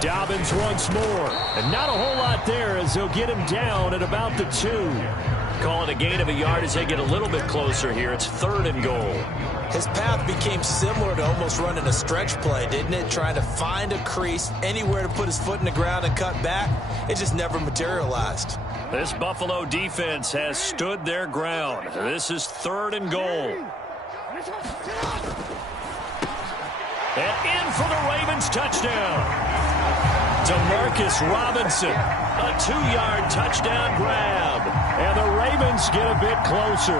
Dobbins once more. And not a whole lot there as they'll get him down at about the 2. Call it a gain of a yard as they get a little bit closer here. It's 3rd and goal. His path became similar to almost running a stretch play, didn't it? Trying to find a crease, anywhere to put his foot in the ground and cut back. It just never materialized. This Buffalo defense has stood their ground. This is 3rd and goal. And in for the Ravens touchdown. Demarcus Robinson, a 2-yard touchdown grab. And the Ravens get a bit closer.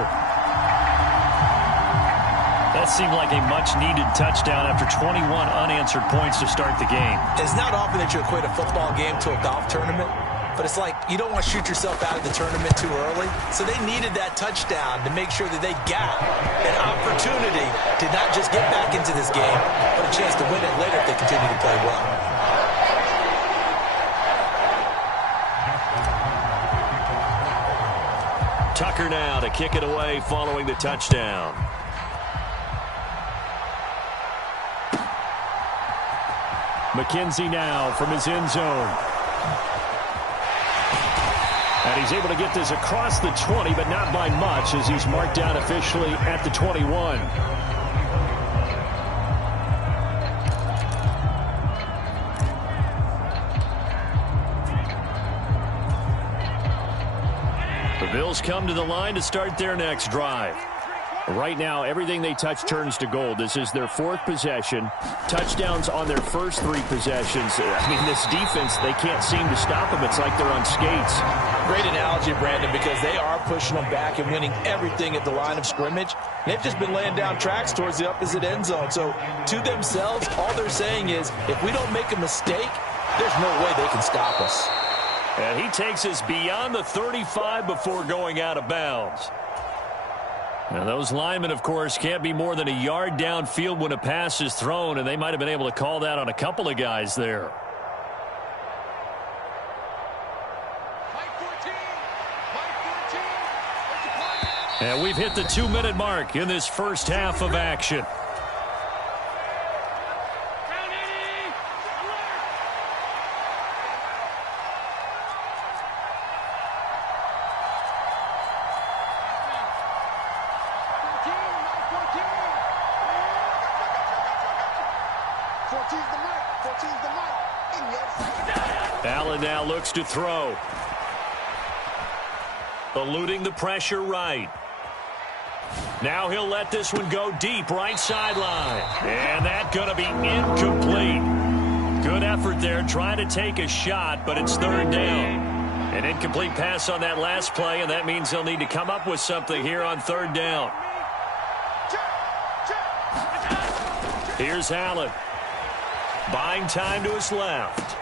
That seemed like a much-needed touchdown after 21 unanswered points to start the game. It's not often that you equate a football game to a golf tournament, but it's like you don't want to shoot yourself out of the tournament too early. So they needed that touchdown to make sure that they got an opportunity to not just get back into this game, but a chance to win it later if they continue to play well. Tucker now to kick it away following the touchdown. McKenzie now from his end zone. And he's able to get this across the 20, but not by much as he's marked down officially at the 21. The Bills come to the line to start their next drive. Right now, everything they touch turns to gold. This is their 4th possession. Touchdowns on their first 3 possessions. I mean, this defense, they can't seem to stop them. It's like they're on skates. Great analogy, Brandon, because they are pushing them back and winning everything at the line of scrimmage. They've just been laying down tracks towards the opposite end zone. So to themselves, all they're saying is, if we don't make a mistake, there's no way they can stop us. And he takes us beyond the 35 before going out of bounds. Now, those linemen, of course, can't be more than a yard downfield when a pass is thrown, and they might have been able to call that on a couple of guys there. And we've hit the 2-minute mark in this first half of action. Allen now looks to throw. Eluding the pressure right. Now he'll let this one go deep right sideline. And that's going to be incomplete. Good effort there trying to take a shot, but it's third down. An incomplete pass on that last play, and that means they'll need to come up with something here on third down. Here's Allen. Buying time to his left.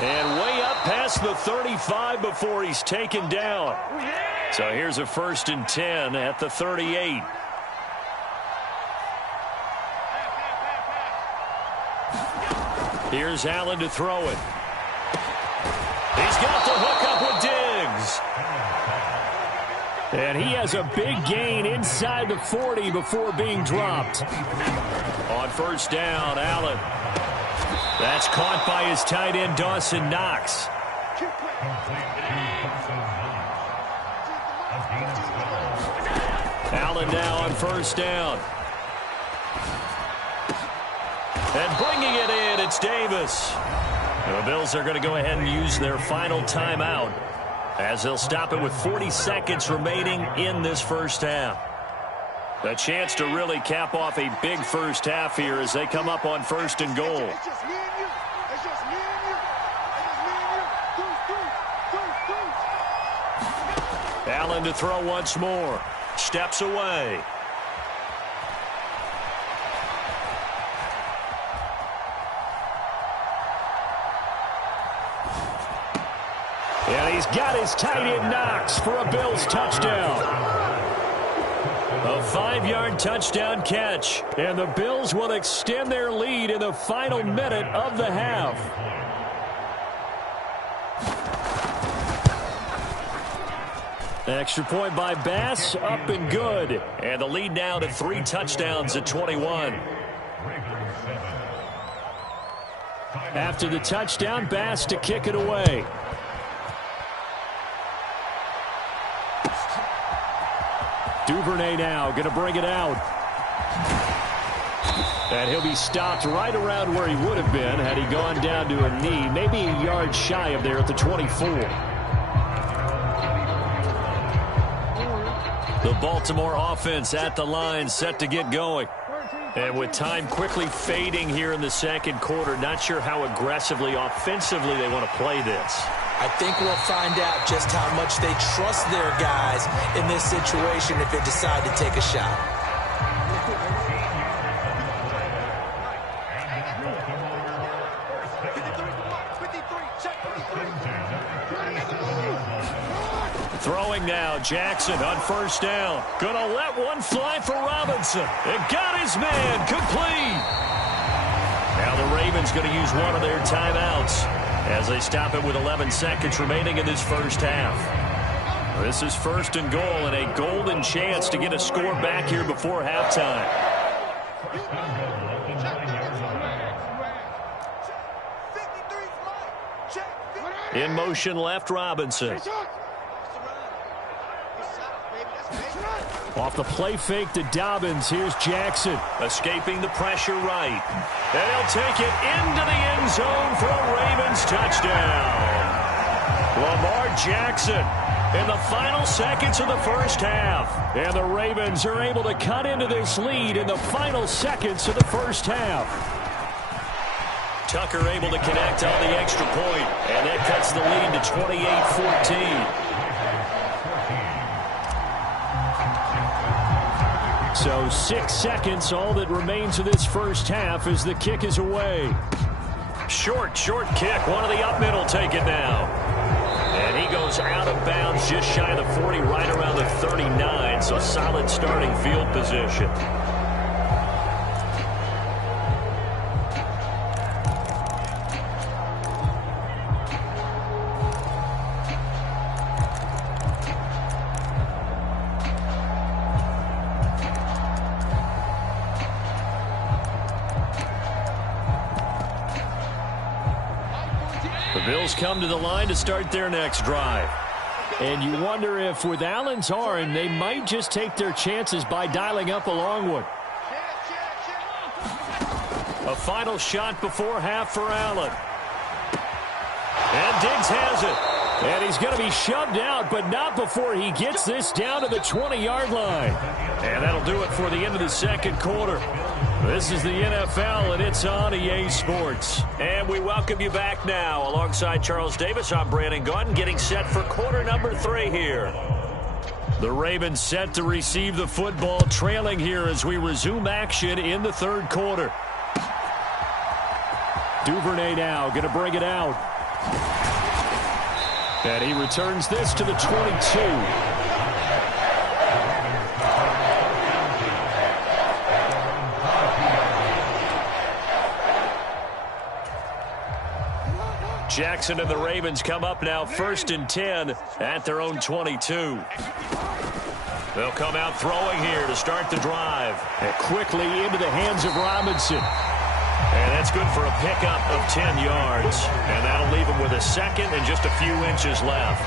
And way up past the 35 before he's taken down. So here's a 1st and 10 at the 38. Here's Allen to throw it. He's got the hook up with Diggs. And he has a big gain inside the 40 before being dropped. On first down, Allen. That's caught by his tight end, Dawson Knox. Allen now on first down. And bringing it in, it's Davis. The Bills are going to go ahead and use their final timeout as they'll stop it with 40 seconds remaining in this first half. A chance to really cap off a big first half here as they come up on 1st and goal. Allen to throw once more. Steps away. And he's got his tight end Knox for a Bills touchdown. A 5-yard touchdown catch. And the Bills will extend their lead in the final minute of the half. Extra point by Bass, up and good. And the lead now to 3 touchdowns at 21. After the touchdown, Bass to kick it away. Duvernay now going to bring it out. And he'll be stopped right around where he would have been had he gone down to a knee, maybe a yard shy of there at the 24. The Baltimore offense at the line, set to get going. And with time quickly fading here in the second quarter, not sure how aggressively, offensively they want to play this. I think we'll find out just how much they trust their guys in this situation if they decide to take a shot. Throwing now, Jackson on first down. Gonna let one fly for Robinson. And got his man complete. Now the Ravens gonna use one of their timeouts as they stop it with 11 seconds remaining in this first half. This is 1st and goal and a golden chance to get a score back here before halftime. In motion left, Robinson. Off the play fake to Dobbins, here's Jackson. Escaping the pressure right. And he'll take it into the end zone for a Ravens touchdown. Lamar Jackson in the final seconds of the first half. And the Ravens are able to cut into this lead in the final seconds of the first half. Tucker able to connect on the extra point, and that cuts the lead to 28-14. So 6 seconds, all that remains of this first half as the kick is away. Short kick. One of the up middle take it now. And he goes out of bounds just shy of the 40, right around the 39. So solid starting field position. The Bills come to the line to start their next drive. And you wonder if with Allen's arm, they might just take their chances by dialing up a long one. A final shot before half for Allen. And Diggs has it. And he's going to be shoved out, but not before he gets this down to the 20-yard line. And that'll do it for the end of the second quarter. This is the NFL, and it's on EA Sports. And we welcome you back now. Alongside Charles Davis, I'm Brandon Gaudin, getting set for quarter number 3 here. The Ravens set to receive the football, trailing here as we resume action in the third quarter. Duvernay now going to bring it out. And he returns this to the 22. Jackson and the Ravens come up now 1st and 10 at their own 22. They'll come out throwing here to start the drive. And quickly into the hands of Robinson. And that's good for a pickup of 10 yards. And that'll leave him with a second and just a few inches left.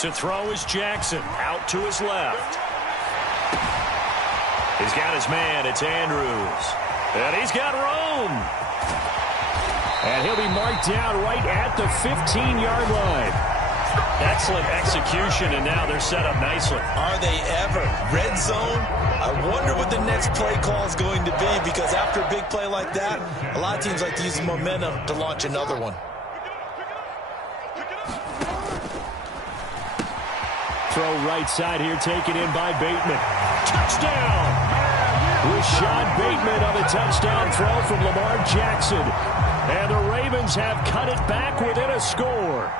To throw is Jackson. Out to his left. He's got his man. It's Andrews. And he's got room. And he'll be marked down right at the 15-yard line. Excellent execution, and now they're set up nicely. Are they ever? Red zone? I wonder what the next play call is going to be, because after a big play like that, a lot of teams like to use the momentum to launch another one. Throw right side here, taken in by Bateman. Touchdown! Rashad Bateman on the touchdown throw from Lamar Jackson. And the Ravens have cut it back within a score.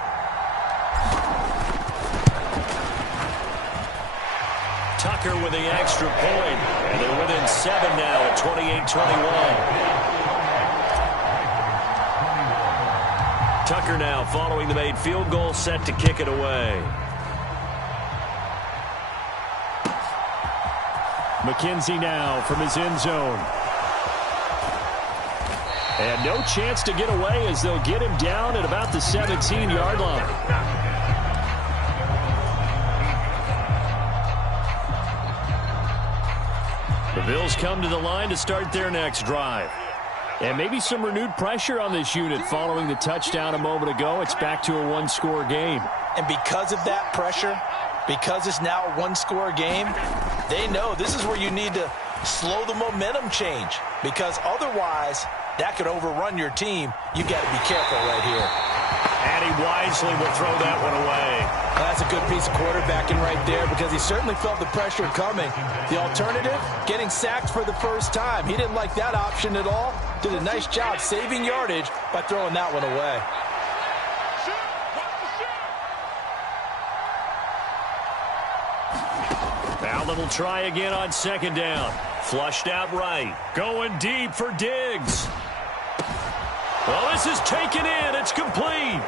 Tucker with the extra point. And they're within 7 now at 28-21. Tucker now following the made field goal, set to kick it away. McKenzie now from his end zone. And no chance to get away as they'll get him down at about the 17-yard line. The Bills come to the line to start their next drive. And maybe some renewed pressure on this unit following the touchdown a moment ago. It's back to a one-score game. And because of that pressure, because it's now a one-score game, they know this is where you need to slow the momentum change, because otherwise that could overrun your team. You got to be careful right here. And he wisely will throw that one away. Well, that's a good piece of quarterbacking right there, because he certainly felt the pressure coming. The alternative, getting sacked for the first time. He didn't like that option at all. Did a nice job saving yardage by throwing that one away. Allen will try again on second down. Flushed out right. Going deep for Diggs. Well, this is taken in. It's complete.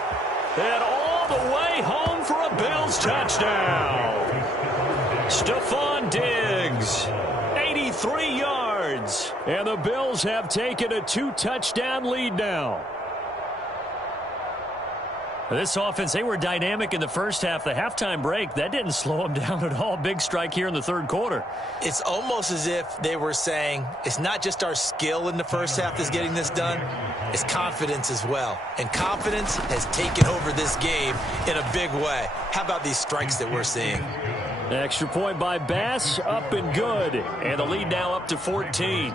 And all the way home for a Bills touchdown. Stephon Diggs, 83 yards. And the Bills have taken a 2-touchdown lead now. This offense, they were dynamic in the first half. The halftime break, that didn't slow them down at all. Big strike here in the third quarter. It's almost as if they were saying, it's not just our skill in the first half that's getting this done, it's confidence as well. And confidence has taken over this game in a big way. How about these strikes that we're seeing? Extra point by Bass, up and good. And the lead now up to 14.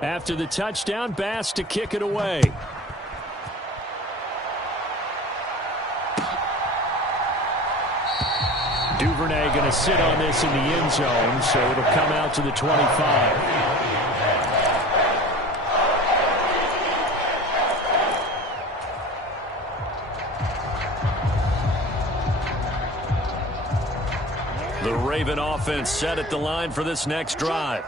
After the touchdown, Bass to kick it away. Duvernay going to sit on this in the end zone, so it'll come out to the 25. The Raven offense set at the line for this next drive.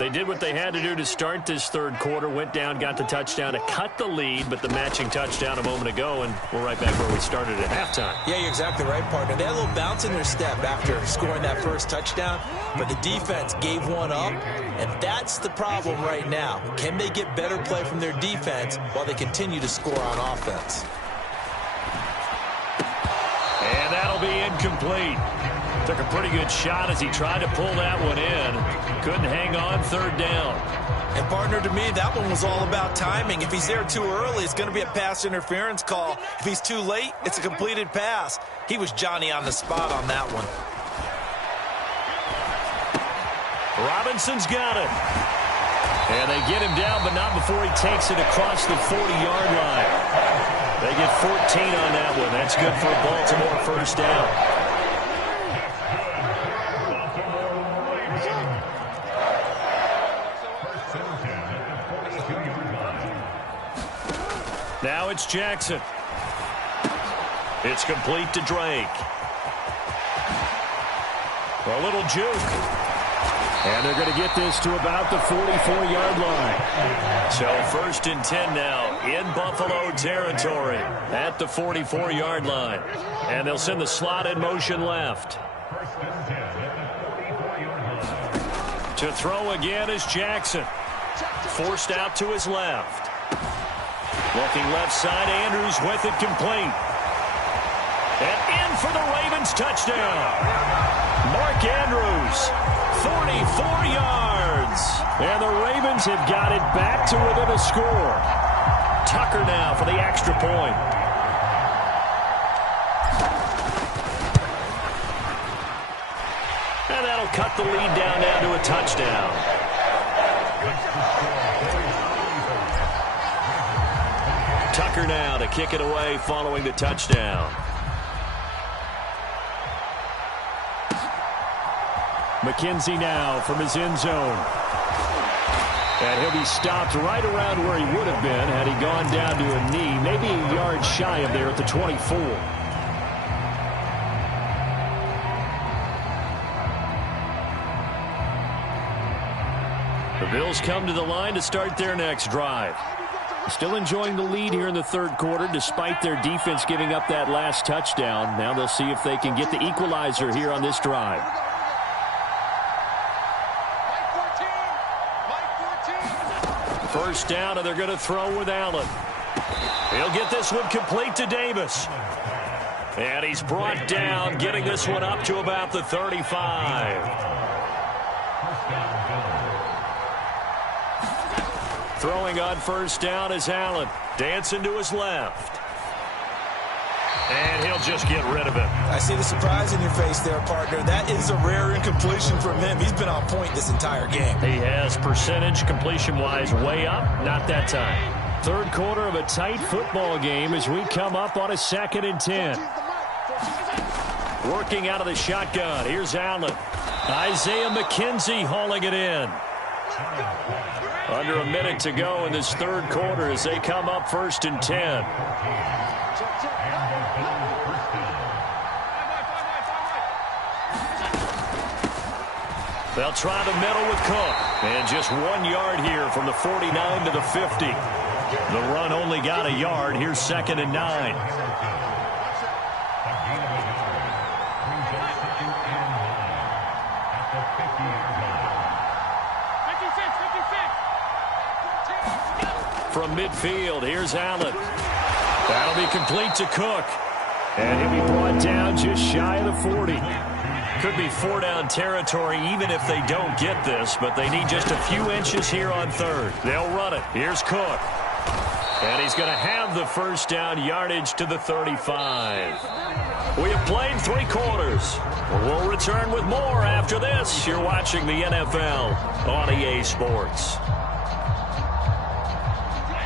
They did what they had to do to start this third quarter, went down, got the touchdown to cut the lead, but the matching touchdown a moment ago, and we're right back where we started at halftime. Yeah, you're exactly right, partner. They had a little bounce in their step after scoring that first touchdown, but the defense gave one up, and that's the problem right now. Can they get better play from their defense while they continue to score on offense? And that'll be incomplete. Took a pretty good shot as he tried to pull that one in. Couldn't hang on third down. And, partner, to me, that one was all about timing. If he's there too early, it's going to be a pass interference call. If he's too late, it's a completed pass. He was Johnny on the spot on that one. Robinson's got it. And they get him down, but not before he takes it across the 40-yard line. They get 14 on that one. That's good for a Baltimore first down. Now it's Jackson. It's complete to Drake. A little juke. And they're going to get this to about the 44-yard line. So 1st and 10 now in Buffalo territory at the 44-yard line. And they'll send the slot in motion left. To throw again is Jackson. Forced out to his left. Looking left side, Andrews with it complete. And in for the Ravens touchdown. Mark Andrews, 44 yards. And the Ravens have got it back to within a score. Tucker now for the extra point. And that'll cut the lead down now to a touchdown. Tucker now to kick it away following the touchdown. McKenzie now from his end zone. And he'll be stopped right around where he would have been had he gone down to a knee, maybe a yard shy of there at the 24. The Bills come to the line to start their next drive. Still enjoying the lead here in the third quarter despite their defense giving up that last touchdown. Now they'll see if they can get the equalizer here on this drive. First down, and they're going to throw with Allen. He'll get this one complete to Davis. And he's brought down, getting this one up to about the 35. Throwing on first down is Allen. Dancing to his left. And he'll just get rid of it. I see the surprise in your face there, partner. That is a rare incompletion from him. He's been on point this entire game. He has percentage completion-wise way up. Not that time. Third quarter of a tight football game as we come up on a 2nd and 10. Working out of the shotgun. Here's Allen. Isaiah McKenzie hauling it in. Under a minute to go in this third quarter as they come up 1st and 10. They'll try the middle with Cook. And just 1 yard here from the 49 to the 50. The run only got a yard. Here's 2nd and 9. From midfield, here's Allen. That'll be complete to Cook. And he'll be brought down just shy of the 40. Could be 4-down territory even if they don't get this, but they need just a few inches here on third. They'll run it. Here's Cook. And he's going to have the first down, yardage to the 35. We have played 3 quarters. We'll return with more after this. You're watching the NFL on EA Sports.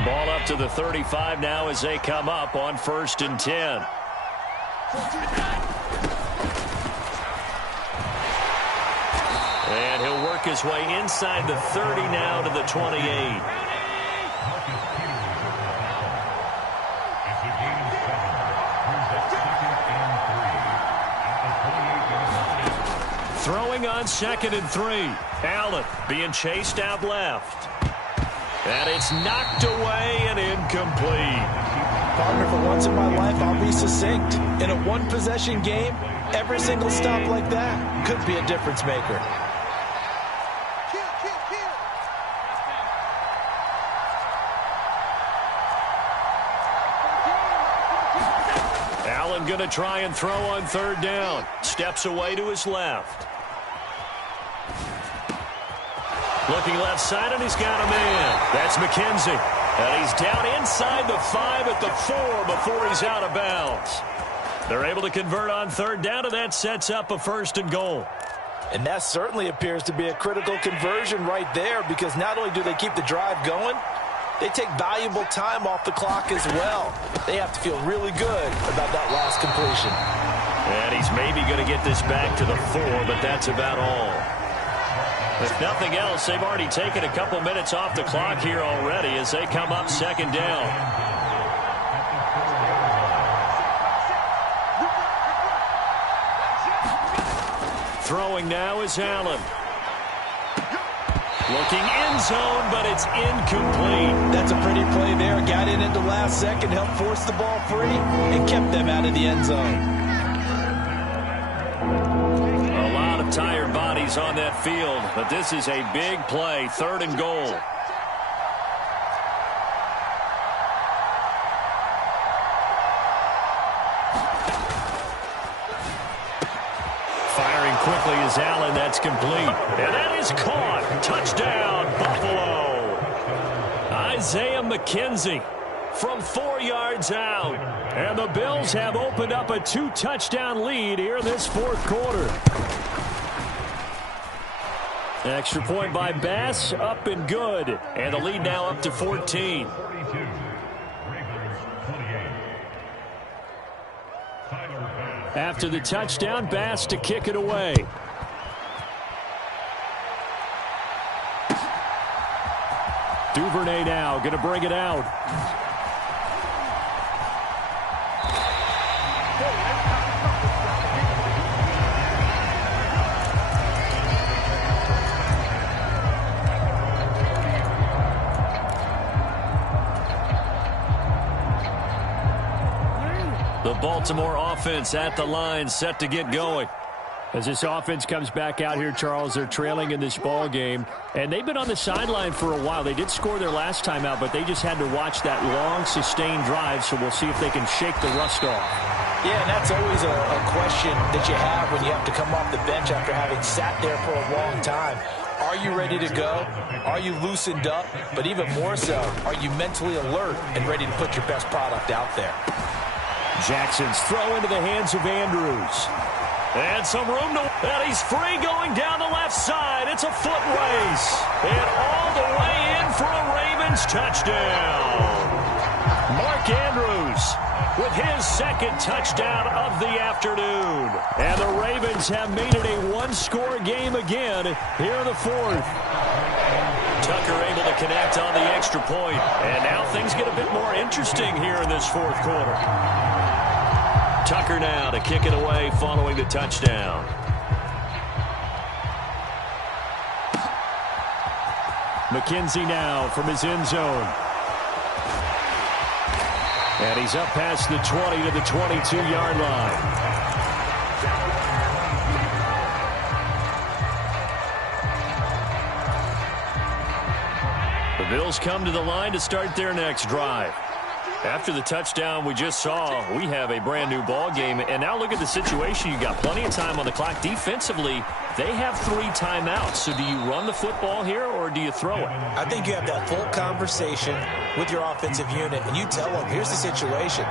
Ball up to the 35 now as they come up on 1st and 10. And he'll work his way inside the 30 now to the 28. Throwing on 2nd and 3. Allen being chased out left. And it's knocked away and incomplete. Partner, for once in my life, I'll be succinct. In a one-possession game, every single stop like that could be a difference maker. Allen going to try and throw on 3rd down. Steps away to his left. Looking left side, and he's got a man. That's McKenzie. And he's down inside the 5 at the 4 before he's out of bounds. They're able to convert on 3rd down, and that sets up a 1st and goal. And that certainly appears to be a critical conversion right there, because not only do they keep the drive going, they take valuable time off the clock as well. They have to feel really good about that last completion. And he's maybe going to get this back to the 4, but that's about all. If nothing else, they've already taken a couple minutes off the clock here already as they come up 2nd down. Throwing now is Allen. Looking end zone, but it's incomplete. That's a pretty play there. Got in at the last second, helped force the ball free, and kept them out of the end zone. A lot of tired bodies on that field, but this is a big play, 3rd and goal. Firing quickly is Allen. That's complete. And that is caught. Touchdown, Buffalo. Isaiah McKenzie from 4 yards out. And the Bills have opened up a 2-touchdown lead here in this 4th quarter. Extra point by Bass, up and good. And the lead now up to 14. After the touchdown, Bass to kick it away. Duvernay now going to bring it out. The Baltimore offense at the line, set to get going. As this offense comes back out here, Charles, they're trailing in this ball game, and they've been on the sideline for a while. They did score their last time out, but they just had to watch that long, sustained drive, so we'll see if they can shake the rust off. Yeah, and that's always a question that you have when you have to come off the bench after having sat there for a long time. Are you ready to go? Are you loosened up? But even more so, are you mentally alert and ready to put your best product out there? Jackson's throw into the hands of Andrews. And some room to... And he's free going down the left side. It's a foot race. And all the way in for a Ravens touchdown. Mark Andrews with his 2nd touchdown of the afternoon. And the Ravens have made it a one-score game again here in the 4th. Tucker able to connect on the extra point. And now things get a bit more interesting here in this 4th quarter. Tucker now to kick it away following the touchdown. McKenzie now from his end zone. And he's up past the 20 to the 22-yard line. The Bills come to the line to start their next drive. After the touchdown we just saw, we have a brand new ball game. And now look at the situation. You got plenty of time on the clock. Defensively, they have 3 timeouts. So do you run the football here or do you throw it? I think you have that full conversation with your offensive unit, and you tell them, here's the situation.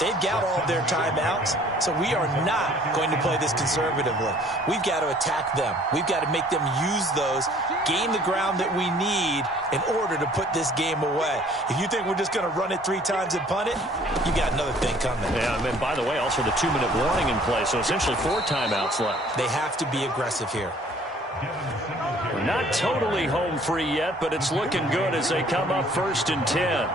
They've got all of their timeouts, so we are not going to play this conservatively. We've got to attack them. We've got to make them use those, gain the ground that we need in order to put this game away. If you think we're just going to run it 3 times and punt it, you got another thing coming. Yeah, and by the way, also the 2-minute warning in play, so essentially 4 timeouts left. They have to be aggressive here. We're not totally home free yet, but it's looking good as they come up 1st and 10.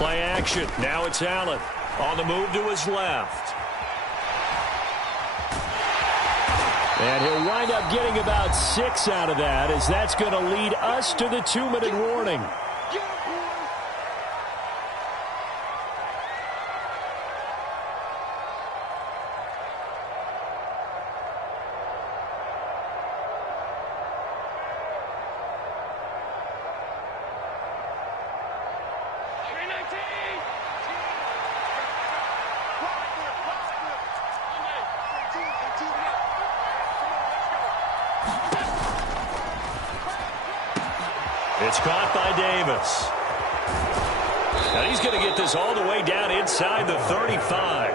Play action. Now it's Allen on the move to his left. And he'll wind up getting about 6 out of that, as that's going to lead us to the 2-minute warning. It's caught by Davis. And he's going to get this all the way down inside the 35.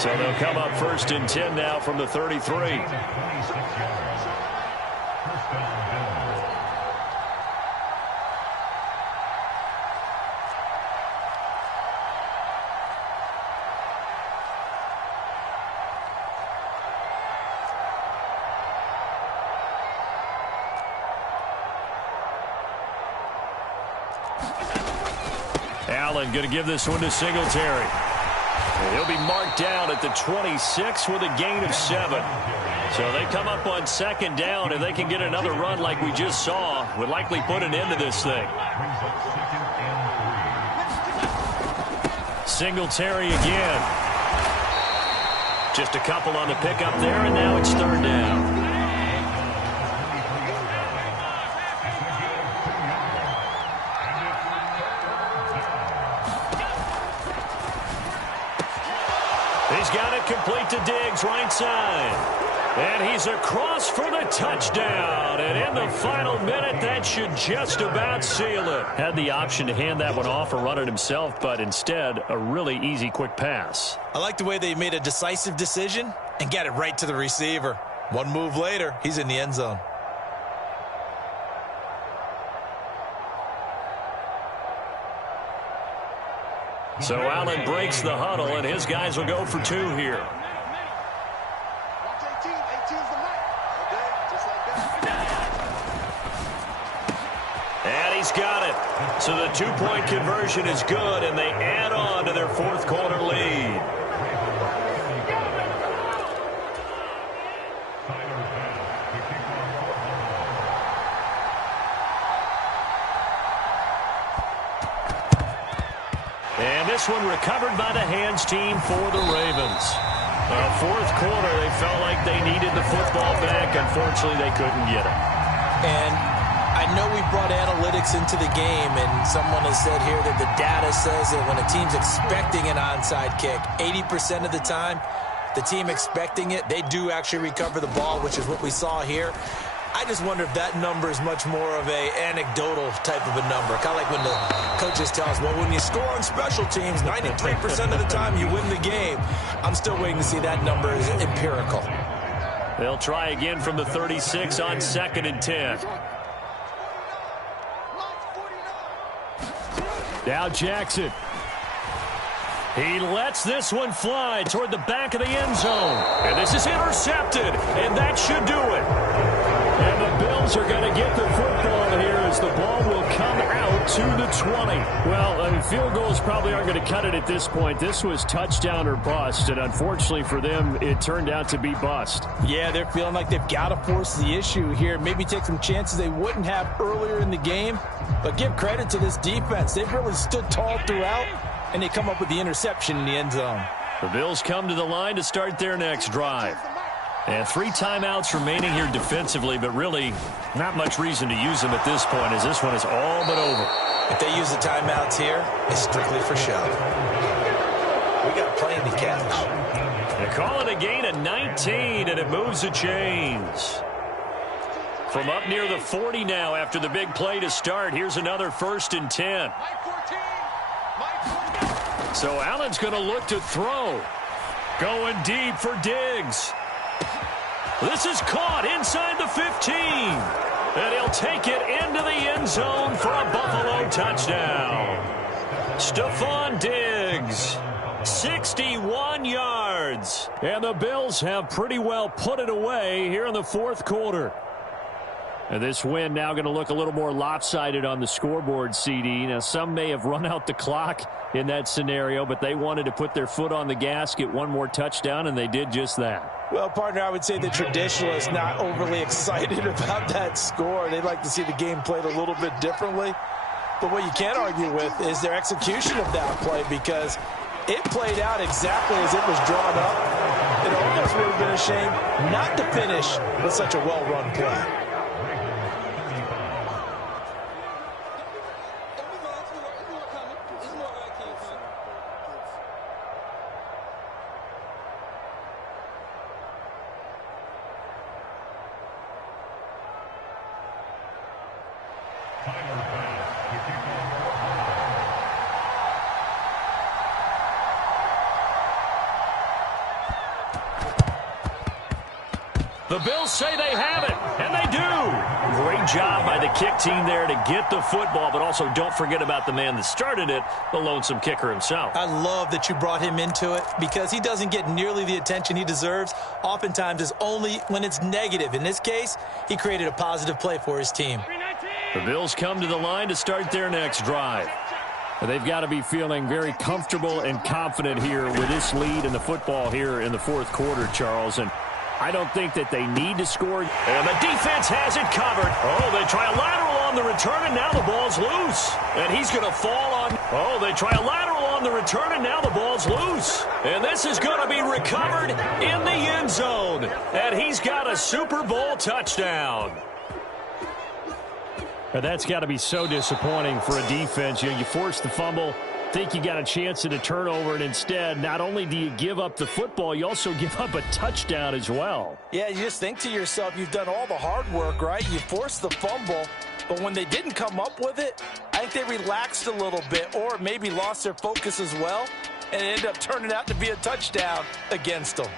So they'll come up 1st and 10 now from the 33. Allen going to give this one to Singletary. And he'll be marked down at the 26 with a gain of 7. So they come up on 2nd down, and they can get another run like we just saw. Would likely put an end to this thing. Singletary again. Just a couple on the pickup there, and now it's 3rd down. He's got it complete to Diggs, right side. And he's across for the touchdown. And in the final minute, that should just about seal it. Had the option to hand that one off or run it himself, but instead, a really easy, quick pass. I like the way they made a decisive decision and got it right to the receiver. One move later, he's in the end zone. So Allen breaks the huddle, and his guys will go for 2 here. Watch 18. 18's the mic. Okay, just like that. And he's got it. So the 2-point conversion is good, and they add on to their 4th quarter lead. And this one recovered by the hands team for the Ravens. 4th quarter, they felt like they needed the football back. Unfortunately, they couldn't get it. And I know we brought analytics into the game, and someone has said here that the data says that when a team's expecting an onside kick, 80% of the time, the team expecting it, they do actually recover the ball, which is what we saw here. I just wonder if that number is much more of a anecdotal type of a number. Kind of like when the coaches tell us, well, when you score on special teams, 93% of the time you win the game. I'm still waiting to see that number is empirical. They'll try again from the 36 on 2nd and 10. Now Jackson. He lets this one fly toward the back of the end zone. And this is intercepted, and that should do it. And the Bills are going to get the football here as the ball will come out to the 20. Well, I mean, field goals probably aren't going to cut it at this point. This was touchdown or bust, and unfortunately for them, it turned out to be bust. Yeah, they're feeling like they've got to force the issue here. Maybe take some chances they wouldn't have earlier in the game. But give credit to this defense. They've really stood tall throughout, and they come up with the interception in the end zone. The Bills come to the line to start their next drive. And 3 timeouts remaining here defensively, but really not much reason to use them at this point, as this one is all but over. If they use the timeouts here, it's strictly for show. We got plenty to catch. They call it a gain of 19, and it moves the chains. From up near the 40 now after the big play to start, here's another 1st and 10. So Allen's going to look to throw. Going deep for Diggs. This is caught inside the 15. And he'll take it into the end zone for a Buffalo touchdown. Stephon Diggs, 61 yards. And the Bills have pretty well put it away here in the 4th quarter. And this win now going to look a little more lopsided on the scoreboard, CD. Now, some may have run out the clock in that scenario, but they wanted to put their foot on the gas, get one more touchdown, and they did just that. Well, partner, I would say the traditionalists not overly excited about that score. They'd like to see the game played a little bit differently. But what you can't argue with is their execution of that play, because it played out exactly as it was drawn up. It almost would have been a shame not to finish with such a well-run play. The Bills say they have it, and they do. Great job by the kick team there to get the football, but also don't forget about the man that started it, the lonesome kicker himself. I love that you brought him into it because he doesn't get nearly the attention he deserves. Oftentimes it's only when it's negative. In this case, he created a positive play for his team. The Bills come to the line to start their next drive. They've got to be feeling very comfortable and confident here with this lead in the football here in the fourth quarter, Charles. And I don't think that they need to score. And the defense has it covered. Oh, they try a lateral on the return, and now the ball's loose. And he's going to fall on. Oh, they try a lateral on the return, and now the ball's loose. And this is going to be recovered in the end zone. And he's got a Super Bowl touchdown. But that's got to be so disappointing for a defense. You force the fumble, think you got a chance at a turnover, and instead, not only do you give up the football, you also give up a touchdown as well. Yeah, you just think to yourself, you've done all the hard work, right? You forced the fumble, but when they didn't come up with it, I think they relaxed a little bit or maybe lost their focus as well, and it ended up turning out to be a touchdown against them.